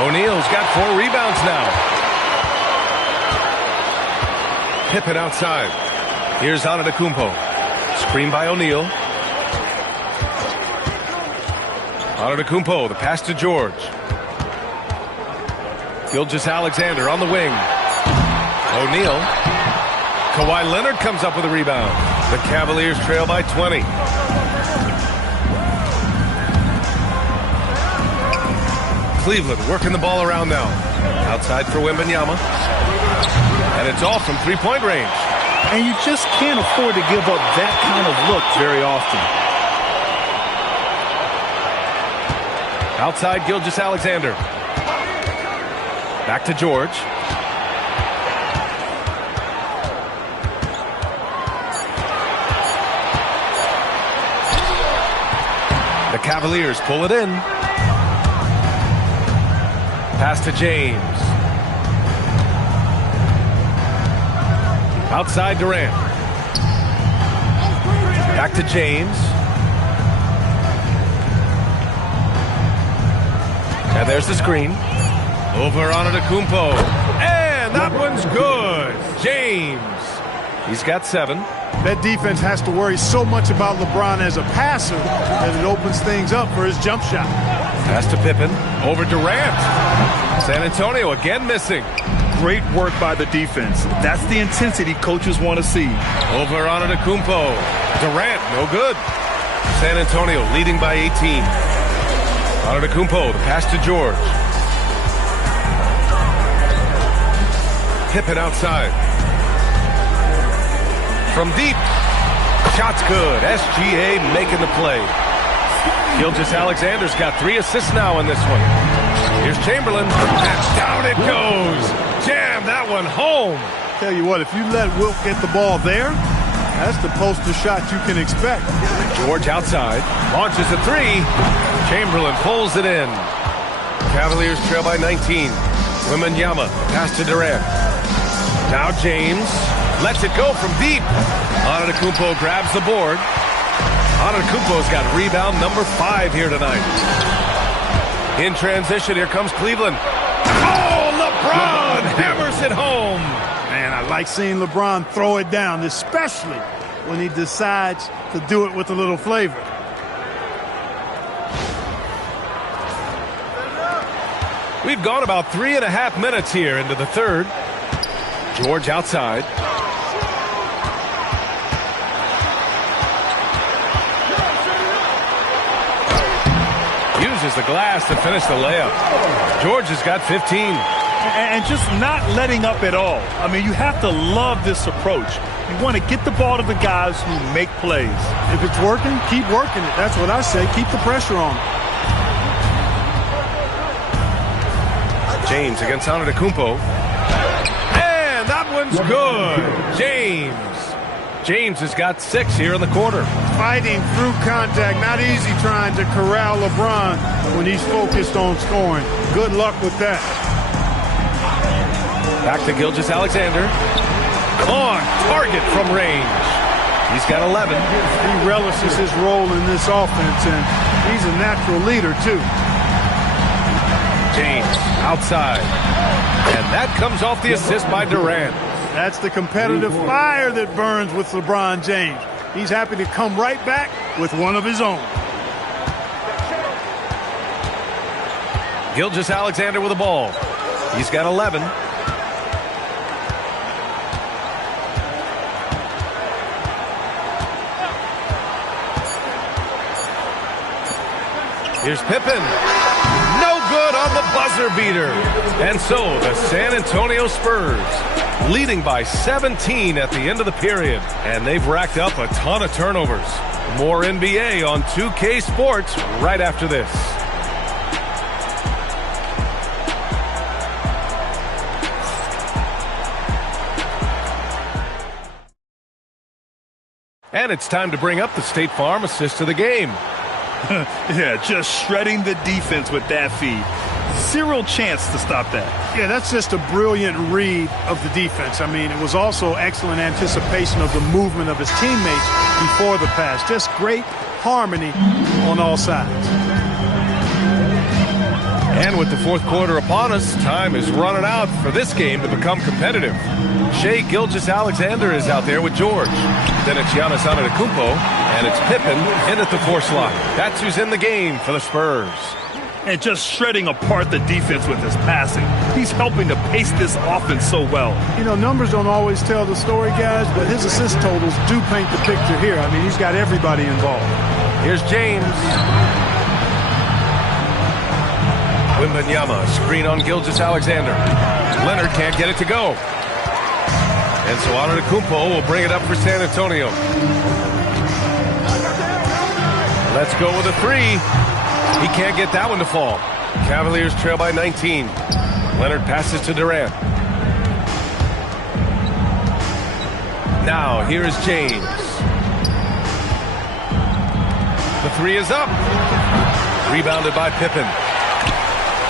O'Neal's got 4 rebounds now. Pippen outside. Here's Antetokounmpo. Screen by O'Neal. Antetokounmpo, the pass to George. Gilgeous-Alexander on the wing. O'Neal. Kawhi Leonard comes up with a rebound. The Cavaliers trail by 20. Cleveland working the ball around now. Outside for Wembanyama. And it's all from three-point range. And you just can't afford to give up that kind of look very often. Outside Gilgeous-Alexander. Back to George. The Cavaliers pull it in. Pass to James. Outside Durant. Back to James. And there's the screen. Over Antetokounmpo. And that one's good. James. He's got 7. That defense has to worry so much about LeBron as a passer that it opens things up for his jump shot. Pass to Pippen. Over Durant. San Antonio again missing. Great work by the defense. That's the intensity coaches want to see. Over Antetokounmpo. Durant, no good. San Antonio leading by 18. Antetokounmpo, the pass to George. Pippen outside. From deep. Shot's good. SGA making the play. Gilgeous-Alexander's got 3 assists now in this one. Here's Chamberlain. And down it goes. Jam that one home. Tell you what, if you let Wilt get the ball there, that's the poster shot you can expect. George outside. Launches a 3. Chamberlain pulls it in. Cavaliers trail by 19. Wembanyama. Pass to Durant. Now James. Lets it go from deep. Antetokounmpo grabs the board. Antetokounmpo's got rebound number 5 here tonight. In transition, here comes Cleveland. Oh, LeBron hammers it home. Man, I like seeing LeBron throw it down, especially when he decides to do it with a little flavor. We've gone about 3.5 minutes here into the third. George outside. Uses the glass to finish the layup. George has got 15. And just not letting up at all. I mean, you have to love this approach. You want to get the ball to the guys who make plays. If it's working, keep working it. That's what I say. Keep the pressure on. James against Antetokounmpo. And that one's good. James has got 6 here in the quarter. Fighting through contact. Not easy trying to corral LeBron when he's focused on scoring. Good luck with that. Back to Gilgeous-Alexander. On target from range. He's got 11. He relishes his role in this offense, and he's a natural leader, too. James outside. And that comes off the assist by Durant. That's the competitive fire that burns with LeBron James. He's happy to come right back with one of his own. Gilgeous-Alexander with the ball. He's got 11. Here's Pippen. No good on the buzzer beater. And so the San Antonio Spurs leading by 17 at the end of the period. And they've racked up a ton of turnovers. More NBA on 2K Sports right after this. And it's time to bring up the State Farm assist of the game. Yeah, just shredding the defense with that feed. Zero chance to stop that. Yeah, that's just a brilliant read of the defense. I mean, it was also excellent anticipation of the movement of his teammates before the pass. Just great harmony on all sides. And with the fourth quarter upon us, time is running out for this game to become competitive. Shai Gilgeous-Alexander is out there with George. Then it's Giannis Antetokounmpo, and it's Pippen in at the 4 slot. That's who's in the game for the Spurs. And just shredding apart the defense with his passing. He's helping to pace this offense so well. You know, numbers don't always tell the story, guys, but his assist totals do paint the picture here. I mean, he's got everybody involved. Here's James. Wembanyama, screen on Gilgeous-Alexander. Leonard can't get it to go. And so Antetokounmpo will bring it up for San Antonio. Let's go with a 3. He can't get that one to fall. Cavaliers trail by 19. Leonard passes to Durant. Now here is James. The 3 is up. Rebounded by Pippen.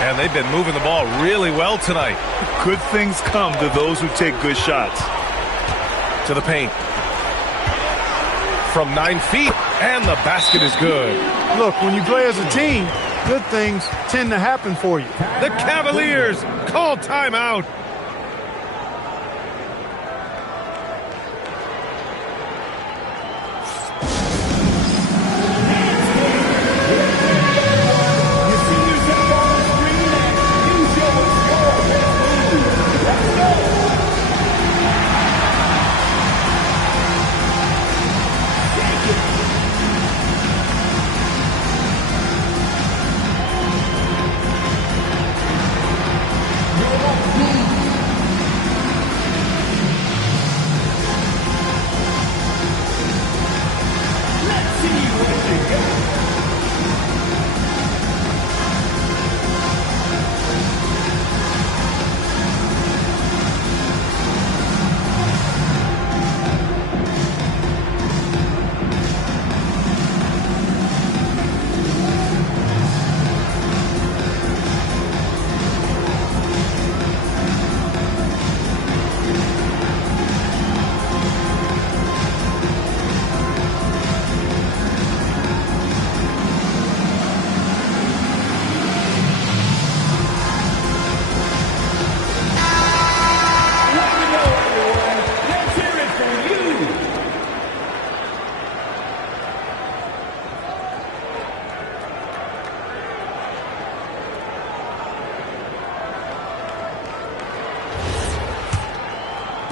And they've been moving the ball really well tonight. Good things come to those who take good shots. To the paint. From 9 feet, and the basket is good. Look, when you play as a team, good things tend to happen for you. The Cavaliers call timeout.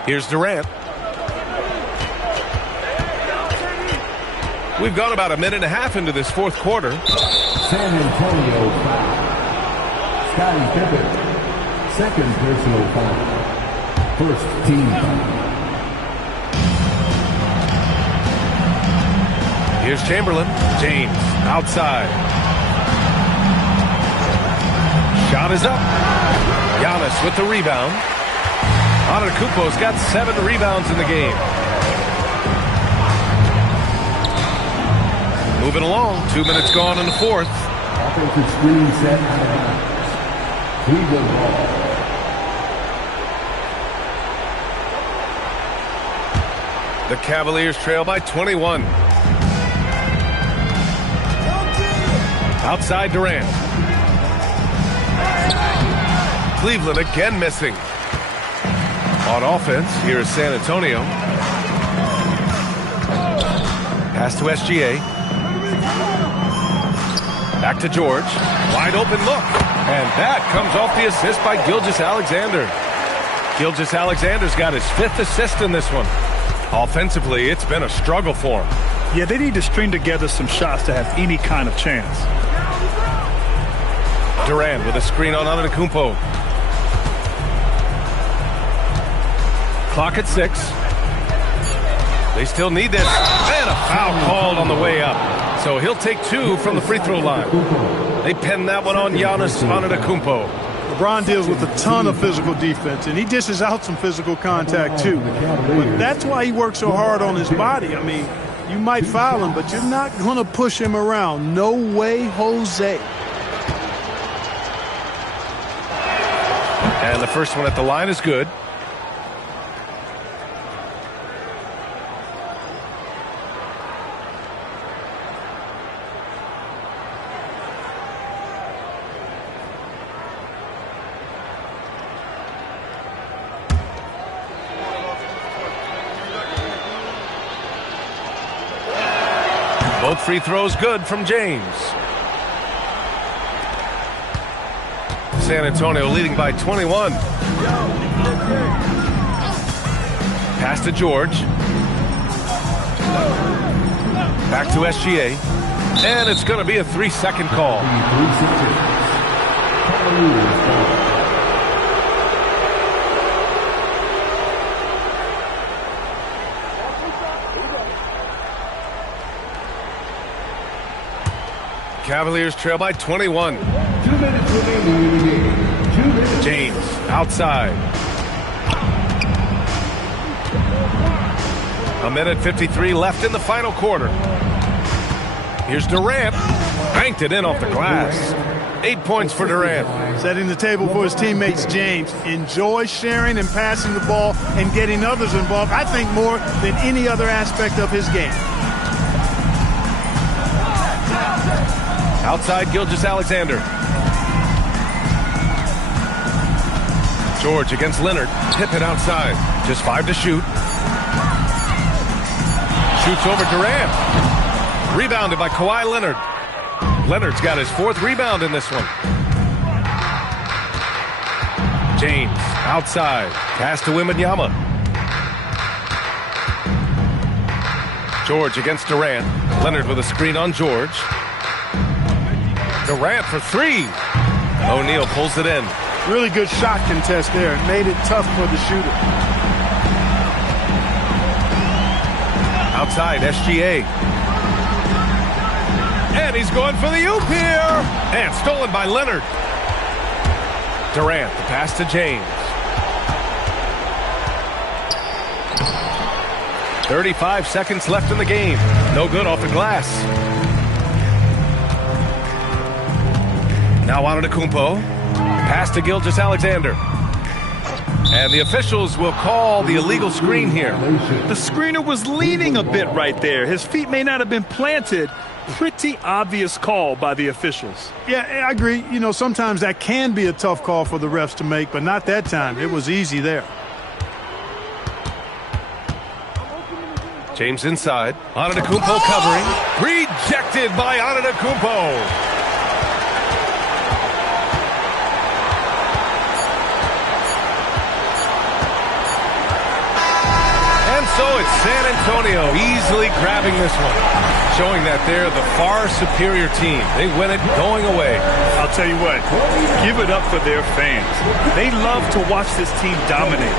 Here's Durant. We've gone about a minute and a half into this fourth quarter. San Antonio foul. Scottie Pippen. Second personal foul. First team foul. Here's Chamberlain. James outside. Shot is up. Giannis with the rebound. Antetokounmpo's got 7 rebounds in the game. Moving along. 2 minutes gone in the fourth. Offensive screen set out of bounds. Cleveland ball. The Cavaliers trail by 21. Outside Durant. Cleveland again missing. On offense, here is San Antonio. Pass to SGA. Back to George. Wide open look. And that comes off the assist by Gilgeous-Alexander. Gilgeous-Alexander's got his 5th assist in this one. Offensively, it's been a struggle for him. Yeah, they need to string together some shots to have any kind of chance. Durant with a screen on Antetokounmpo. Clock at 6. They still need this. And a foul called on the way up. So he'll take 2 from the free throw line. They pen that one on Giannis Antetokounmpo. LeBron deals with a ton of physical defense, and he dishes out some physical contact too. But that's why he works so hard on his body. I mean, you might foul him, but you're not going to push him around. No way, Jose. And the first one at the line is good. Both free throws good from James. San Antonio leading by 21. Pass to George. Back to SGA. And it's going to be a 3-second call. Cavaliers trail by 21. 2 minutes remaining in the game. 2 minutes. James outside. 1:53 left in the final quarter. Here's Durant. Banked it in off the glass. 8 points for Durant. Setting the table for his teammates, James. Enjoys sharing and passing the ball and getting others involved, I think, more than any other aspect of his game. Outside Gilgeous-Alexander. George against Leonard. Pippen outside. Just 5 to shoot. Shoots over Durant. Rebounded by Kawhi Leonard. Leonard's got his 4th rebound in this one. James outside. Pass to Wembanyama. George against Durant. Leonard with a screen on George. Durant for 3. O'Neal pulls it in. Really good shot contest there. It made it tough for the shooter. Outside, SGA. And he's going for the oop here. And stolen by Leonard. Durant, the pass to James. 35 seconds left in the game. No good off the glass. Now Antetokounmpo. Pass to Gilgeous-Alexander. And the officials will call the illegal screen here. The screener was leaning a bit right there. His feet may not have been planted. Pretty obvious call by the officials. Yeah, I agree. You know, sometimes that can be a tough call for the refs to make, but not that time. It was easy there. James inside. Antetokounmpo covering. Rejected by Antetokounmpo. So it's San Antonio easily grabbing this one, showing that they're the far superior team. They win it going away. I'll tell you what, give it up for their fans. They love to watch this team dominate.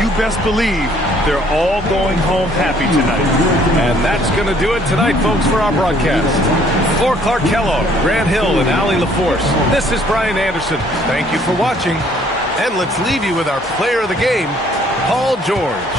You best believe they're all going home happy tonight. And that's going to do it tonight, folks, for our broadcast. For Clark Kellogg, Grant Hill, and Allie LaForce, this is Brian Anderson. Thank you for watching. And let's leave you with our player of the game, Paul George.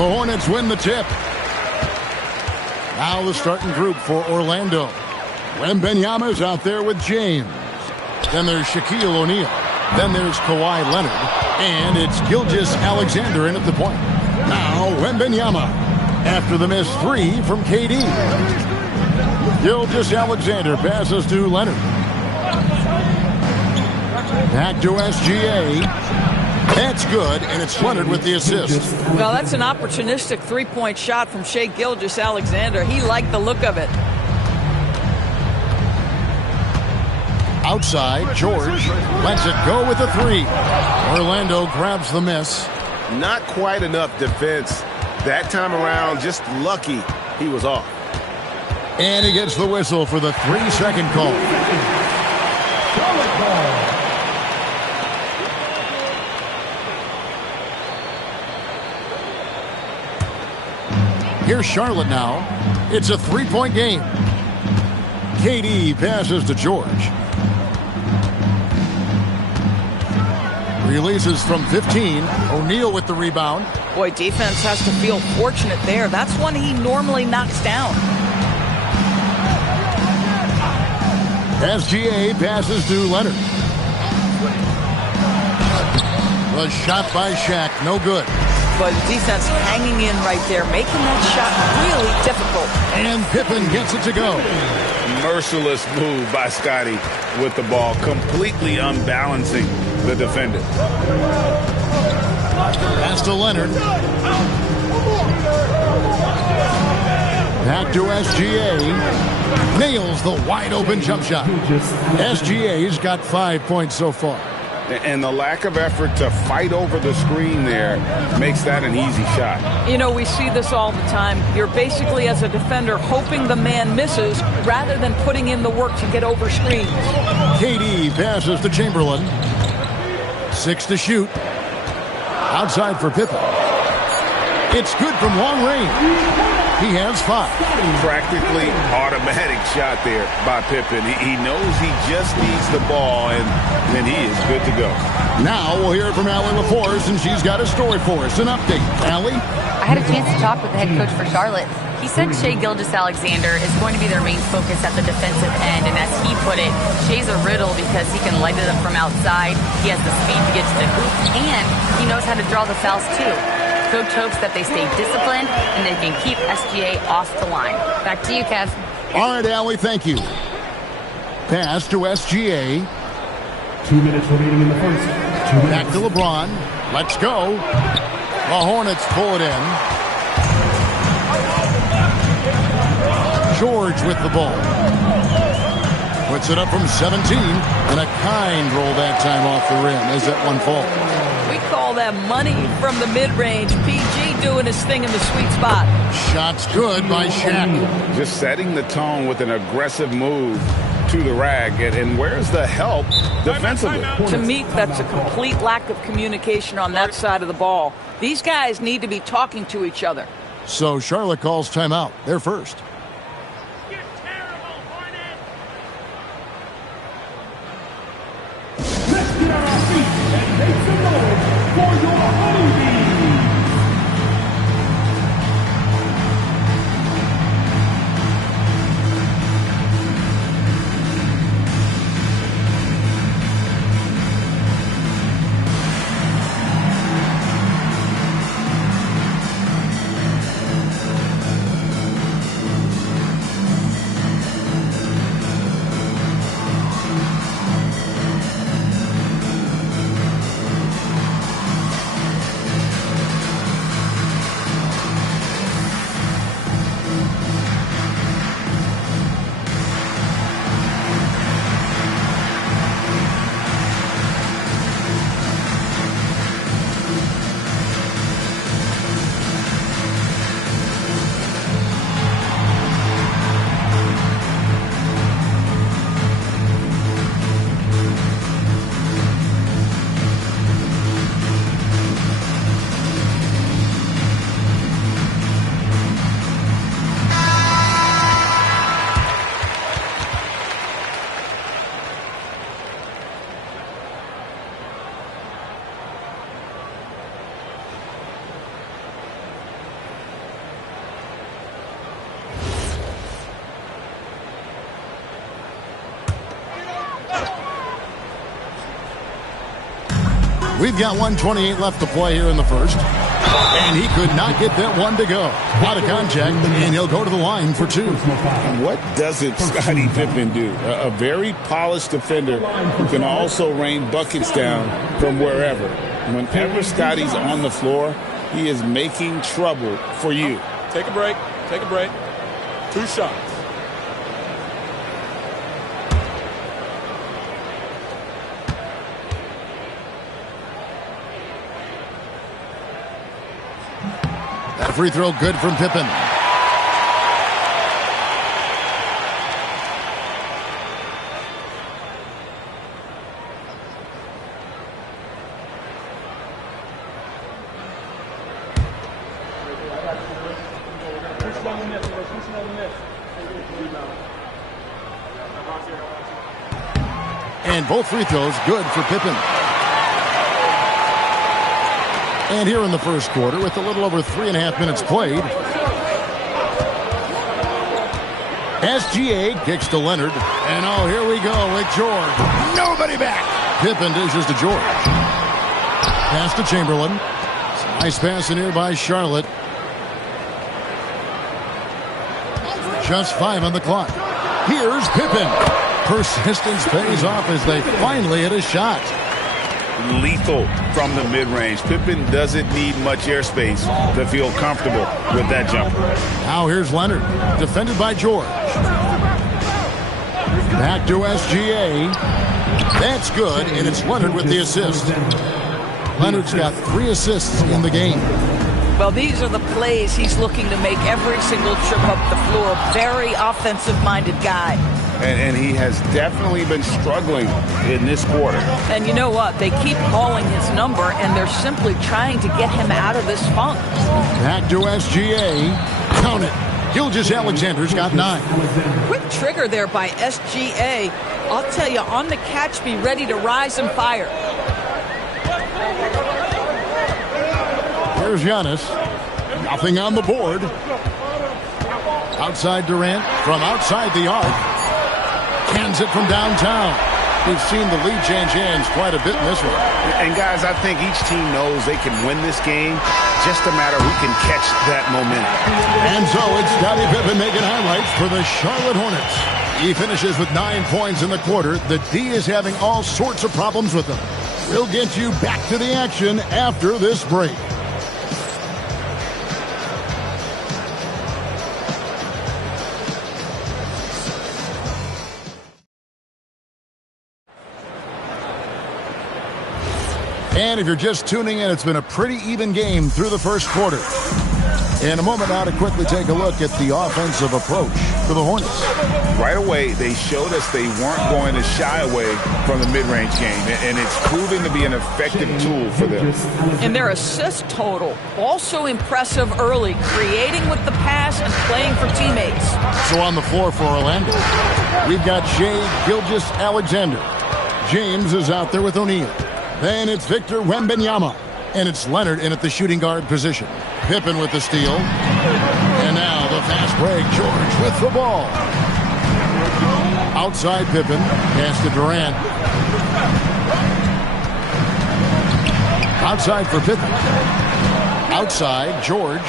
The Hornets win the tip. Now the starting group for Orlando. Wembanyama's out there with James. Then there's Shaquille O'Neal. Then there's Kawhi Leonard. And it's Gilgeous-Alexander in at the point. Now Wembanyama after the missed three from KD. Gilgeous-Alexander passes to Leonard. Back to SGA. That's good, and it's Leonard with the assist. Well, that's an opportunistic three-point shot from Shai Gilgeous-Alexander. He liked the look of it. Outside, George lets it go with a three. Orlando grabs the miss. Not quite enough defense that time around. Just lucky he was off. And he gets the whistle for the 3-second call. Here's Charlotte now. It's a three-point game. KD passes to George. Releases from 15. O'Neal with the rebound. Boy, defense has to feel fortunate there. That's one he normally knocks down. SGA passes to Leonard. The shot by Shaq, no good. But defense hanging in right there, making that shot really difficult. And Pippen gets it to go. Merciless move by Scotty with the ball, completely unbalancing the defender. Pass to Leonard. Back to SGA. Nails the wide open jump shot. SGA's got 5 points so far. And the lack of effort to fight over the screen there makes that an easy shot. You know, we see this all the time. You're basically, as a defender, hoping the man misses rather than putting in the work to get over screens. KD passes to Chamberlain. 6 to shoot. Outside for Pippen. It's good from long range. He has 5. Practically automatic shot there by Pippen. He knows he just needs the ball, and then he is good to go. Now we'll hear from Allie LaForce, and she's got a story for us. An update. Allie? I had a chance to talk with the head coach for Charlotte. He said Shai Gilgeous-Alexander is going to be their main focus at the defensive end, and as he put it, Shai's a riddle because he can light it up from outside, he has the speed to get to the hoop, and he knows how to draw the fouls too. Coach hopes that they stay disciplined and they can keep SGA off the line. Back to you, Kev. All right, Allie, thank you. Pass to SGA. 2 minutes remaining in the first. Back to LeBron. Let's go. The Hornets pull it in. George with the ball. Puts it up from 17. And a kind roll that time off the rim as that one falls. We call that money from the mid-range. PG doing his thing in the sweet spot. Shots good by Shaq. Just setting the tone with an aggressive move to the rack. And where's the help defensively? To me, that's a complete lack of communication on that side of the ball. These guys need to be talking to each other. So Charlotte calls timeout. They're first. We've got 1:28 left to play here in the first. And he could not get that one to go. Out of contact, and he'll go to the line for 2. What doesn't Scottie Pippen do? A very polished defender who can also rain buckets down from wherever. Whenever Scottie's on the floor, he is making trouble for you. Take a break. Take a break. 2 shots. That free throw good from Pippen. And both free throws good for Pippen. And here in the first quarter, with a little over 3.5 minutes played, SGA kicks to Leonard. And oh, here we go with George. Nobody back. Pippen dishes to George. Pass to Chamberlain. Nice pass in here by Charlotte. Just 5 on the clock. Here's Pippen. Persistence pays off as they finally hit a shot. Lethal from the mid-range. Pippen doesn't need much airspace to feel comfortable with that jumper. Now here's Leonard, defended by George. Back to SGA. That's good, and it's Leonard with the assist. Leonard's got 3 assists in the game. Well, these are the plays he's looking to make every single trip up the floor. Very offensive-minded guy. And he has definitely been struggling in this quarter. And you know what? They keep calling his number, and they're simply trying to get him out of this funk. Back to SGA. Count it. Gilgeous-Alexander's got 9. Quick trigger there by SGA. I'll tell you, on the catch, be ready to rise and fire. Here's Giannis. Nothing on the board. Outside Durant from outside the arc. Cans it from downtown. We've seen the lead change hands quite a bit in this one. And guys, I think each team knows they can win this game. Just a matter who can catch that momentum. And so it's Scottie Pippen making highlights for the Charlotte Hornets. He finishes with 9 points in the quarter. The D is having all sorts of problems with them. We'll get you back to the action after this break. And if you're just tuning in, it's been a pretty even game through the first quarter. In a moment now to quickly take a look at the offensive approach for the Hornets. Right away, they showed us they weren't going to shy away from the mid-range game, and it's proving to be an effective tool for them. And their assist total, also impressive early, creating with the pass and playing for teammates. So on the floor for Orlando, we've got Shai Gilgeous-Alexander. James is out there with O'Neal. Then it's Victor Wembanyama. And it's Leonard in at the shooting guard position. Pippen with the steal. And now the fast break. George with the ball. Outside Pippen. Pass to Durant. Outside for Pippen. Outside George.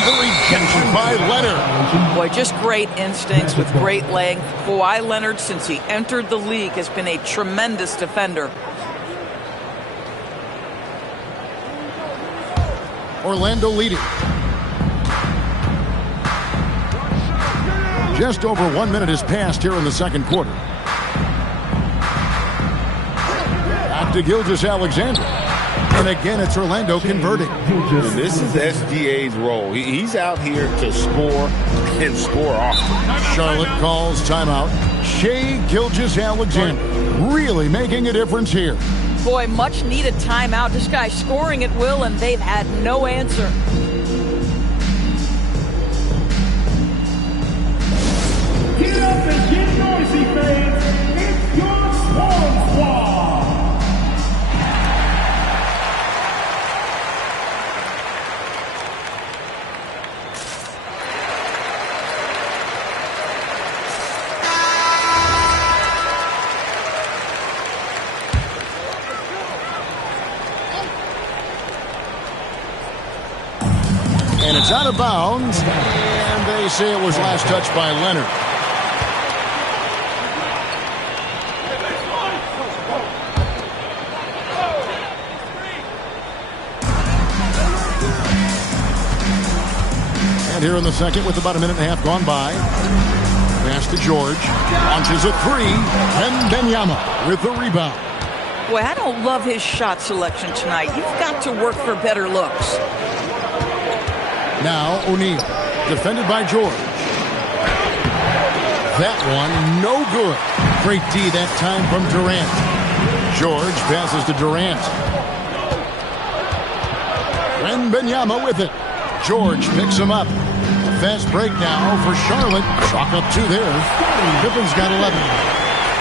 The redemption by Leonard. Boy, just great instincts with great length. Kawhi Leonard, since he entered the league, has been a tremendous defender. Orlando leading. Just over 1 minute has passed here in the second quarter. Back to Gilgeous-Alexander. And again, it's Orlando converting. And this is SGA's role. He's out here to score and score often. Charlotte calls timeout. Shai Gilgeous-Alexander really making a difference here. Boy, much needed timeout. This guy's scoring at will, and they've had no answer. Get up and get noisy, fans. It's your Swarm Squad. It's out of bounds, and they say it was last touched by Leonard. And here in the second with about a minute and a half gone by. Pass to George. Launches a three. And Wembanyama with the rebound. Boy, I don't love his shot selection tonight. You've got to work for better looks. Now O'Neal, defended by George. That one, no good. Great D that time from Durant. George passes to Durant. Wembanyama with it. George picks him up. Fast break now for Charlotte. Chalk up two there. Pippen's got 11.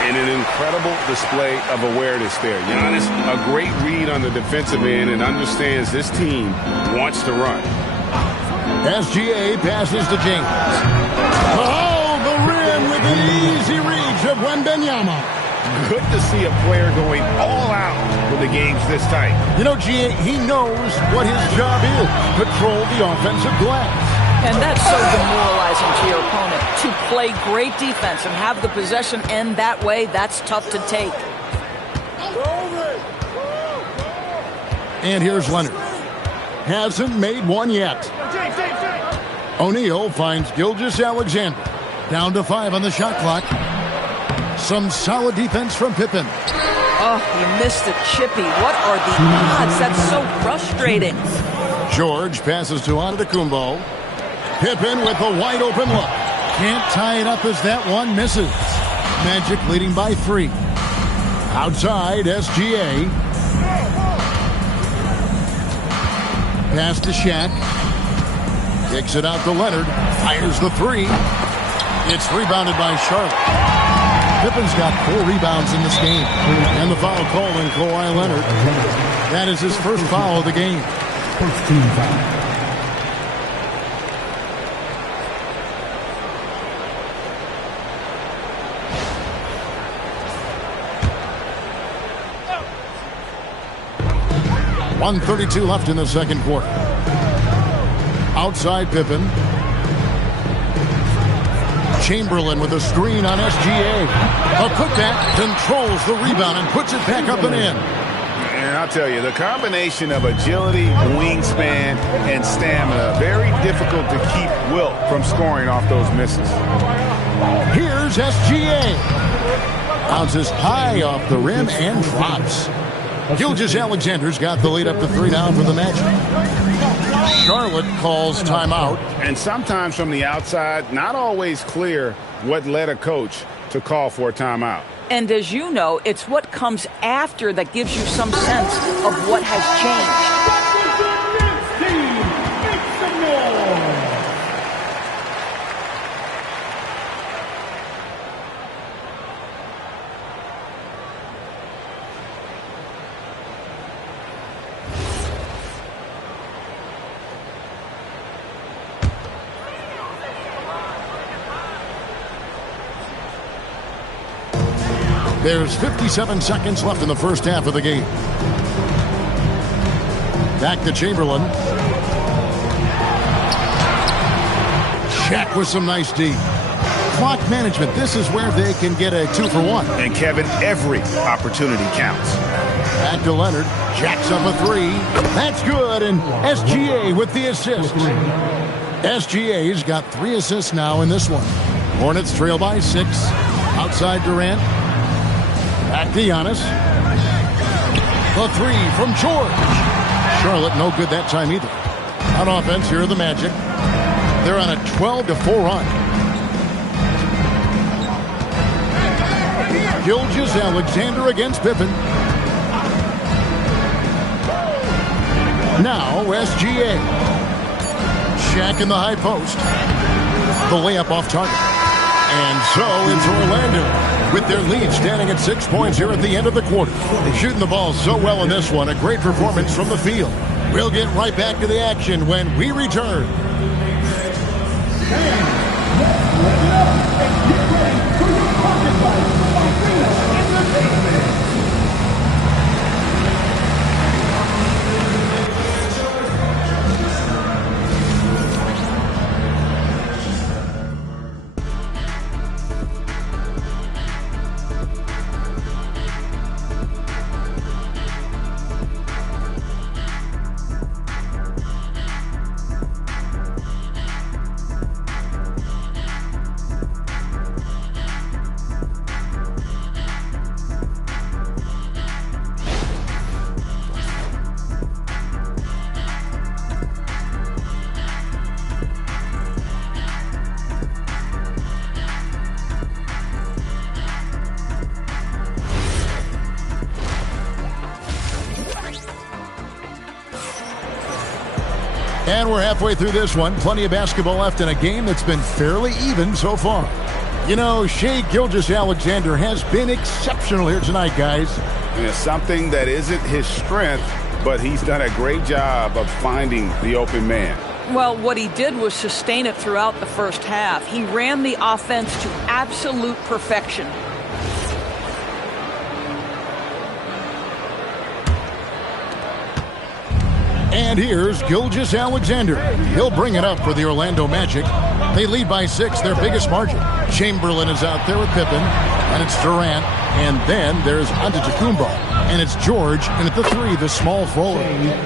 And an incredible display of awareness there. Giannis, a great read on the defensive end and understands this team wants to run. SGA passes to James. Oh, the rim with an easy reach of Wembanyama. Good to see a player going all out with the games this tight. You know, GA, he knows what his job is. Control the offensive glass. And that's so demoralizing to your opponent. To play great defense and have the possession end that way, that's tough to take. And here's Leonard. Hasn't made one yet. O'Neal finds Gilgeous-Alexander. Down to 5 on the shot clock. Some solid defense from Pippen. Oh, he missed it, Chippy. What are the odds? That's so frustrating. George passes to Antetokounmpo. Pippen with a wide open look. Can't tie it up as that one misses. Magic leading by 3. Outside, SGA. Pass to Shaq. Kicks it out to Leonard. Fires the 3. It's rebounded by Charlotte. Pippen's got 4 rebounds in this game. And the foul called on Kawhi Leonard. That is his first foul of the game. First team foul. .132 left in the second quarter. Outside Pippen. Chamberlain with a screen on SGA. A putback controls the rebound and puts it back up and in. And I'll tell you, the combination of agility, wingspan, and stamina, very difficult to keep Wilt from scoring off those misses. Here's SGA. Bounces high off the rim and drops. Gilgeous-Alexander's got the lead up to 3 down for the Magic. Charlotte calls timeout. And sometimes from the outside, not always clear what led a coach to call for a timeout. And as you know, it's what comes after that gives you some sense of what has changed. There's 57 seconds left in the first half of the game. Back to Chamberlain. Shaq with some nice D. Clock management. This is where they can get a 2-for-1. And Kevin, every opportunity counts. Back to Leonard. Jacks up a 3. That's good. And SGA with the assist. SGA's got 3 assists now in this one. Hornets trail by 6. Outside Durant. Back to Giannis. The 3 from George. Charlotte no good that time either. On offense, here are the Magic. They're on a 12-4 run. Gilgeous-Alexander against Pippen. Now SGA. Shaq in the high post. The layup off target. And so it's Orlando with their lead standing at 6 points here at the end of the quarter. Shooting the ball so well in this one. A great performance from the field. We'll get right back to the action when we return. And we're halfway through this one. Plenty of basketball left in a game that's been fairly even so far. You know, Shai Gilgeous-Alexander has been exceptional here tonight, guys. And it's something that isn't his strength, but he's done a great job of finding the open man. Well, what he did was sustain it throughout the first half. He ran the offense to absolute perfection. And here's Gilgeous-Alexander. He'll bring it up for the Orlando Magic. They lead by 6, their biggest margin. Chamberlain is out there with Pippen, and it's Durant, and then there's Antetokounmpo, and it's George, and at the 3, the small forward.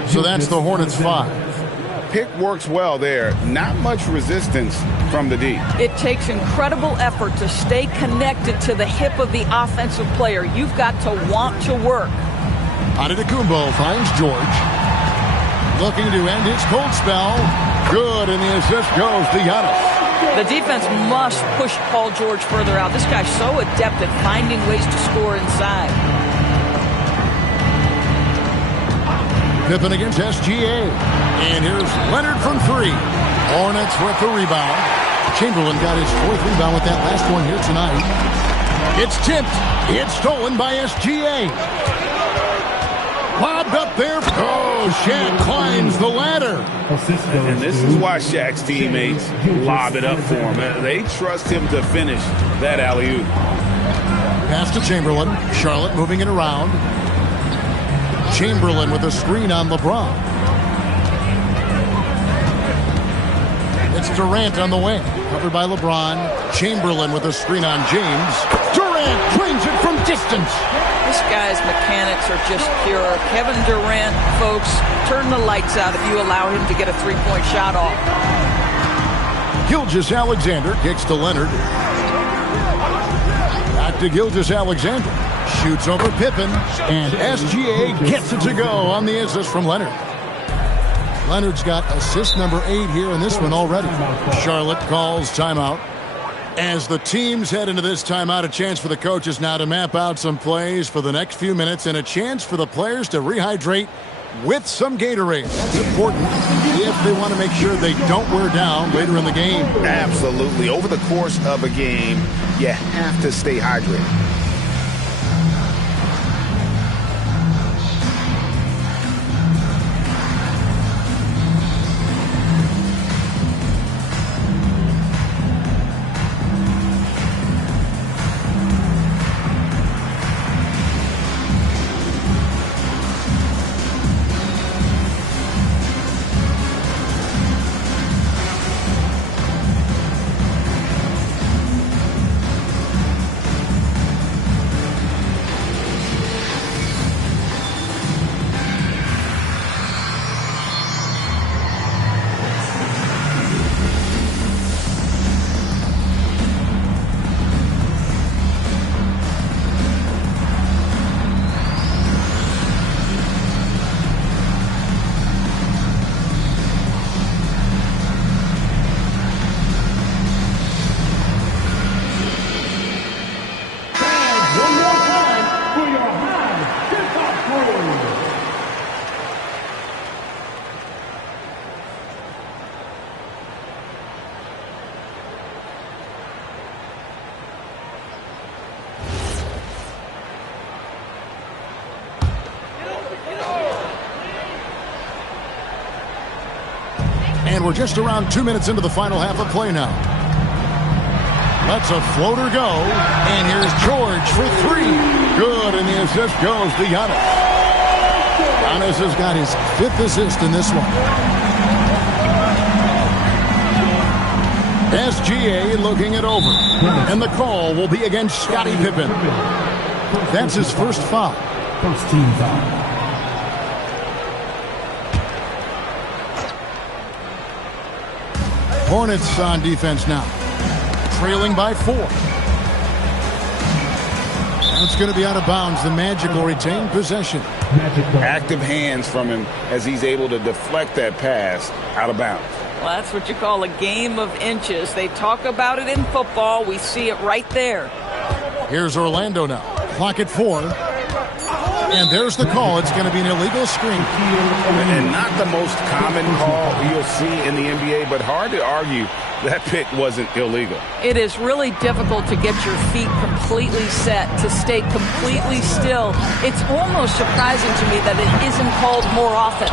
So that's the Hornets' 5. Pick works well there. Not much resistance from the D. It takes incredible effort to stay connected to the hip of the offensive player. You've got to want to work. Antetokounmpo finds George. Looking to end his cold spell. Good, and the assist goes to Giannis. The defense must push Paul George further out. This guy's so adept at finding ways to score inside. Pippen against SGA. And here's Leonard from 3. Hornets with the rebound. Chamberlain got his 4th rebound with that last one here tonight. It's tipped. It's stolen by SGA. Lobbed up there. Oh, Shaq climbs the ladder. And this is why Shaq's teammates lob it up for him. They trust him to finish that alley-oop. Pass to Chamberlain. Charlotte moving it around. Chamberlain with a screen on LeBron. It's Durant on the wing. Covered by LeBron. Chamberlain with a screen on James. Durant brings it from distance. This guy's mechanics are just pure. Kevin Durant, folks, turn the lights out if you allow him to get a three-point shot off. Gilgeous-Alexander kicks to Leonard. Back to Gilgeous-Alexander. Shoots over Pippen. And SGA gets it to go on the assist from Leonard. Leonard's got assist number 8 here in this one already. Charlotte calls timeout. As the teams head into this timeout, a chance for the coaches now to map out some plays for the next few minutes and a chance for the players to rehydrate with some Gatorade. That's important if they want to make sure they don't wear down later in the game. Absolutely. Over the course of a game, you have to stay hydrated. And we're just around 2 minutes into the final half of play now. Lets a floater go. And here's George for 3. Good, and the assist goes to Giannis. Giannis has got his 5th assist in this one. SGA looking it over. And the call will be against Scottie Pippen. That's his first foul. First team foul. Hornets on defense now. Trailing by 4. That's going to be out of bounds. The Magic will retain possession. Active hands from him as he's able to deflect that pass out of bounds. Well, that's what you call a game of inches. They talk about it in football. We see it right there. Here's Orlando now. Clock at 4. And there's the call. It's going to be an illegal screen. And not the most common call you'll see in the NBA, but hard to argue that pick wasn't illegal. It is really difficult to get your feet completely set, to stay completely still. It's almost surprising to me that it isn't called more often.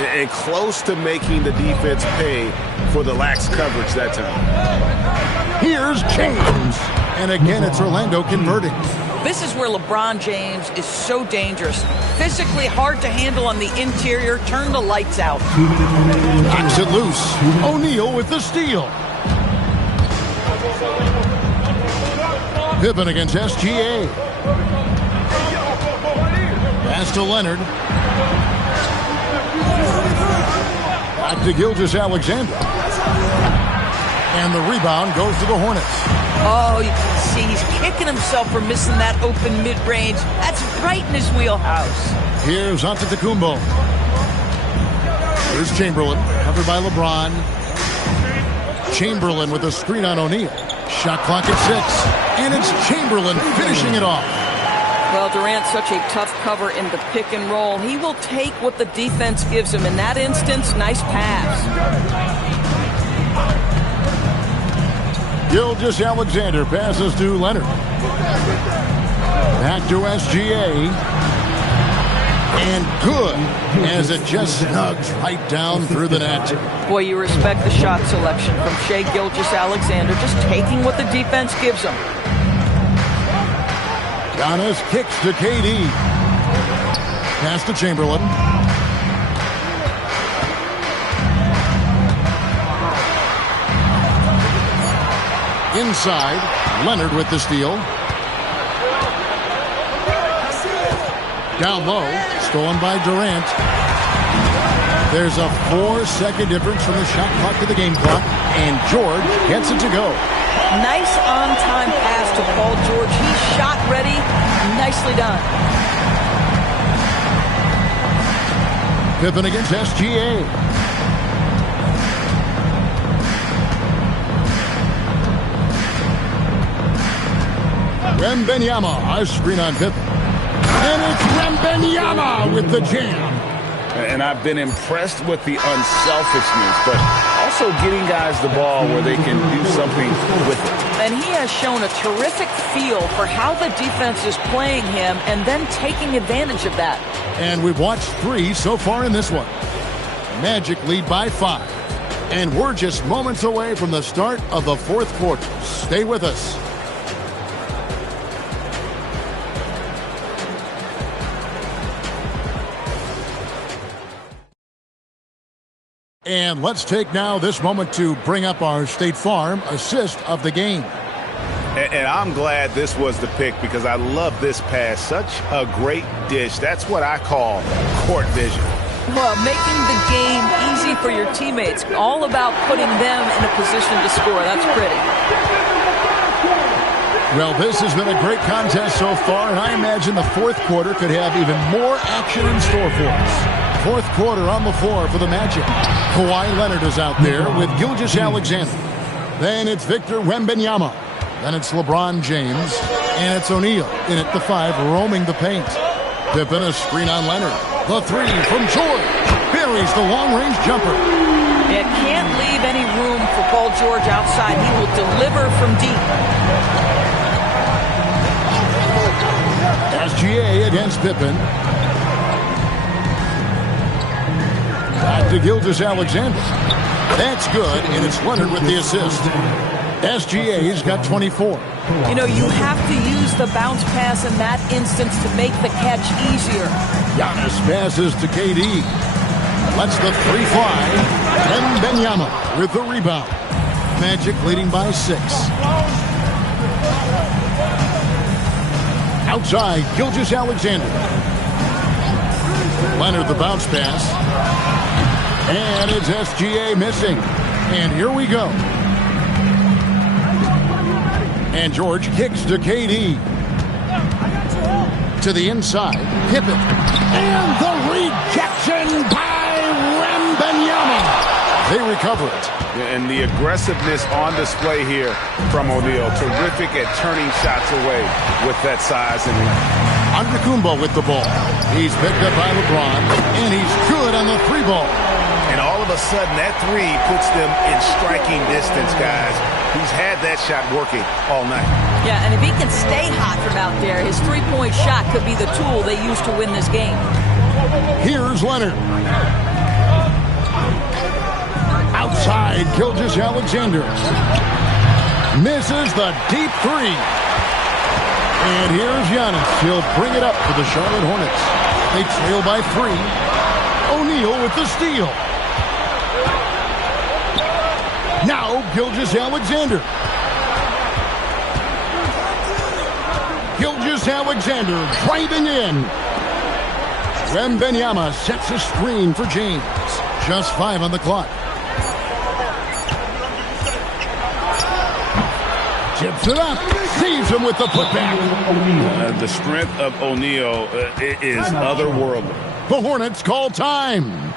And close to making the defense pay for the lax coverage that time. Here's James. And again, it's Orlando converting. This is where LeBron James is so dangerous. Physically hard to handle on the interior. Turn the lights out. Kicks it loose. O'Neal with the steal. Pippen against SGA. Pass to Leonard. Back to Gilgeous-Alexander. And the rebound goes to the Hornets. Oh, you can see he's kicking himself for missing that open mid-range. That's right in his wheelhouse. Here's Antetokounmpo. Here's Chamberlain, covered by LeBron. Chamberlain with a screen on O'Neal. Shot clock at 6. And it's Chamberlain finishing it off. Well, Durant's such a tough cover in the pick and roll. He will take what the defense gives him. In that instance, nice pass. Gilgeous-Alexander passes to Leonard. Back to SGA. And good, as it just snugs right down through the net. Boy, you respect the shot selection from Shai Gilgeous-Alexander, just taking what the defense gives him. Giannis kicks to KD. Pass to Chamberlain. Inside, Leonard with the steal. Down low, stolen by Durant. There's a 4-second difference from the shot clock to the game clock, and George gets it to go. Nice on-time pass to Paul George. He's shot ready. Nicely done. Pippen against SGA. Wembanyama, a screen on Pippen. And it's Wembanyama with the jam. And I've been impressed with the unselfishness, but also getting guys the ball where they can do something with it. And he has shown a terrific feel for how the defense is playing him and then taking advantage of that. And we've watched 3 so far in this one. Magic lead by 5. And we're just moments away from the start of the 4th quarter. Stay with us. And let's take now this moment to bring up our State Farm assist of the game. And I'm glad this was the pick because I love this pass. Such a great dish. That's what I call court vision. Well, making the game easy for your teammates. All about putting them in a position to score. That's pretty. Well, this has been a great contest so far, and I imagine the 4th quarter could have even more action in store for us. 4th quarter on the floor for the Magic. Kawhi Leonard is out there with Gilgeous-Alexander. Then it's Victor Wembanyama. Then it's LeBron James. And it's O'Neal in at the 5, roaming the paint. Pippen a screen on Leonard. The 3 from George. Buries the long-range jumper. It can't leave any room for Paul George outside. He will deliver from deep. SGA against Pippen. Back to Gilgeous-Alexander. That's good, and it's Leonard with the assist. SGA's got 24. You know, you have to use the bounce pass in that instance to make the catch easier. Giannis passes to KD. Lets the 3 fly. And Wembanyama with the rebound. Magic leading by 6. Outside, Gilgeous-Alexander. Leonard the bounce pass. And it's SGA missing. And here we go. And George kicks to KD. To the inside. Pippen. And the rejection by Wembanyama. They recover it. And the aggressiveness on display here from O'Neal. Terrific at turning shots away with that size and Antetokounmpo with the ball. He's picked up by LeBron, and he's good on the 3-ball. And all of a sudden, that 3 puts them in striking distance, guys. He's had that shot working all night. Yeah, and if he can stay hot from out there, his three-point shot could be the tool they use to win this game. Here's Leonard. Outside, Gilgeous-Alexander. Misses the deep 3. And here's Giannis. He'll bring it up for the Charlotte Hornets. They trail by 3. O'Neal with the steal. Now Gilgeous-Alexander. Gilgeous-Alexander driving in. Wembanyama sets a screen for James. Just 5 on the clock. Tips it up. Saves him with the putback. The strength of O'Neal is otherworldly. The Hornets call time.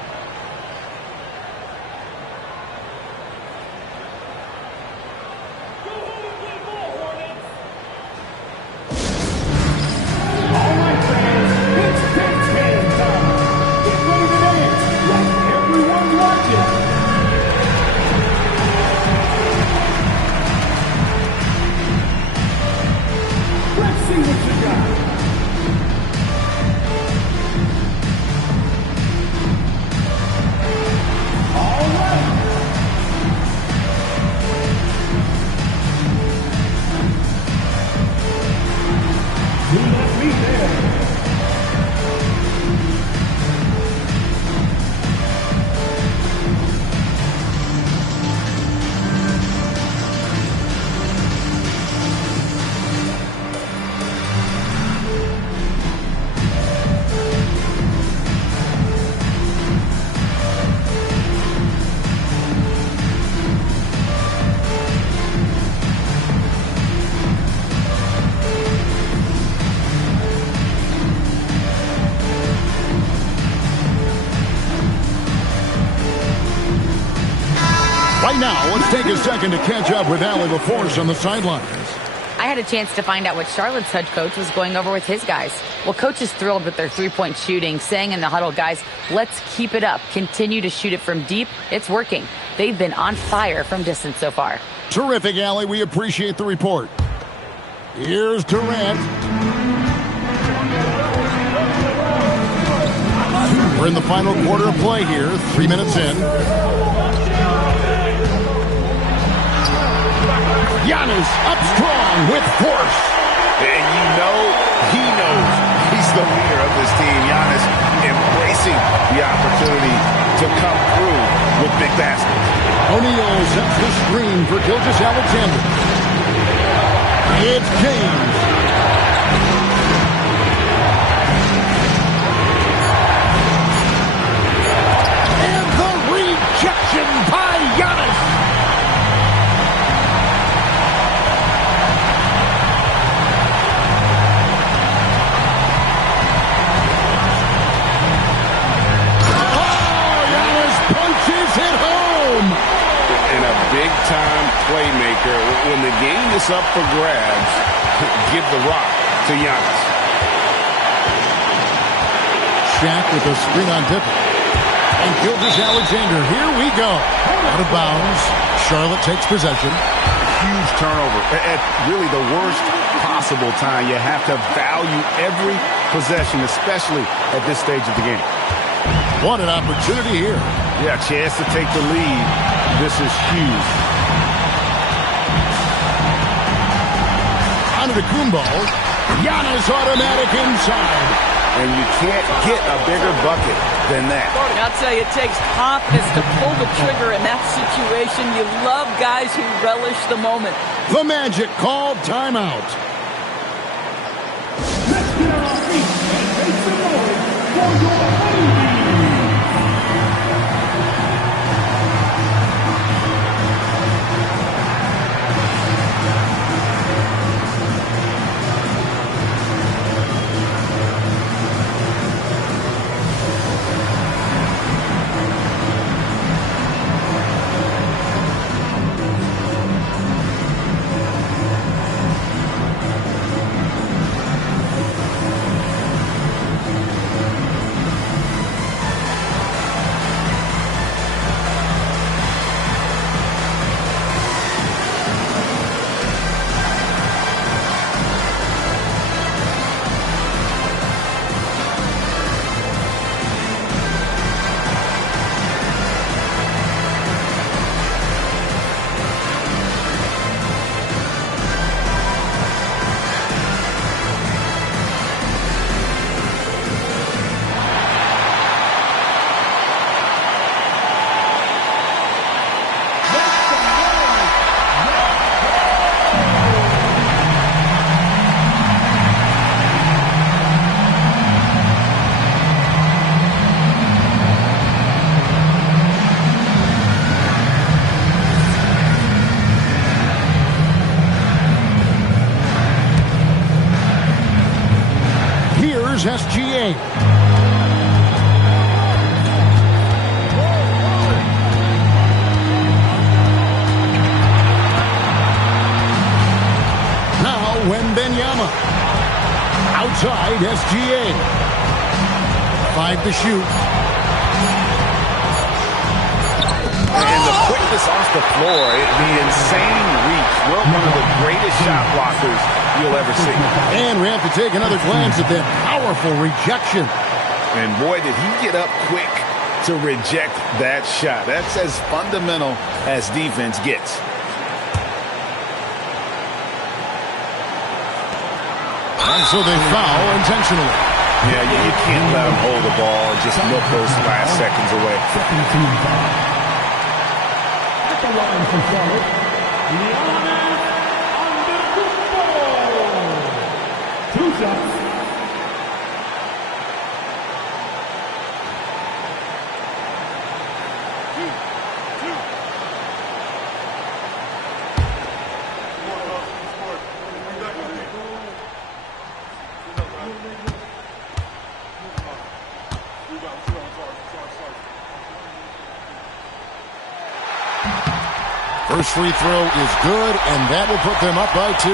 Right now, let's take a second to catch up with Allie LaForce on the sidelines. I had a chance to find out what Charlotte's head coach was going over with his guys. Well, coach is thrilled with their three-point shooting, saying in the huddle, guys, let's keep it up. Continue to shoot it from deep. It's working. They've been on fire from distance so far. Terrific, Allie. We appreciate the report. Here's Durant. We're in the final quarter of play here. 3 minutes in. Giannis up strong with force. And you know he knows he's the leader of this team. Giannis embracing the opportunity to come through with big baskets. O'Neal sets the screen for Gilgeous-Alexander. It's James. And the rejection by Giannis. Big-time playmaker. When the game is up for grabs, give the rock to Giannis. Shaq with a screen on Pippen. And Gilgeous-Alexander, here we go. Out of bounds. Charlotte takes possession. Huge turnover at really the worst possible time. You have to value every possession, especially at this stage of the game. What an opportunity here. Yeah, chance to take the lead. This is huge. Antetokounmpo. Giannis automatic inside. And you can't get a bigger bucket than that. I'll tell you, it takes confidence to pull the trigger in that situation. You love guys who relish the moment. The Magic called timeout. Let's get on our feet and make some noise for your honeybees. is SGA. Now Wembanyama. Outside SGA. 5 to shoot. And the quickness off the floor, the insane reach. Well, one of the greatest shot blockers you'll ever see. And we have to take another glance at that powerful rejection. And boy, did he get up quick to reject that shot. That's as fundamental as defense gets. And so they foul intentionally. Yeah, you can't let them hold the ball and just milk those last seconds away. At the line for Charlotte, Giannis Antetokounmpo. 2 shots. First free throw is good, and that will put them up by 2.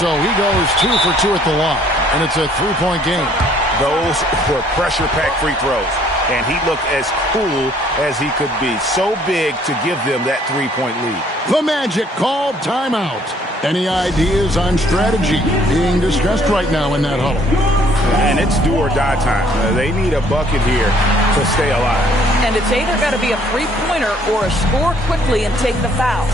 So he goes 2 for 2 at the line, and it's a 3-point game. Those were pressure-packed free throws, and he looked as cool as he could be. So big to give them that 3-point lead. The Magic called timeout. Any ideas on strategy being discussed right now in that huddle? And it's do or die time. They need a bucket here to stay alive. And it's either got to be a three-pointer or a score quickly and take the foul.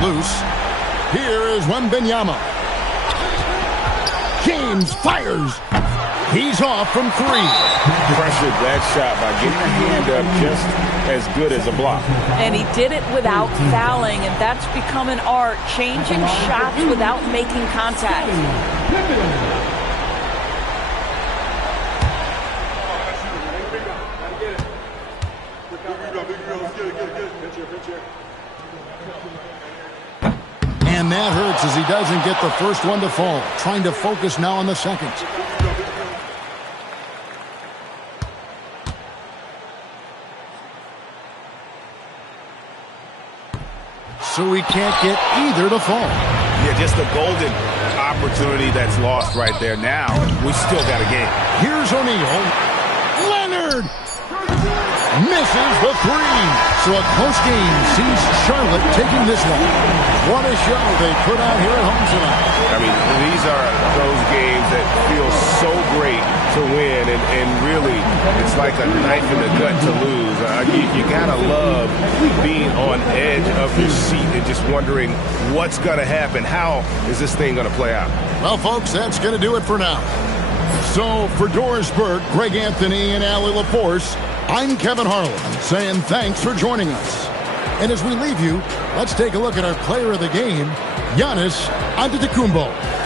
Loose. Here is Wembanyama. James fires. He's off from 3. Pressured that shot by getting a hand up just as good as a block. And he did it without fouling, and that's become an art, changing shots without making contact. And that hurts as he doesn't get the first one to fall. Trying to focus now on the second. So he can't get either to fall. Yeah, just a golden opportunity that's lost right there. Now, we still got a game. Here's O'Neal. Leonard! Misses the 3. So a close game sees Charlotte taking this one. What a show they put on here at home tonight. I mean, these are those games that feel so great to win, and really, it's like a knife in the gut to lose. You gotta love being on edge of your seat and just wondering what's gonna happen. How is this thing gonna play out? Well, folks, that's gonna do it for now. So for Doris Burke, Greg Anthony, and Allie LaForce, I'm Kevin Harlan saying thanks for joining us. And as we leave you, let's take a look at our player of the game Giannis Antetokounmpo.